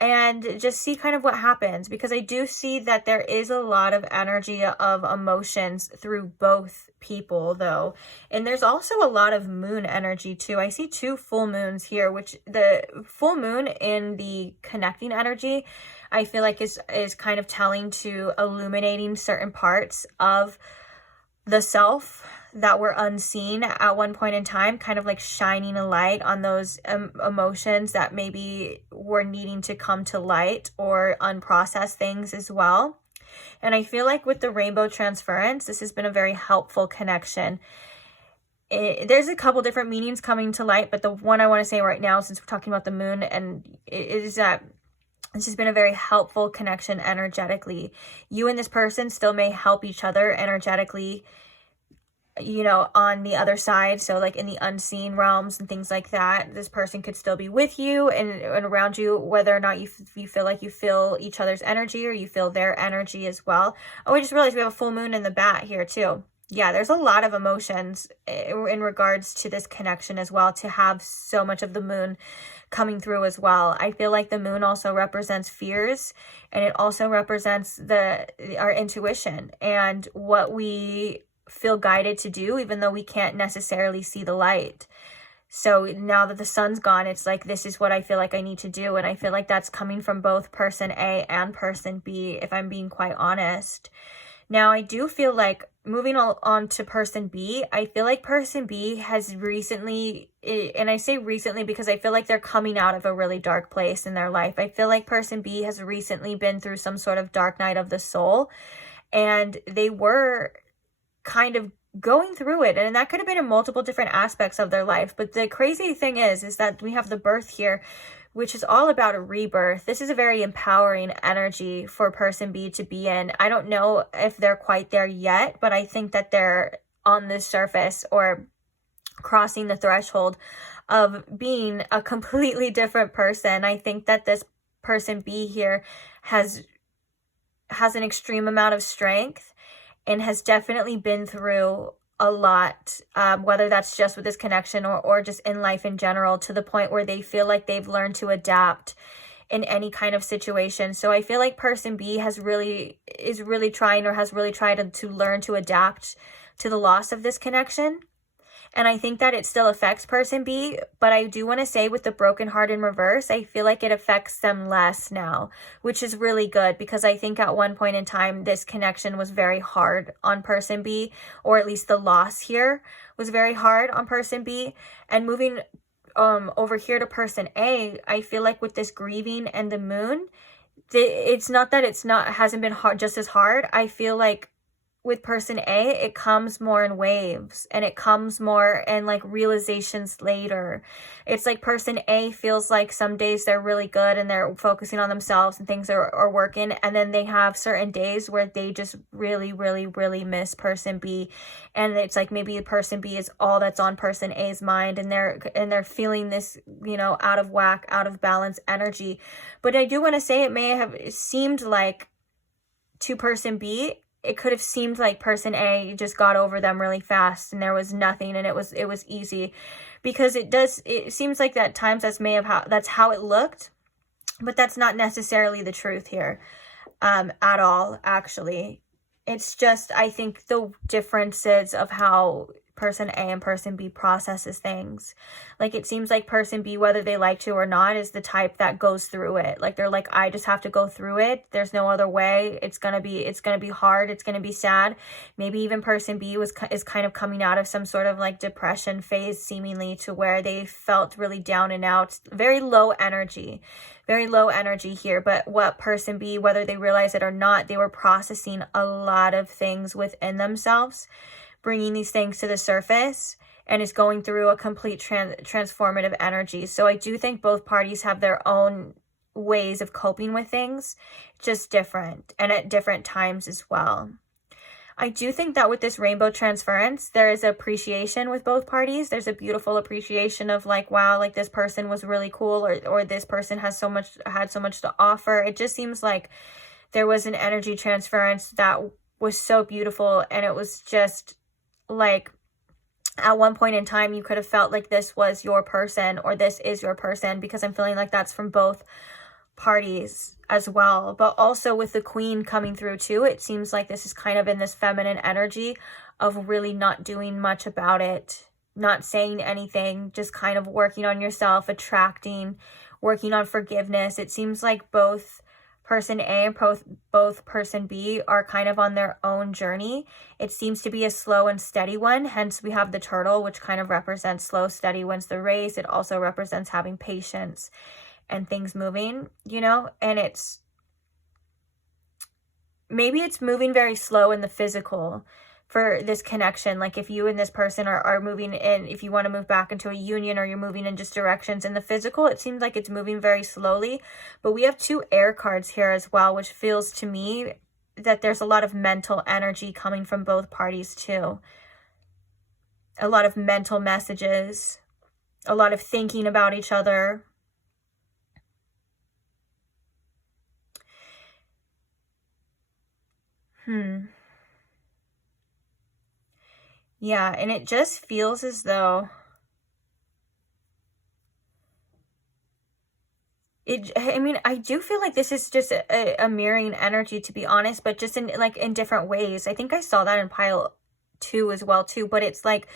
And just see kind of what happens, because I do see that there is a lot of energy of emotions through both people though. And there's also a lot of moon energy too. I see two full moons here, which the full moon in the connecting energy, I feel like is kind of telling to illuminating certain parts of the self that were unseen at one point in time, kind of like shining a light on those emotions that maybe were needing to come to light, or unprocessed things as well. And I feel like with the rainbow transference, this has been a very helpful connection. There's a couple different meanings coming to light, but the one I want to say right now, since we're talking about the moon, and is that this has been a very helpful connection energetically. You and this person still may help each other energetically, you know, on the other side. So like in the unseen realms and things like that, this person could still be with you and around you, whether or not you feel like you feel each other's energy or you feel their energy as well. Oh, I just realized we have a full moon in the bat here too. Yeah, there's a lot of emotions in regards to this connection as well, to have so much of the moon coming through as well. I feel like the moon also represents fears, and it also represents our intuition and what we feel guided to do, even though we can't necessarily see the light. So now that the sun's gone, it's like, this is what I feel like I need to do. And I feel like that's coming from both person A and person B, if I'm being quite honest. Now, I do feel like moving on to person B, I feel like person B has recently, and I say recently because I feel like they're coming out of a really dark place in their life. I feel like person B has recently been through some sort of dark night of the soul, and they were kind of going through it, and that could have been in multiple different aspects of their life. But the crazy thing is that we have the birth here, which is all about a rebirth. This is a very empowering energy for person B to be in. I don't know if they're quite there yet, but I think that they're on the surface or crossing the threshold of being a completely different person. I think that this person B here has an extreme amount of strength and has definitely been through a lot, whether that's just with this connection or just in life in general, to the point where they feel like they've learned to adapt in any kind of situation. So I feel like person B is really trying, or has really tried to learn to adapt to the loss of this connection. And I think that it still affects person B, but I do want to say with the broken heart in reverse, I feel like it affects them less now, which is really good, because I think at one point in time, this connection was very hard on person B, or at least the loss here was very hard on person B. And moving over here to person A, I feel like with this grieving and the moon, it's not that hasn't been hard, just as hard. I feel like with person A, it comes more in waves, and it comes more in like realizations later. It's like person A feels like some days they're really good and they're focusing on themselves and things are working, and then they have certain days where they just really, really, really miss person B, and it's like maybe person B is all that's on person A's mind, and they're feeling this, you know, out of whack, out of balance energy. But I do want to say it may have seemed like to person B, it could have seemed like person A just got over them really fast and there was nothing, and it was easy, because it seems like that times that's how it looked, but that's not necessarily the truth here at all. Actually, it's just, I think the differences of how person A and person B processes things. Like, it seems like person B, whether they like to or not, is the type that goes through it. Like, they're like, I just have to go through it. There's no other way. It's gonna be hard. It's gonna be sad. Maybe even person B is kind of coming out of some sort of like depression phase, seemingly, to where they felt really down and out. Very low energy here. But what person B, whether they realize it or not, they were processing a lot of things within themselves, bringing these things to the surface, and is going through a complete transformative energy. So I do think both parties have their own ways of coping with things, just different, and at different times as well. I do think that with this rainbow transference, there is appreciation with both parties. There's a beautiful appreciation of like, wow, like this person was really cool, or this person had so much to offer. It just seems like there was an energy transference that was so beautiful, and it was just like, at one point in time, you could have felt like this was your person, or this is your person, because I'm feeling like that's from both parties as well. But also with the queen coming through too, it seems like this is kind of in this feminine energy of really not doing much about it, not saying anything, just kind of working on yourself, attracting, working on forgiveness. It seems like both person A and both person B are kind of on their own journey. It seems to be a slow and steady one. Hence, we have the turtle, which kind of represents slow, steady wins the race. It also represents having patience and things moving, you know, and maybe it's moving very slow in the physical for this connection. Like, if you and this person are moving in, if you want to move back into a union, or you're moving in just directions in the physical, it seems like it's moving very slowly. But we have 2 air cards here as well, which feels to me that there's a lot of mental energy coming from both parties too. A lot of mental messages, a lot of thinking about each other. Yeah, and it just feels as though I mean, I do feel like this is just a mirroring energy, to be honest, but just in different ways. I think I saw that in pile 2 as well too, but it's like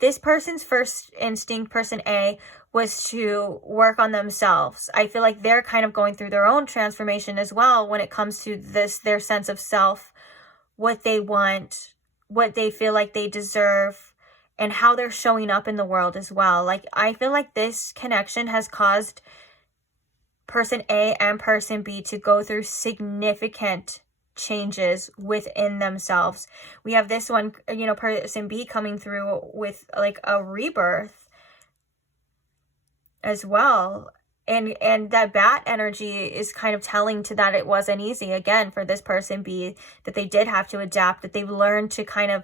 this person's first instinct, person A, was to work on themselves. I feel like they're kind of going through their own transformation as well when it comes to their sense of self, what they want, what they feel like they deserve and how they're showing up in the world as well. Like, I feel like this connection has caused person A and person B to go through significant changes within themselves. We have this one, you know, person B coming through with like a rebirth as well. And that bat energy is kind of telling to that it wasn't easy, again, for this person B, that they did have to adapt, that they've learned to kind of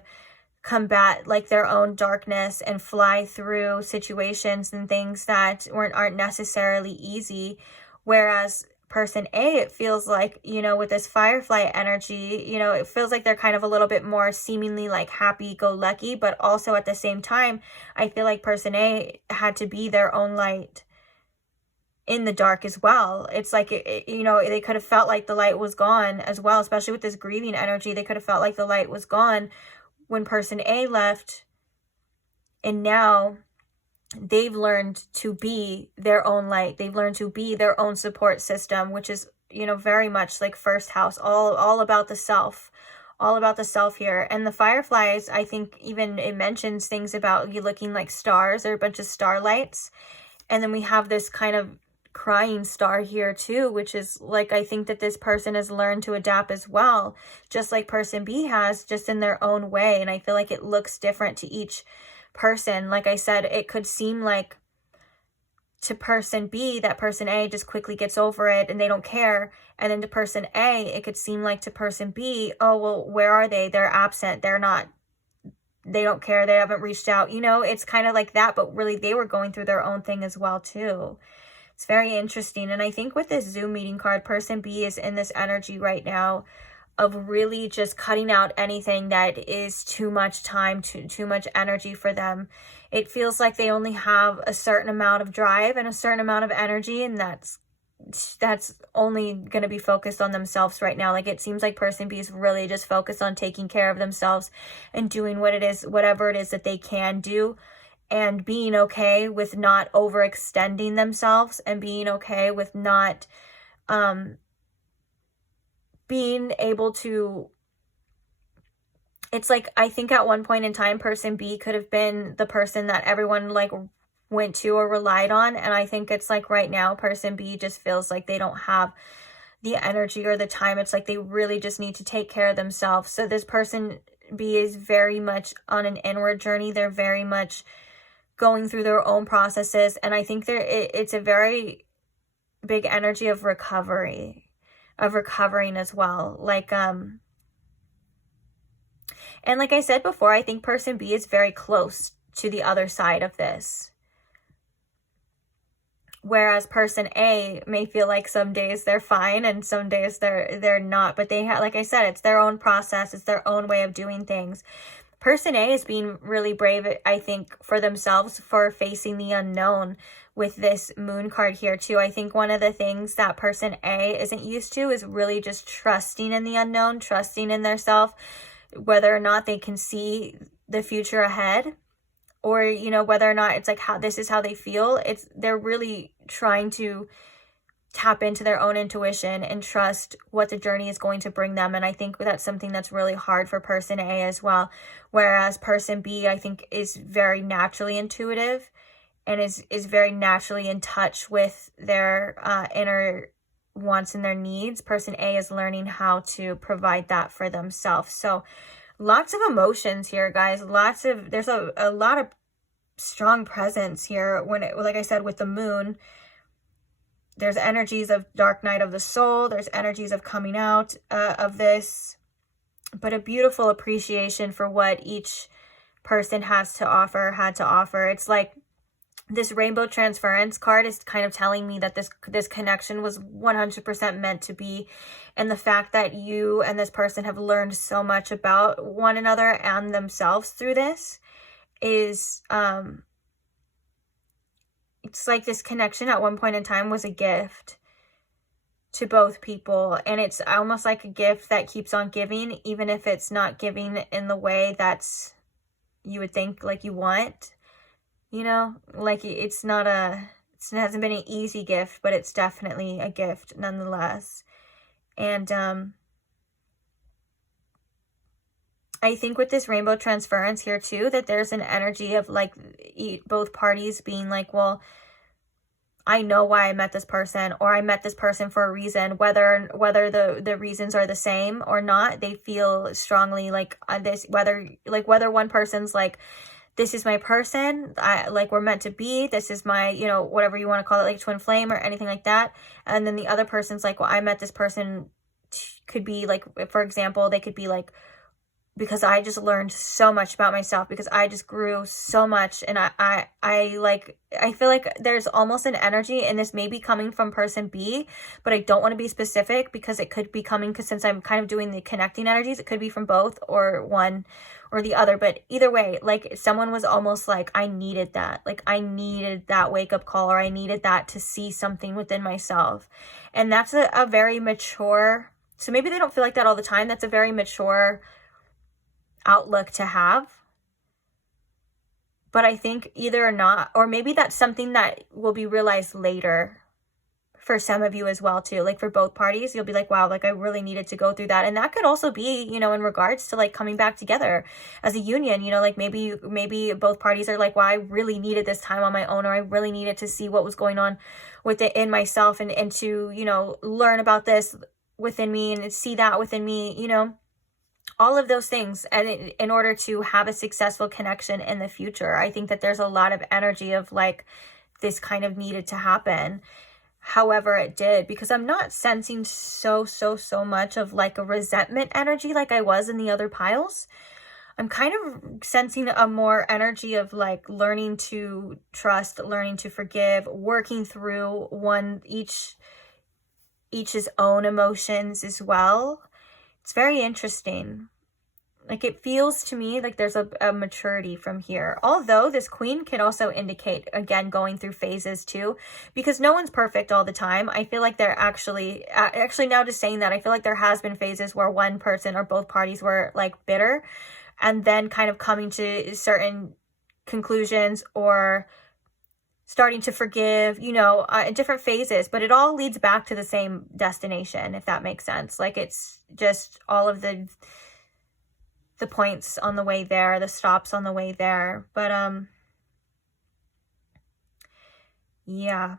combat like their own darkness and fly through situations and things that aren't necessarily easy. Whereas person A, it feels like, you know, with this firefly energy, you know, it feels like they're kind of a little bit more seemingly like happy-go-lucky, but also at the same time, I feel like person A had to be their own light in the dark as well. It's like, you know, they could have felt like the light was gone as well, especially with this grieving energy. They could have felt like the light was gone when person A left, and now they've learned to be their own light. They've learned to be their own support system, which is, you know, very much like first house, all about the self, all about the self here. And the fireflies, I think even it mentions things about you looking like stars or a bunch of starlights. And then we have this kind of crying star here too, which is like, I think that this person has learned to adapt as well, just like person B has, just in their own way. And I feel like it looks different to each person. Like I said, it could seem like to person B that person A just quickly gets over it and they don't care. And then to person A, it could seem like to person B, oh, well, where are they? They're absent. They don't care. They haven't reached out. You know, it's kind of like that, but really they were going through their own thing as well too. It's very interesting. And I think with this Zoom meeting card, person B is in this energy right now of really just cutting out anything that is too much time, too much energy for them. It feels like they only have a certain amount of drive and a certain amount of energy, and that's only going to be focused on themselves right now. Like, it seems like person B is really just focused on taking care of themselves and doing whatever it is that they can do, and being okay with not overextending themselves, and being okay with not being able to, it's like, I think at one point in time, person B could have been the person that everyone like went to or relied on. And I think it's like right now, person B just feels like they don't have the energy or the time. It's like they really just need to take care of themselves. So this person B is very much on an inward journey. They're very much going through their own processes. And I think it's a very big energy of recovering as well. Like, and like I said before, I think person B is very close to the other side of this. Whereas person A may feel like some days they're fine and some days they're not. But they have, like I said, it's their own process. It's their own way of doing things. Person A is being really brave, I think, for themselves, for facing the unknown with this moon card here too. I think one of the things that person A isn't used to is really just trusting in the unknown, trusting in their self, whether or not they can see the future ahead, or, you know, whether or not it's like how this is how they feel. They're really trying to tap into their own intuition and trust what the journey is going to bring them. And I think that's something that's really hard for person A as well. Whereas person B, I think, is very naturally intuitive and is very naturally in touch with their inner wants and their needs. Person A is learning how to provide that for themselves. So lots of emotions here, guys. There's a lot of strong presence here like I said, with the moon. There's energies of dark night of the soul. There's energies of coming out of this, but a beautiful appreciation for what each person had to offer. It's like this rainbow transference card is kind of telling me that this connection was 100% meant to be. And the fact that you and this person have learned so much about one another and themselves through this is, it's like this connection at one point in time was a gift to both people. And it's almost like a gift that keeps on giving, even if it's not giving in the way that's you would think like you want, you know, like it hasn't been an easy gift, but it's definitely a gift nonetheless. And I think with this rainbow transference here too, that there's an energy of like both parties being like, well, I know why I met this person, or I met this person for a reason, whether the reasons are the same or not. They feel strongly like this, whether one person's like, this is my person, like we're meant to be, this is my, you know, whatever you want to call it, like twin flame or anything like that. And then the other person's like, well, I met this person, could be like, for example, they could be like, because I just learned so much about myself, because I just grew so much. And I feel like there's almost an energy, and this may be coming from person B, but I don't want to be specific because it could be coming, because since I'm kind of doing the connecting energies, it could be from both or one or the other. But either way, like someone was almost like, I needed that. Like I needed that wake up call, or I needed that to see something within myself. And that's a very mature, so maybe they don't feel like that all the time. That's a very mature outlook to have. But I think either or not, or maybe that's something that will be realized later for some of you as well too. Like for both parties, you'll be like, wow, like I really needed to go through that. And that could also be, you know, in regards to like coming back together as a union, you know, like maybe both parties are like, wow, I really needed this time on my own, or I really needed to see what was going on with it in myself, and to, you know, learn about this within me and see that within me, you know, all of those things. And in order to have a successful connection in the future, I think that there's a lot of energy of like, this kind of needed to happen. However it did, because I'm not sensing so much of like a resentment energy like I was in the other piles. I'm kind of sensing a more energy of like learning to trust, learning to forgive, working through each's own emotions as well. It's very interesting. Like it feels to me like there's a maturity from here. Although this queen could also indicate, again, going through phases too, because no one's perfect all the time. I feel like they're actually now just saying that, I feel like there has been phases where one person or both parties were like bitter, and then kind of coming to certain conclusions or starting to forgive, you know, in different phases, but it all leads back to the same destination, if that makes sense. Like it's just all of the points on the way there, the stops on the way there. But yeah,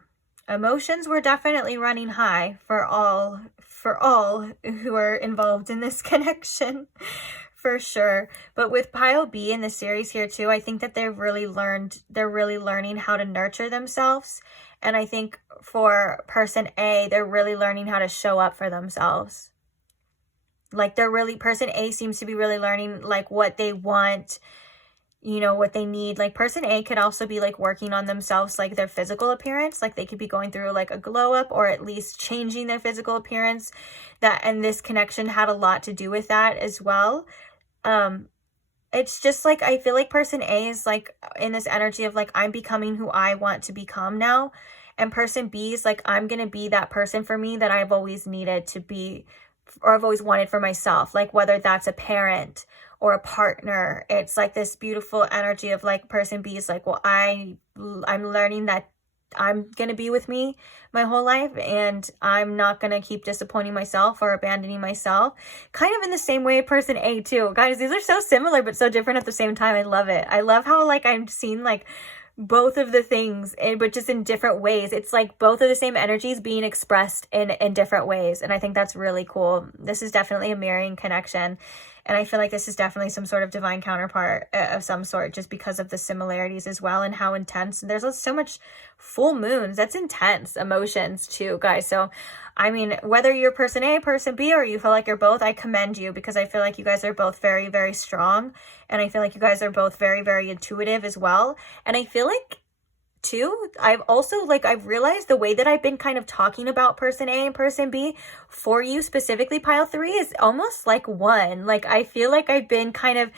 emotions were definitely running high for all who are involved in this connection. For sure. But with pile B in the series here too, I think that they're really learning how to nurture themselves. And I think for person A, they're really learning how to show up for themselves. Like person A seems to be really learning like what they want, you know, what they need. Like person A could also be like working on themselves, like their physical appearance. Like they could be going through like a glow up, or at least changing their physical appearance. And this connection had a lot to do with that as well. It's just like, I feel like person A is like in this energy of like, I'm becoming who I want to become now. And person B is like, I'm going to be that person for me that I've always needed to be, or I've always wanted for myself. Like whether that's a parent or a partner, it's like this beautiful energy of like person B is like, well, I'm learning that I'm going to be with me my whole life, and I'm not going to keep disappointing myself or abandoning myself. Kind of in the same way person A too. Guys, these are so similar but so different at the same time. I love it. I love how like I'm seeing like both of the things, but just in different ways. It's like both of the same energies being expressed in different ways. And I think that's really cool. This is definitely a mirroring connection. And I feel like this is definitely some sort of divine counterpart of some sort, just because of the similarities as well, and how intense. And there's so much full moons. That's intense emotions too, guys. So, I mean, whether you're person A, person B, or you feel like you're both, I commend you, because I feel like you guys are both very, very strong. And I feel like you guys are both very, very intuitive as well. And I feel like too, I've realized the way that I've been kind of talking about person A and person B for you specifically, pile 3, is almost like one. Like I feel like I've been kind of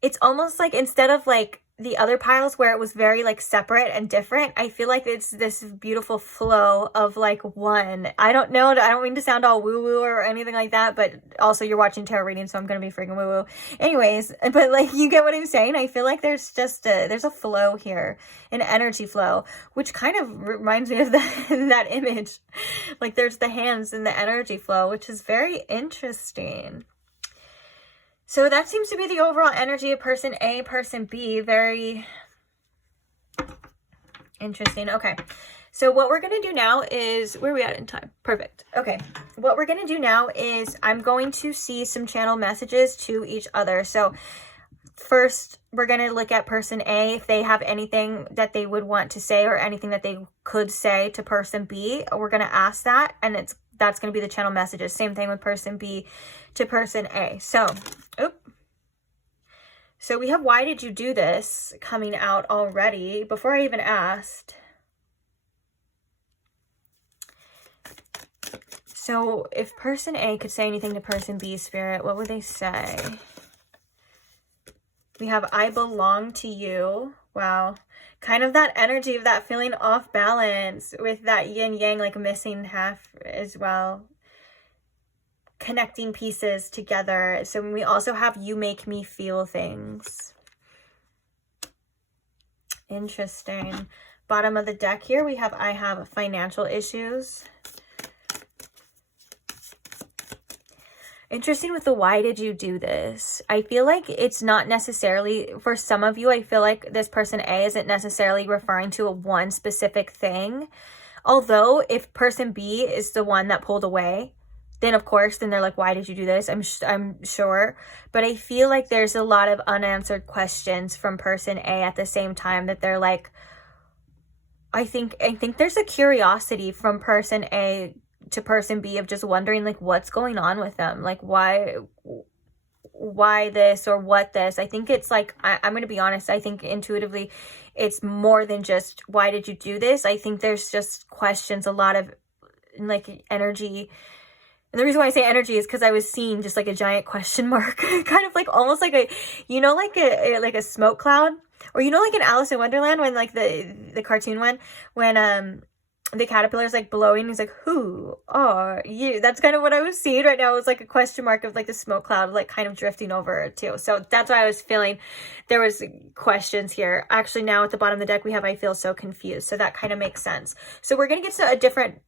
it's almost like, instead of like the other piles where it was very like separate and different, I feel like it's this beautiful flow of like one. I don't know, I don't mean to sound all woo-woo or anything like that, but also you're watching tarot reading, so I'm gonna be freaking woo-woo anyways. But like, you get what I'm saying? I feel like there's just there's a flow here, an energy flow, which kind of reminds me of that image. Like there's the hands and the energy flow, which is very interesting. So that seems to be the overall energy of person A, person B. Very interesting. Okay. So what we're going to do now is, where are we at in time? Perfect. Okay. What we're going to do now is I'm going to see some channel messages to each other. So first, we're going to look at person A, if they have anything that they would want to say or anything that they could say to person B. We're going to ask that, and that's going to be the channel messages. Same thing with person B to person A. So we have why did you do this coming out already before I even asked. So if person A could say anything to person B, Spirit, what would they say? We have I belong to you. Wow. Kind of that energy of that feeling off balance with that yin yang, like missing half as well. Connecting pieces together. So we also have you make me feel things. Interesting. Bottom of the deck here, we have I have financial issues. Interesting with the why did you do this? I feel like it's not necessarily, for some of you, I feel like this person A isn't necessarily referring to one specific thing. Although if person B is the one that pulled away, then of course, then they're like, why did you do this? I'm sure. But I feel like there's a lot of unanswered questions from person A at the same time that they're like, I think there's a curiosity from person A to person B of just wondering like what's going on with them, like why this or what this. I think it's like, I'm gonna be honest, I think intuitively it's more than just why did you do this. I think there's just questions, a lot of like energy. And the reason why I say energy is because I was seeing just like a giant question mark, kind of like almost like a, you know, like a smoke cloud, or you know, like in Alice in Wonderland when like the cartoon one, when the caterpillar's like blowing, he's like, who are you? That's kind of what I was seeing right now. It was like a question mark of like the smoke cloud, like kind of drifting over too. So that's why I was feeling there was questions here. Actually, now at the bottom of the deck, we have, I feel so confused. So that kind of makes sense. So we're going to get to a different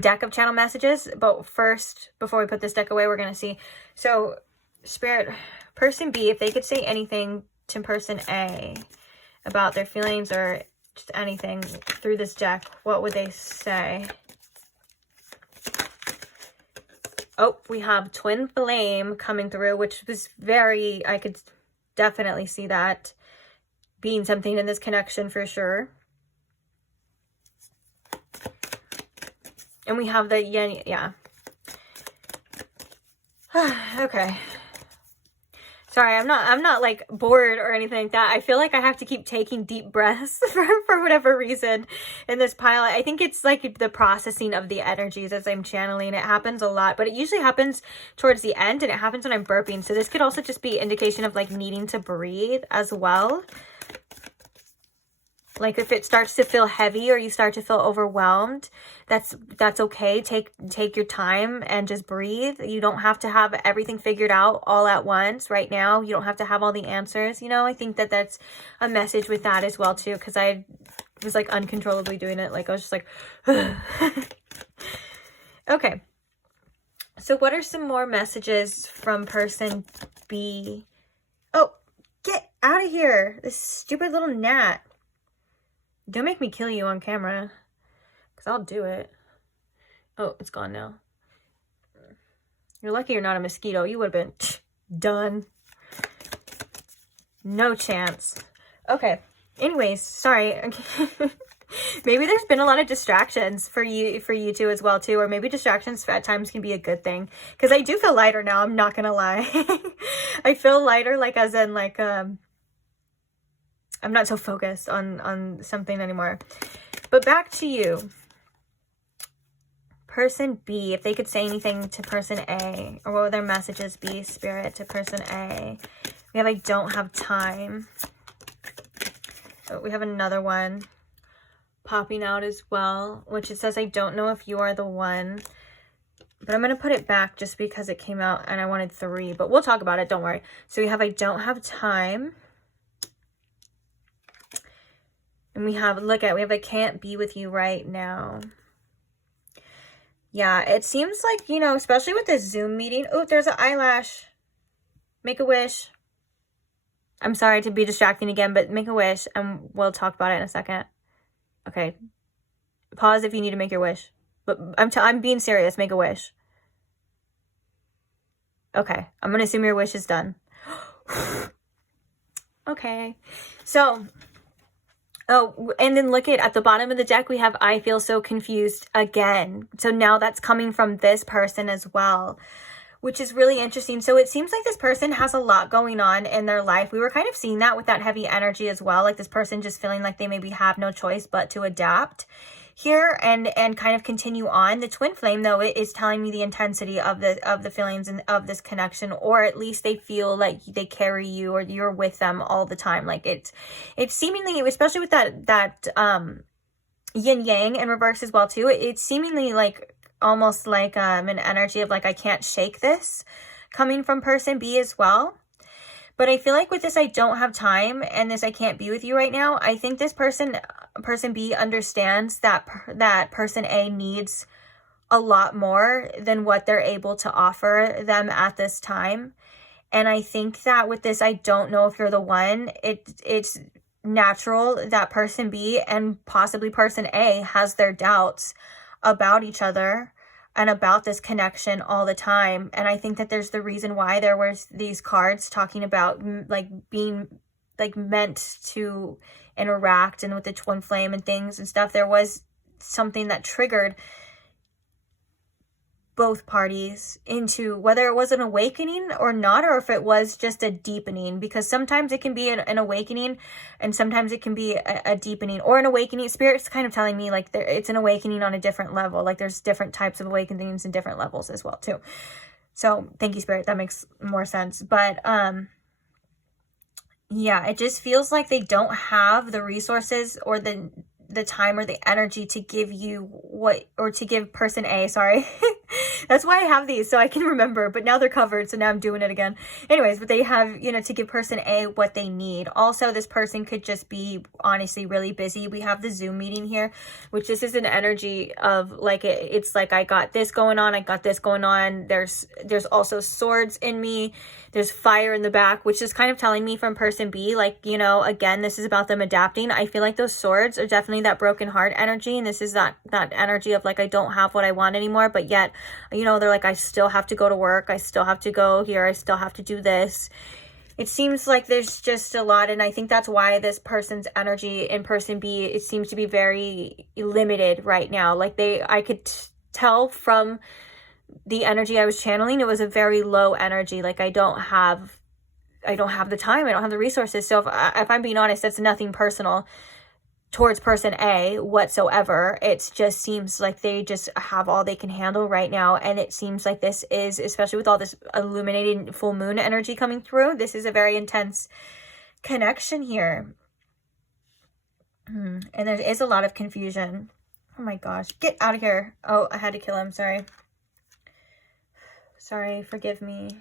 deck of channel messages. But first, before we put this deck away, we're going to see. So Spirit, person B, if they could say anything to person A about their feelings or just anything through this deck, what would they say? Oh, we have twin flame coming through, which was very, I could definitely see that being something in this connection for sure. And we have the yin, yeah. Okay. Sorry, I'm not like bored or anything like that. I feel like I have to keep taking deep breaths for whatever reason in this pile. I think it's like the processing of the energies as I'm channeling. It happens a lot, but it usually happens towards the end, and it happens when I'm burping. So this could also just be indication of like needing to breathe as well. Like if it starts to feel heavy or you start to feel overwhelmed, that's okay. Take your time and just breathe. You don't have to have everything figured out all at once right now. You don't have to have all the answers. You know, I think that that's a message with that as well too, because I was like uncontrollably doing it. Like I was just like, okay. So what are some more messages from person B? Oh, get out of here. This stupid little gnat. Don't make me kill you on camera, because I'll do it. Oh, it's gone now. You're lucky you're not a mosquito. You would have been done. No chance. Okay. Anyways, sorry. Maybe there's been a lot of distractions for you two as well too, or maybe distractions at times can be a good thing, because I do feel lighter now. I'm not gonna lie. I feel lighter, like as in like I'm not so focused on something anymore. But back to you. Person B, if they could say anything to person A, or what would their messages be, Spirit, to person A? We have I don't have time. Oh, we have another one popping out as well, which it says, I don't know if you are the one. But I'm going to put it back just because it came out and I wanted 3. But we'll talk about it, don't worry. So we have I don't have time. And we have, we have I can't be with you right now. Yeah, it seems like, you know, especially with this Zoom meeting. Oh, there's an eyelash. Make a wish. I'm sorry to be distracting again, but make a wish and we'll talk about it in a second. Okay. Pause if you need to make your wish. But I'm being serious. Make a wish. Okay. I'm going to assume your wish is done. Okay. So, oh, and then look at the bottom of the deck, we have I feel so confused again. So now that's coming from this person as well, which is really interesting. So it seems like this person has a lot going on in their life. We were kind of seeing that with that heavy energy as well. Like this person just feeling like they maybe have no choice but to adapt here and kind of continue on. The twin flame, though, it is telling me the intensity of the feelings and of this connection, or at least they feel like they carry you or you're with them all the time. Like it's seemingly, especially with that yin yang in reverse as well too, it's seemingly like almost like an energy of like I can't shake this coming from person B as well. But I feel like with this, I don't have time, and this I can't be with you right now. I think this person B understands that person A needs a lot more than what they're able to offer them at this time. And I think that with this, I don't know if you're the one. It's natural that person B and possibly person A has their doubts about each other and about this connection all the time. And I think that there's the reason why there was these cards talking about like being like meant to interact, and with the twin flame and things and stuff, there was something that triggered both parties into whether it was an awakening or not, or if it was just a deepening, because sometimes it can be an awakening and sometimes it can be a deepening or an awakening. Spirit's kind of telling me like it's an awakening on a different level. Like there's different types of awakenings and different levels as well too. So thank you, Spirit. That makes more sense. But yeah, it just feels like they don't have the resources or the time or the energy to give you what, or to give person A, sorry. That's why I have these, so I can remember, but now they're covered, so now I'm doing it again. Anyways, but they have, you know, to give person A what they need. Also, this person could just be honestly really busy. We have the Zoom meeting here, which this is an energy of like, it's like I got this going on, I got this going on. There's also swords in me. There's fire in the back, which is kind of telling me from person B, like, you know, again, this is about them adapting. I feel like those swords are definitely that broken heart energy, and this is that energy of like I don't have what I want anymore, but yet, you know, they're like I still have to go to work, I still have to go here, I still have to do this. It seems like there's just a lot, and I think that's why this person's energy in person B, it seems to be very limited right now. Like I could tell from the energy I was channeling, it was a very low energy. Like I don't have the time, I don't have the resources. So if I'm being honest, that's nothing personal towards person A whatsoever. It just seems like they just have all they can handle right now. And it seems like this is, especially with all this illuminating full moon energy coming through, this is a very intense connection here. And there is a lot of confusion. Oh my gosh, get out of here. Oh, I had to kill him, sorry. Sorry, forgive me,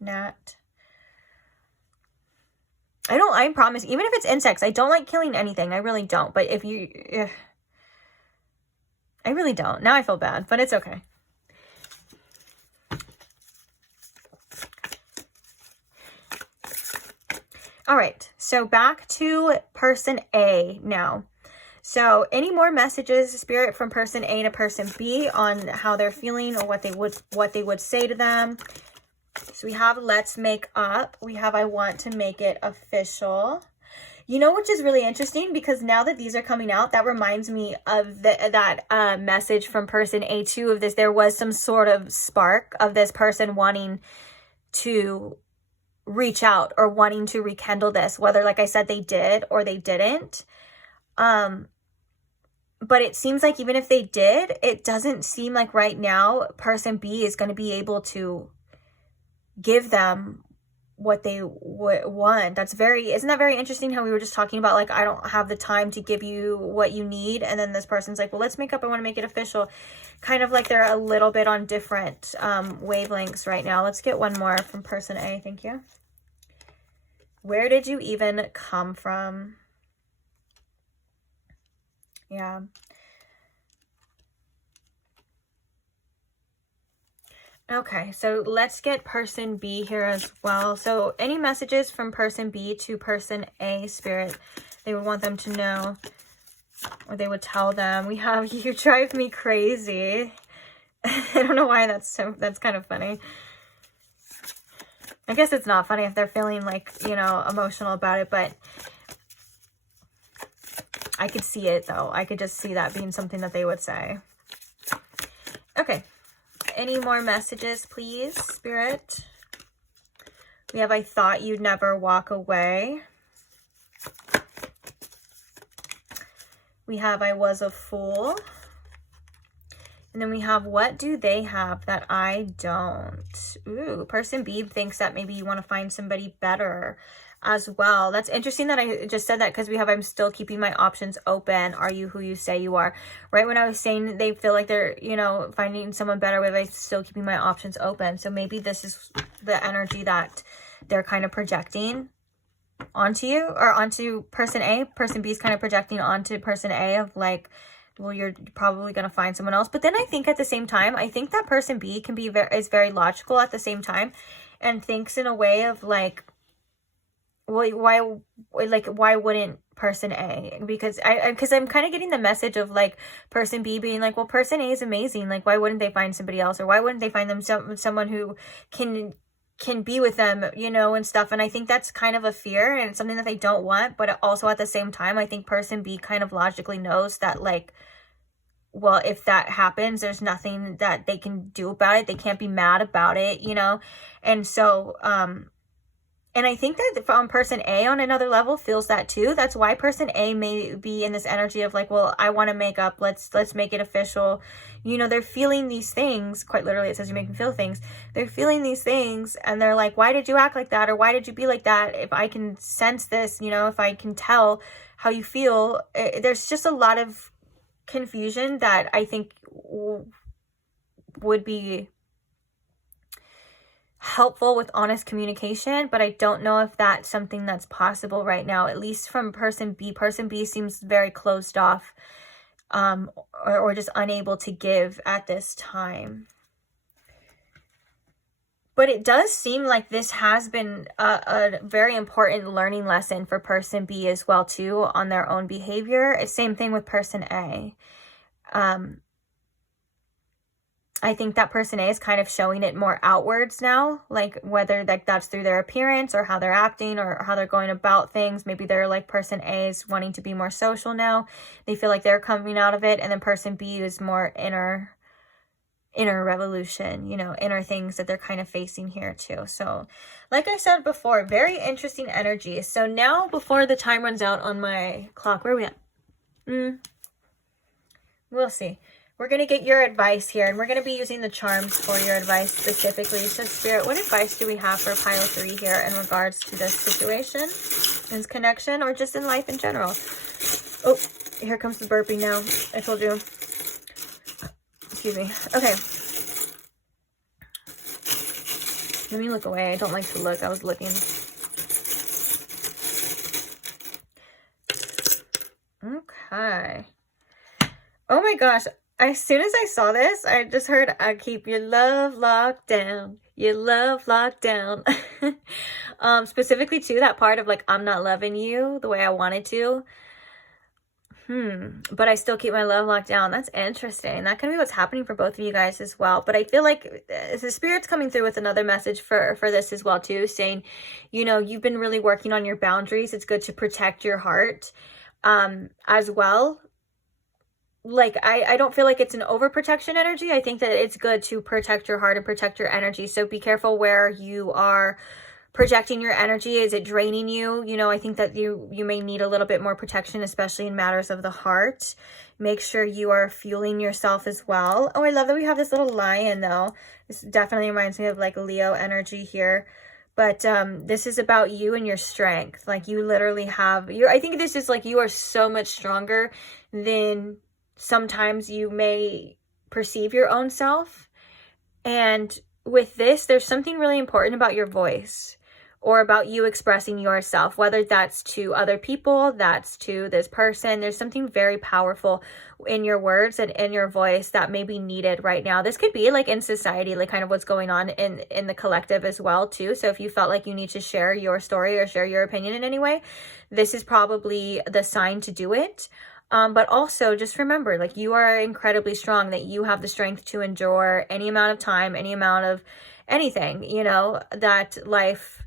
Nat. I promise, even if it's insects, I don't like killing anything. I really don't. But if you, I really don't. Now I feel bad, but it's okay. All right, so back to person A now. So any more messages, Spirit, from person A to person B on how they're feeling or what they would say to them? So we have let's make up. We have I want to make it official. You know, which is really interesting, because now that these are coming out, that reminds me of that message from person A2 of this. There was some sort of spark of this person wanting to reach out or wanting to rekindle this, whether, like I said, they did or they didn't. But it seems like even if they did, it doesn't seem like right now person B is going to be able to give them what they want. Isn't that very interesting how we were just talking about, like, I don't have the time to give you what you need, and then this person's like, well, let's make up, I want to make it official. Kind of like they're a little bit on different wavelengths right now. Let's get one more from person A. Thank you. Where did you even come from? Yeah. Okay, so let's get person B here as well. So any messages from person B to person A, Spirit, they would want them to know, or they would tell them. We have, you drive me crazy. I don't know why that's kind of funny. I guess it's not funny if they're feeling like, you know, emotional about it, but I could see it though. I could just see that being something that they would say. Okay. Any more messages, please, Spirit? We have, I thought you'd never walk away. We have, I was a fool. And then we have, what do they have that I don't? Ooh, person B thinks that maybe you want to find somebody better as well. That's interesting that I just said that, because we have, I'm still keeping my options open. Are you who you say you are? Right when I was saying they feel like they're, you know, finding someone better, with I'm still keeping my options open. So maybe this is the energy that they're kind of projecting onto you, or onto person A. Person B is kind of projecting onto person A of like, well, you're probably going to find someone else. But then I think at the same time, I think that person B can be is very logical at the same time, and thinks in a way of like, well, why wouldn't person A? Because I'm kind of getting the message of like person B being like, well, person A is amazing. Like, why wouldn't they find somebody else? Or why wouldn't they find them someone who can be with them, you know, and stuff. And I think that's kind of a fear, and it's something that they don't want. But also at the same time, I think person B kind of logically knows that like, well, if that happens, there's nothing that they can do about it. They can't be mad about it, you know? And so, and I think that from person A on another level feels that too. That's why person A may be in this energy of like, well, I want to make up. Let's make it official. You know, they're feeling these things. Quite literally, it says you make them feel things. They're feeling these things, and they're like, why did you act like that? Or why did you be like that? If I can sense this, you know, if I can tell how you feel, there's just a lot of confusion that I think would be helpful with honest communication, but I don't know if that's something that's possible right now, at least from person B. Person B seems very closed off, or just unable to give at this time. But it does seem like this has been a very important learning lesson for person B as well too, on their own behavior. Same thing with person A. I think that person A is kind of showing it more outwards now, like whether like that's through their appearance or how they're acting or how they're going about things. Maybe they're like person A is wanting to be more social now. They feel like they're coming out of it. And then person B is more inner revolution, you know, inner things that they're kind of facing here too. So like I said before, very interesting energy. So now before the time runs out on my clock, where are we at? We'll see. We're going to get your advice here, and we're going to be using the charms for your advice specifically. So Spirit, what advice do we have for pile 3 here in regards to this situation, this connection, or just in life in general? Oh, here comes the burping now. I told you. Excuse me. Okay. Let me look away. I don't like to look. I was looking. Okay. Oh my gosh. As soon as I saw this, I just heard, I keep your love locked down. Your love locked down. Specifically to that part of like, I'm not loving you the way I wanted to. But I still keep my love locked down. That's interesting. That could be what's happening for both of you guys as well. But I feel like the Spirit's coming through with another message for this as well too, saying, you know, you've been really working on your boundaries. It's good to protect your heart as well. Like, I don't feel like it's an overprotection energy. I think that it's good to protect your heart and protect your energy. So be careful where you are projecting your energy. Is it draining you? You know, I think that you may need a little bit more protection, especially in matters of the heart. Make sure you are fueling yourself as well. Oh, I love that we have this little lion though. This definitely reminds me of like Leo energy here. But this is about you and your strength. Like you literally have, I think this is like you are so much stronger than sometimes you may perceive your own self. And with this, there's something really important about your voice, or about you expressing yourself, whether that's to other people, that's to this person. There's something very powerful in your words and in your voice that may be needed right now. This could be like in society, like kind of what's going on in the collective as well too. So if you felt like you need to share your story or share your opinion in any way, this is probably the sign to do it. But also just remember, like, you are incredibly strong, that you have the strength to endure any amount of time, any amount of anything, you know, that life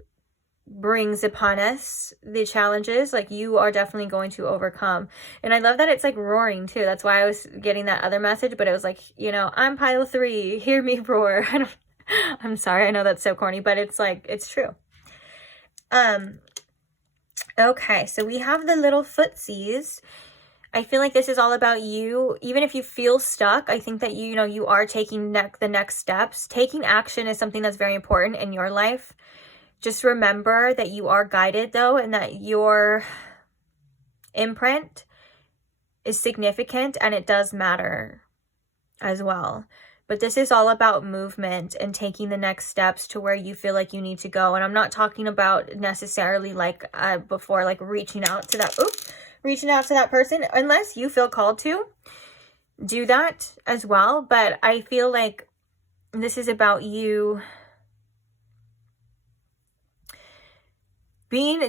brings upon us, the challenges. Like, you are definitely going to overcome. And I love that it's like roaring too. That's why I was getting that other message, but it was like, you know, I'm pile 3, hear me roar. I'm sorry, I know that's so corny, but it's like, it's true. Okay, so we have the little footsies. I feel like this is all about you. Even if you feel stuck, I think that you know, you are taking the next steps. Taking action is something that's very important in your life. Just remember that you are guided though, and that your imprint is significant and it does matter as well. But this is all about movement and taking the next steps to where you feel like you need to go. And I'm not talking about necessarily like before, like reaching out to that person, unless you feel called to do that as well. But I feel like this is about you being,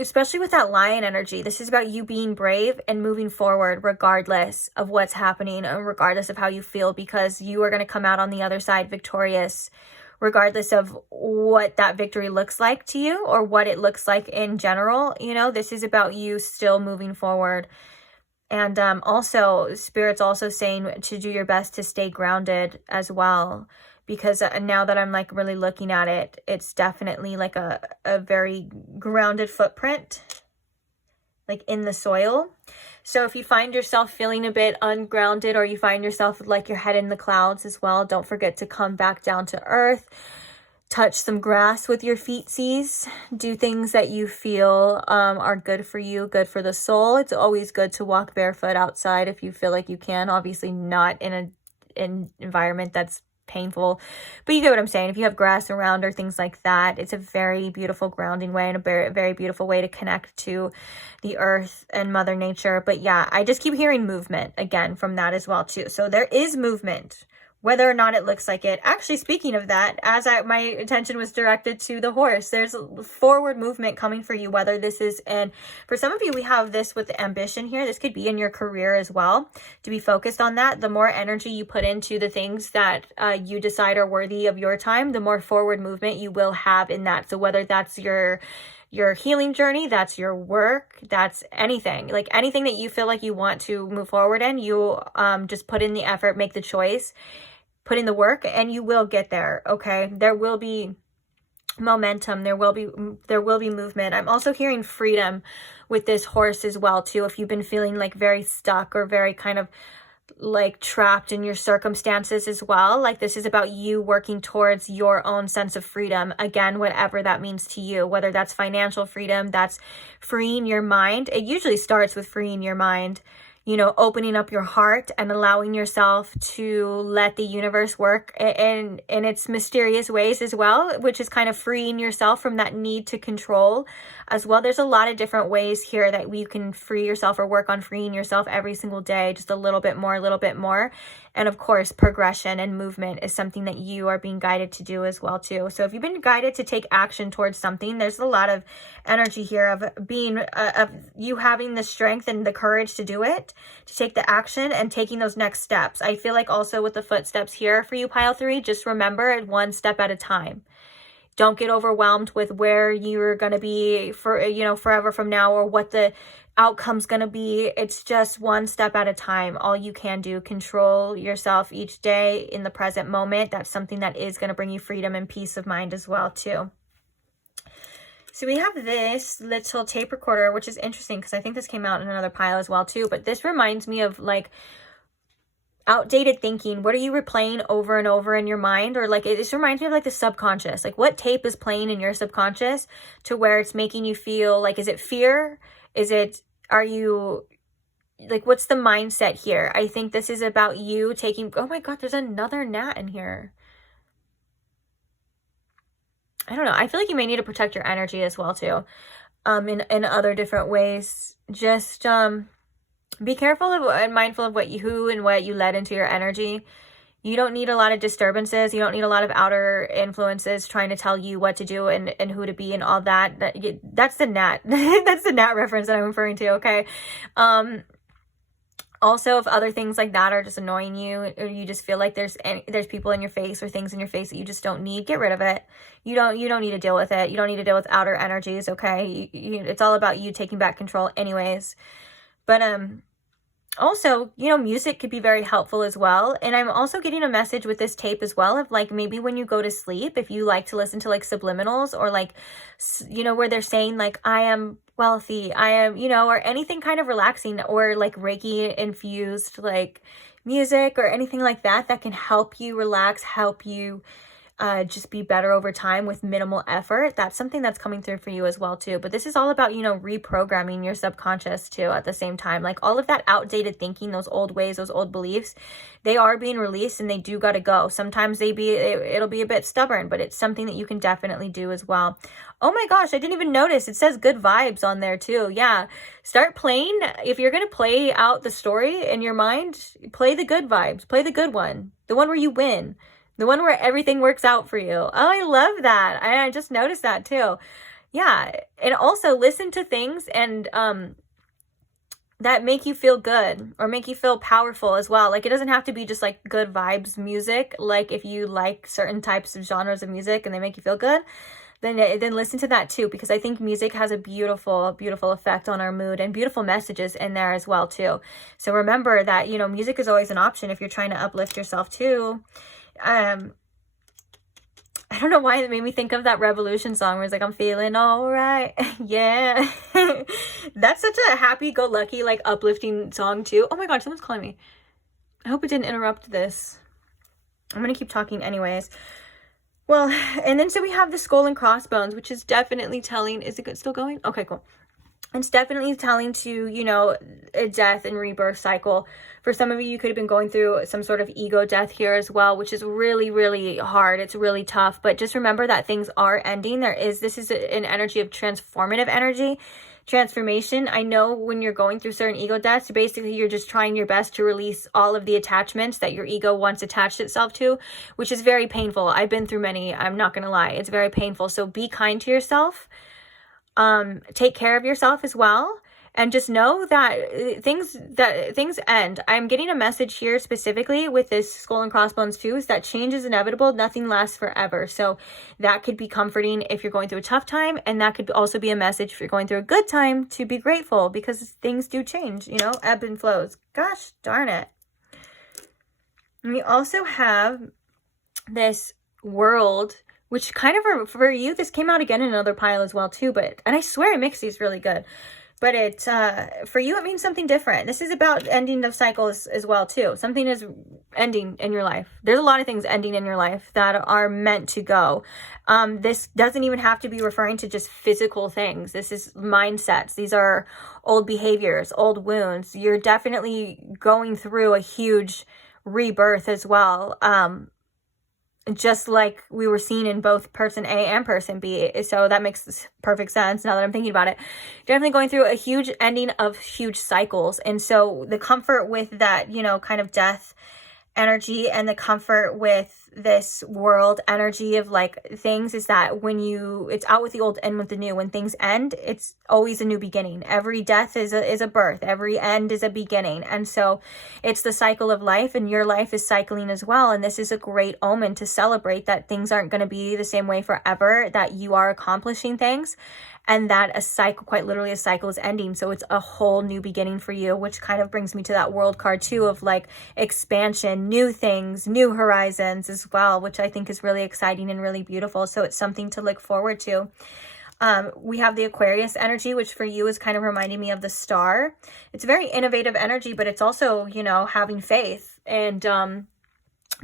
especially with that lion energy, this is about you being brave and moving forward regardless of what's happening and regardless of how you feel, because you are going to come out on the other side victorious, regardless of what that victory looks like to you or what it looks like in general. You know, this is about you still moving forward. And also, Spirit's also saying to do your best to stay grounded as well, because now that I'm like really looking at it, it's definitely like a very grounded footprint, like in the soil. So if you find yourself feeling a bit ungrounded, or you find yourself with like your head in the clouds as well, don't forget to come back down to earth. Touch some grass with your feetsies. Do things that you feel are good for you, good for the soul. It's always good to walk barefoot outside if you feel like you can. Obviously not in an environment that's painful, but you get what I'm saying. If you have grass around or things like that, it's a very beautiful grounding way and a very, very beautiful way to connect to the earth and Mother Nature. But yeah, I just keep hearing movement again from that as well too. So there is movement, whether or not it looks like it. Actually, speaking of that, my attention was directed to the horse, there's forward movement coming for you, whether this is for some of you, we have this with the ambition here. This could be in your career as well, to be focused on that. The more energy you put into the things that you decide are worthy of your time, the more forward movement you will have in that. So whether that's your healing journey, that's your work, that's anything, like anything that you feel like you want to move forward in, you just put in the effort, make the choice, put in the work, and you will get there. Okay, there will be momentum, there will be movement. I'm also hearing freedom with this horse as well too. If you've been feeling like very stuck or very kind of like trapped in your circumstances as well, like this is about you working towards your own sense of freedom, again, whatever that means to you, whether that's financial freedom, that's freeing your mind. It usually starts with freeing your mind, you know, opening up your heart and allowing yourself to let the universe work in its mysterious ways as well, which is kind of freeing yourself from that need to control as well. There's a lot of different ways here that you can free yourself or work on freeing yourself every single day, just a little bit more, a little bit more. And of course, progression and movement is something that you are being guided to do as well too. So if you've been guided to take action towards something, there's a lot of energy here of being, of you having the strength and the courage to do it, to take the action and taking those next steps. I feel like also with the footsteps here for you, pile 3, just remember, one step at a time. Don't get overwhelmed with where you're going to be for, you know, forever from now, or what the outcome's going to be. It's just one step at a time. All you can do, control yourself each day in the present moment. That's something that is going to bring you freedom and peace of mind as well too. So we have this little tape recorder, which is interesting because I think this came out in another pile as well too. But this reminds me of like outdated thinking. What are you replaying over and over in your mind? Or like, it just reminds me of like the subconscious. Like, what tape is playing in your subconscious to where it's making you feel like, is it fear? Are you like, what's the mindset here? I think this is about you taking, oh my God, there's another gnat in here. I don't know. I feel like you may need to protect your energy as well too. In other different ways. Just be careful of and mindful of who and what you let into your energy. You don't need a lot of disturbances. You don't need a lot of outer influences trying to tell you what to do and who to be and all that. That's the Nat. That's the Nat reference that I'm referring to, okay? Also, if other things like that are just annoying you, or you just feel like there's people in your face or things in your face that you just don't need, get rid of it. You don't need to deal with it. You don't need to deal with outer energies, okay? It's all about you taking back control anyways. But also, you know, music could be very helpful as well. And I'm also getting a message with this tape as well of like, maybe when you go to sleep, if you like to listen to like subliminals or like, you know, where they're saying like, I am wealthy, I am, you know, or anything kind of relaxing, or like Reiki infused like music or anything like that, that can help you relax, help you just be better over time with minimal effort. That's something that's coming through for you as well too. But this is all about, you know, reprogramming your subconscious too at the same time. Like all of that outdated thinking, those old ways, those old beliefs, they are being released and they do got to go. Sometimes it'll be a bit stubborn, but it's something that you can definitely do as well. Oh my gosh, I didn't even notice. It says good vibes on there too. Yeah. Start playing. If you're going to play out the story in your mind, play the good vibes. Play the good one. The one where you win. The one where everything works out for you. Oh, I love that. I just noticed that too. Yeah. And also listen to things and that make you feel good or make you feel powerful as well. Like it doesn't have to be just like good vibes music. Like if you like certain types of genres of music and they make you feel good, then listen to that too, because I think music has a beautiful, beautiful effect on our mood and beautiful messages in there as well too. So remember that, you know, music is always an option if you're trying to uplift yourself too. I don't know why it made me think of that Revolution song where it's like, I'm feeling all right. Yeah. That's such a happy-go-lucky, like, uplifting song, too. Oh my God, someone's calling me. I hope it didn't interrupt this. I'm going to keep talking anyways. Well, and then so we have the skull and crossbones, which is definitely telling, is it still going? Okay, cool. It's definitely telling to, you know, a death and rebirth cycle. For some of you, you could have been going through some sort of ego death here as well, which is really, really hard. It's really tough. But just remember that things are ending. This is an energy of transformative energy, transformation. I know when you're going through certain ego deaths, basically you're just trying your best to release all of the attachments that your ego once attached itself to, which is very painful. I've been through many. I'm not going to lie. It's very painful. So be kind to yourself. Take care of yourself as well, and just know that things end. I'm getting a message here specifically with this skull and crossbones too, is that change is inevitable. Nothing lasts forever. So that could be comforting if you're going through a tough time, and that could also be a message if you're going through a good time to be grateful, because things do change, you know, ebb and flows. Gosh darn it. And we also have this World, which kind of for you, this came out again in another pile as well too, and I swear I mixed these really good, but it's, for you, it means something different. This is about ending of cycles as well too. Something is ending in your life. There's a lot of things ending in your life that are meant to go. This doesn't even have to be referring to just physical things. This is mindsets. These are old behaviors, old wounds. You're definitely going through a huge rebirth as well. Just like we were seeing in both person A and person B. So that makes perfect sense now that I'm thinking about it. Definitely going through a huge ending of huge cycles. And so the comfort with that, you know, kind of death energy and the comfort with this world energy of like things is that it's out with the old, in with the new. When things end, it's always a new beginning. Every death is a birth. Every end is a beginning. And so it's the cycle of life, and your life is cycling as well. And this is a great omen to celebrate that things aren't going to be the same way forever, that you are accomplishing things, and that a cycle, quite literally a cycle, is ending. So it's a whole new beginning for you, which kind of brings me to that World card too, of like expansion, new things, new horizons as well, which I think is really exciting and really beautiful. So it's something to look forward to. We have the Aquarius energy, which for you is kind of reminding me of the star. It's very innovative energy, but it's also, you know, having faith and,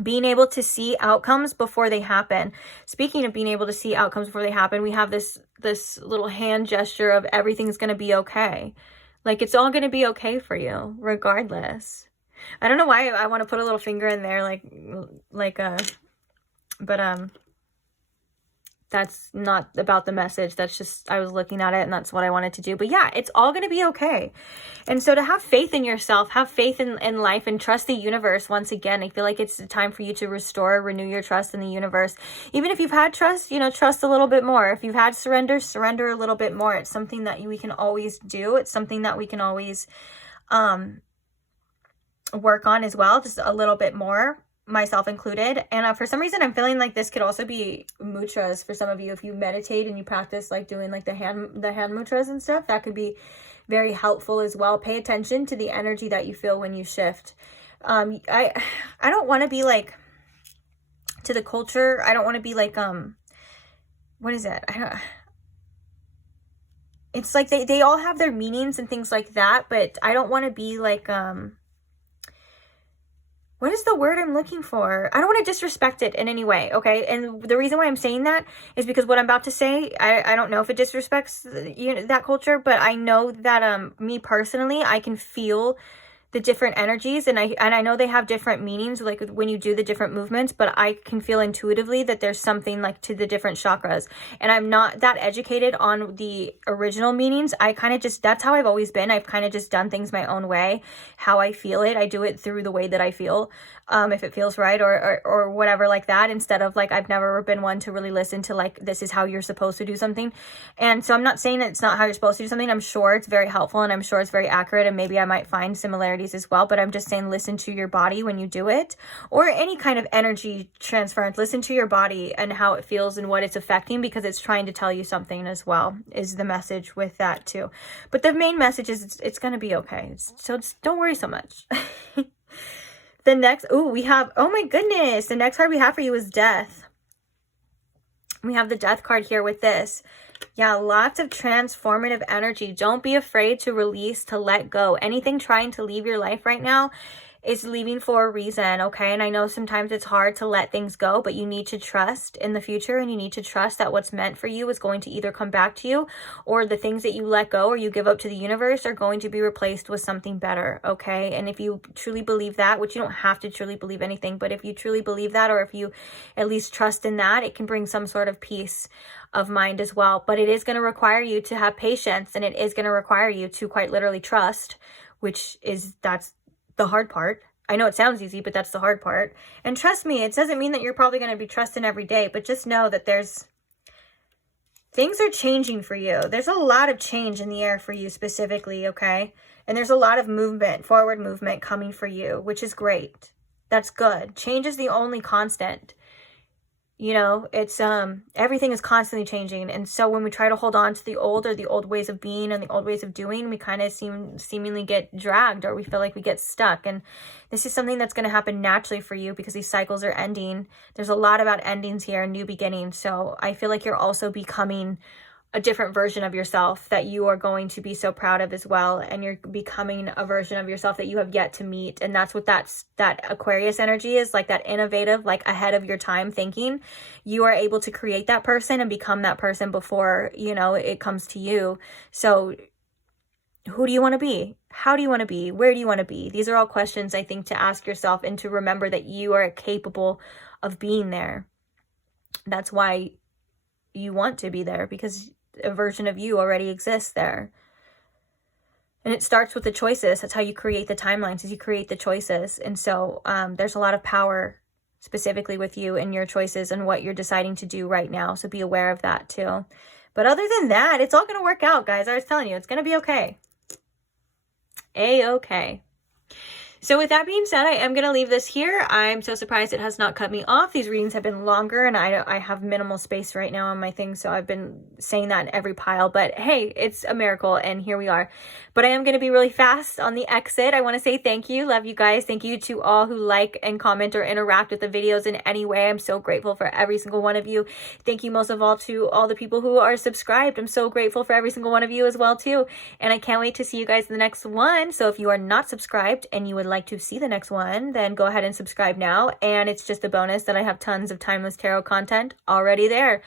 being able to see outcomes before they happen. Speaking of being able to see outcomes before they happen, we have this little hand gesture of everything's going to be okay. Like it's all going to be okay for you regardless. I don't know why I want to put a little finger in there but that's not about the message. That's just, I was looking at it and that's what I wanted to do. But yeah, it's all going to be okay. And so to have faith in yourself, have faith in life, and trust the universe. Once again, I feel like it's time for you to restore, renew your trust in the universe. Even if you've had trust, you know, trust a little bit more. If you've had surrender, surrender a little bit more. It's something that we can always do. It's something that we can always work on as well, just a little bit more, myself included. And for some reason I'm feeling like this could also be mudras for some of you. If you meditate and you practice like doing like the hand mudras and stuff, that could be very helpful as well. Pay attention to the energy that you feel when you shift. I don't want to be like to the culture. I don't want to be like what is it? It's like they all have their meanings and things like that, but I don't want to be like what is the word I'm looking for? I don't want to disrespect it in any way, okay? And the reason why I'm saying that is because what I'm about to say, I don't know if it disrespects that culture, but I know that me personally, I can feel the different energies, and I know they have different meanings, like when you do the different movements, but I can feel intuitively that there's something like to the different chakras. And I'm not that educated on the original meanings. I kind of just, that's how I've always been. I've kind of just done things my own way, how I feel it. I do it through the way that I feel, if it feels right or whatever like that, instead of like, I've never been one to really listen to like, this is how you're supposed to do something. And so I'm not saying that it's not how you're supposed to do something. I'm sure it's very helpful and I'm sure it's very accurate, and maybe I might find similarities as well, but I'm just saying listen to your body when you do it, or any kind of energy transference. Listen to your body and how it feels and what it's affecting, because it's trying to tell you something as well, is the message with that too. But the main message is it's going to be okay. So just don't worry so much. The next, we have, oh my goodness, the next card we have for you is death. We have the death card here with this. Yeah, lots of transformative energy. Don't be afraid to release, to let go. Anything trying to leave your life right now is leaving for a reason, okay? And I know sometimes it's hard to let things go, but you need to trust in the future, and you need to trust that what's meant for you is going to either come back to you, or the things that you let go or you give up to the universe are going to be replaced with something better, okay? And if you truly believe that, which you don't have to truly believe anything, but if you truly believe that, or if you at least trust in that, it can bring some sort of peace of mind as well. But it is going to require you to have patience, and it is going to require you to quite literally trust, that's the hard part. I know it sounds easy, but that's the hard part. And trust me, it doesn't mean that you're probably going to be trusting every day, but just know that things are changing for you. There's a lot of change in the air for you specifically, okay? And there's a lot of movement, forward movement coming for you, which is great. That's good. Change is the only constant. You know, it's everything is constantly changing. And so when we try to hold on to the old, or the old ways of being and the old ways of doing, we kind of seemingly get dragged, or we feel like we get stuck. And this is something that's going to happen naturally for you, because these cycles are ending. There's a lot about endings here and new beginnings. So I feel like you're also becoming a different version of yourself that you are going to be so proud of as well. And you're becoming a version of yourself that you have yet to meet. And that's what that Aquarius energy is, like that innovative, like ahead of your time thinking. You are able to create that person and become that person before, you know, it comes to you. So who do you want to be? How do you want to be? Where do you want to be? These are all questions I think to ask yourself, and to remember that you are capable of being there. That's why you want to be there, because a version of you already exists there. And it starts with the choices. That's how you create the timelines, is you create the choices. And so there's a lot of power specifically with you and your choices and what you're deciding to do right now. So be aware of that too. But other than that, it's all going to work out, guys. I was telling you, it's going to be okay. A-okay. So with that being said, I am going to leave this here. I'm so surprised it has not cut me off. These readings have been longer, and I have minimal space right now on my thing, so I've been saying that in every pile. But hey, it's a miracle, and here we are. But I am going to be really fast on the exit. I want to say thank you. Love you guys. Thank you to all who like and comment or interact with the videos in any way. I'm so grateful for every single one of you. Thank you most of all to all the people who are subscribed. I'm so grateful for every single one of you as well too. And I can't wait to see you guys in the next one. So if you are not subscribed and you would like to see the next one, then go ahead and subscribe now. And it's just a bonus that I have tons of timeless tarot content already there.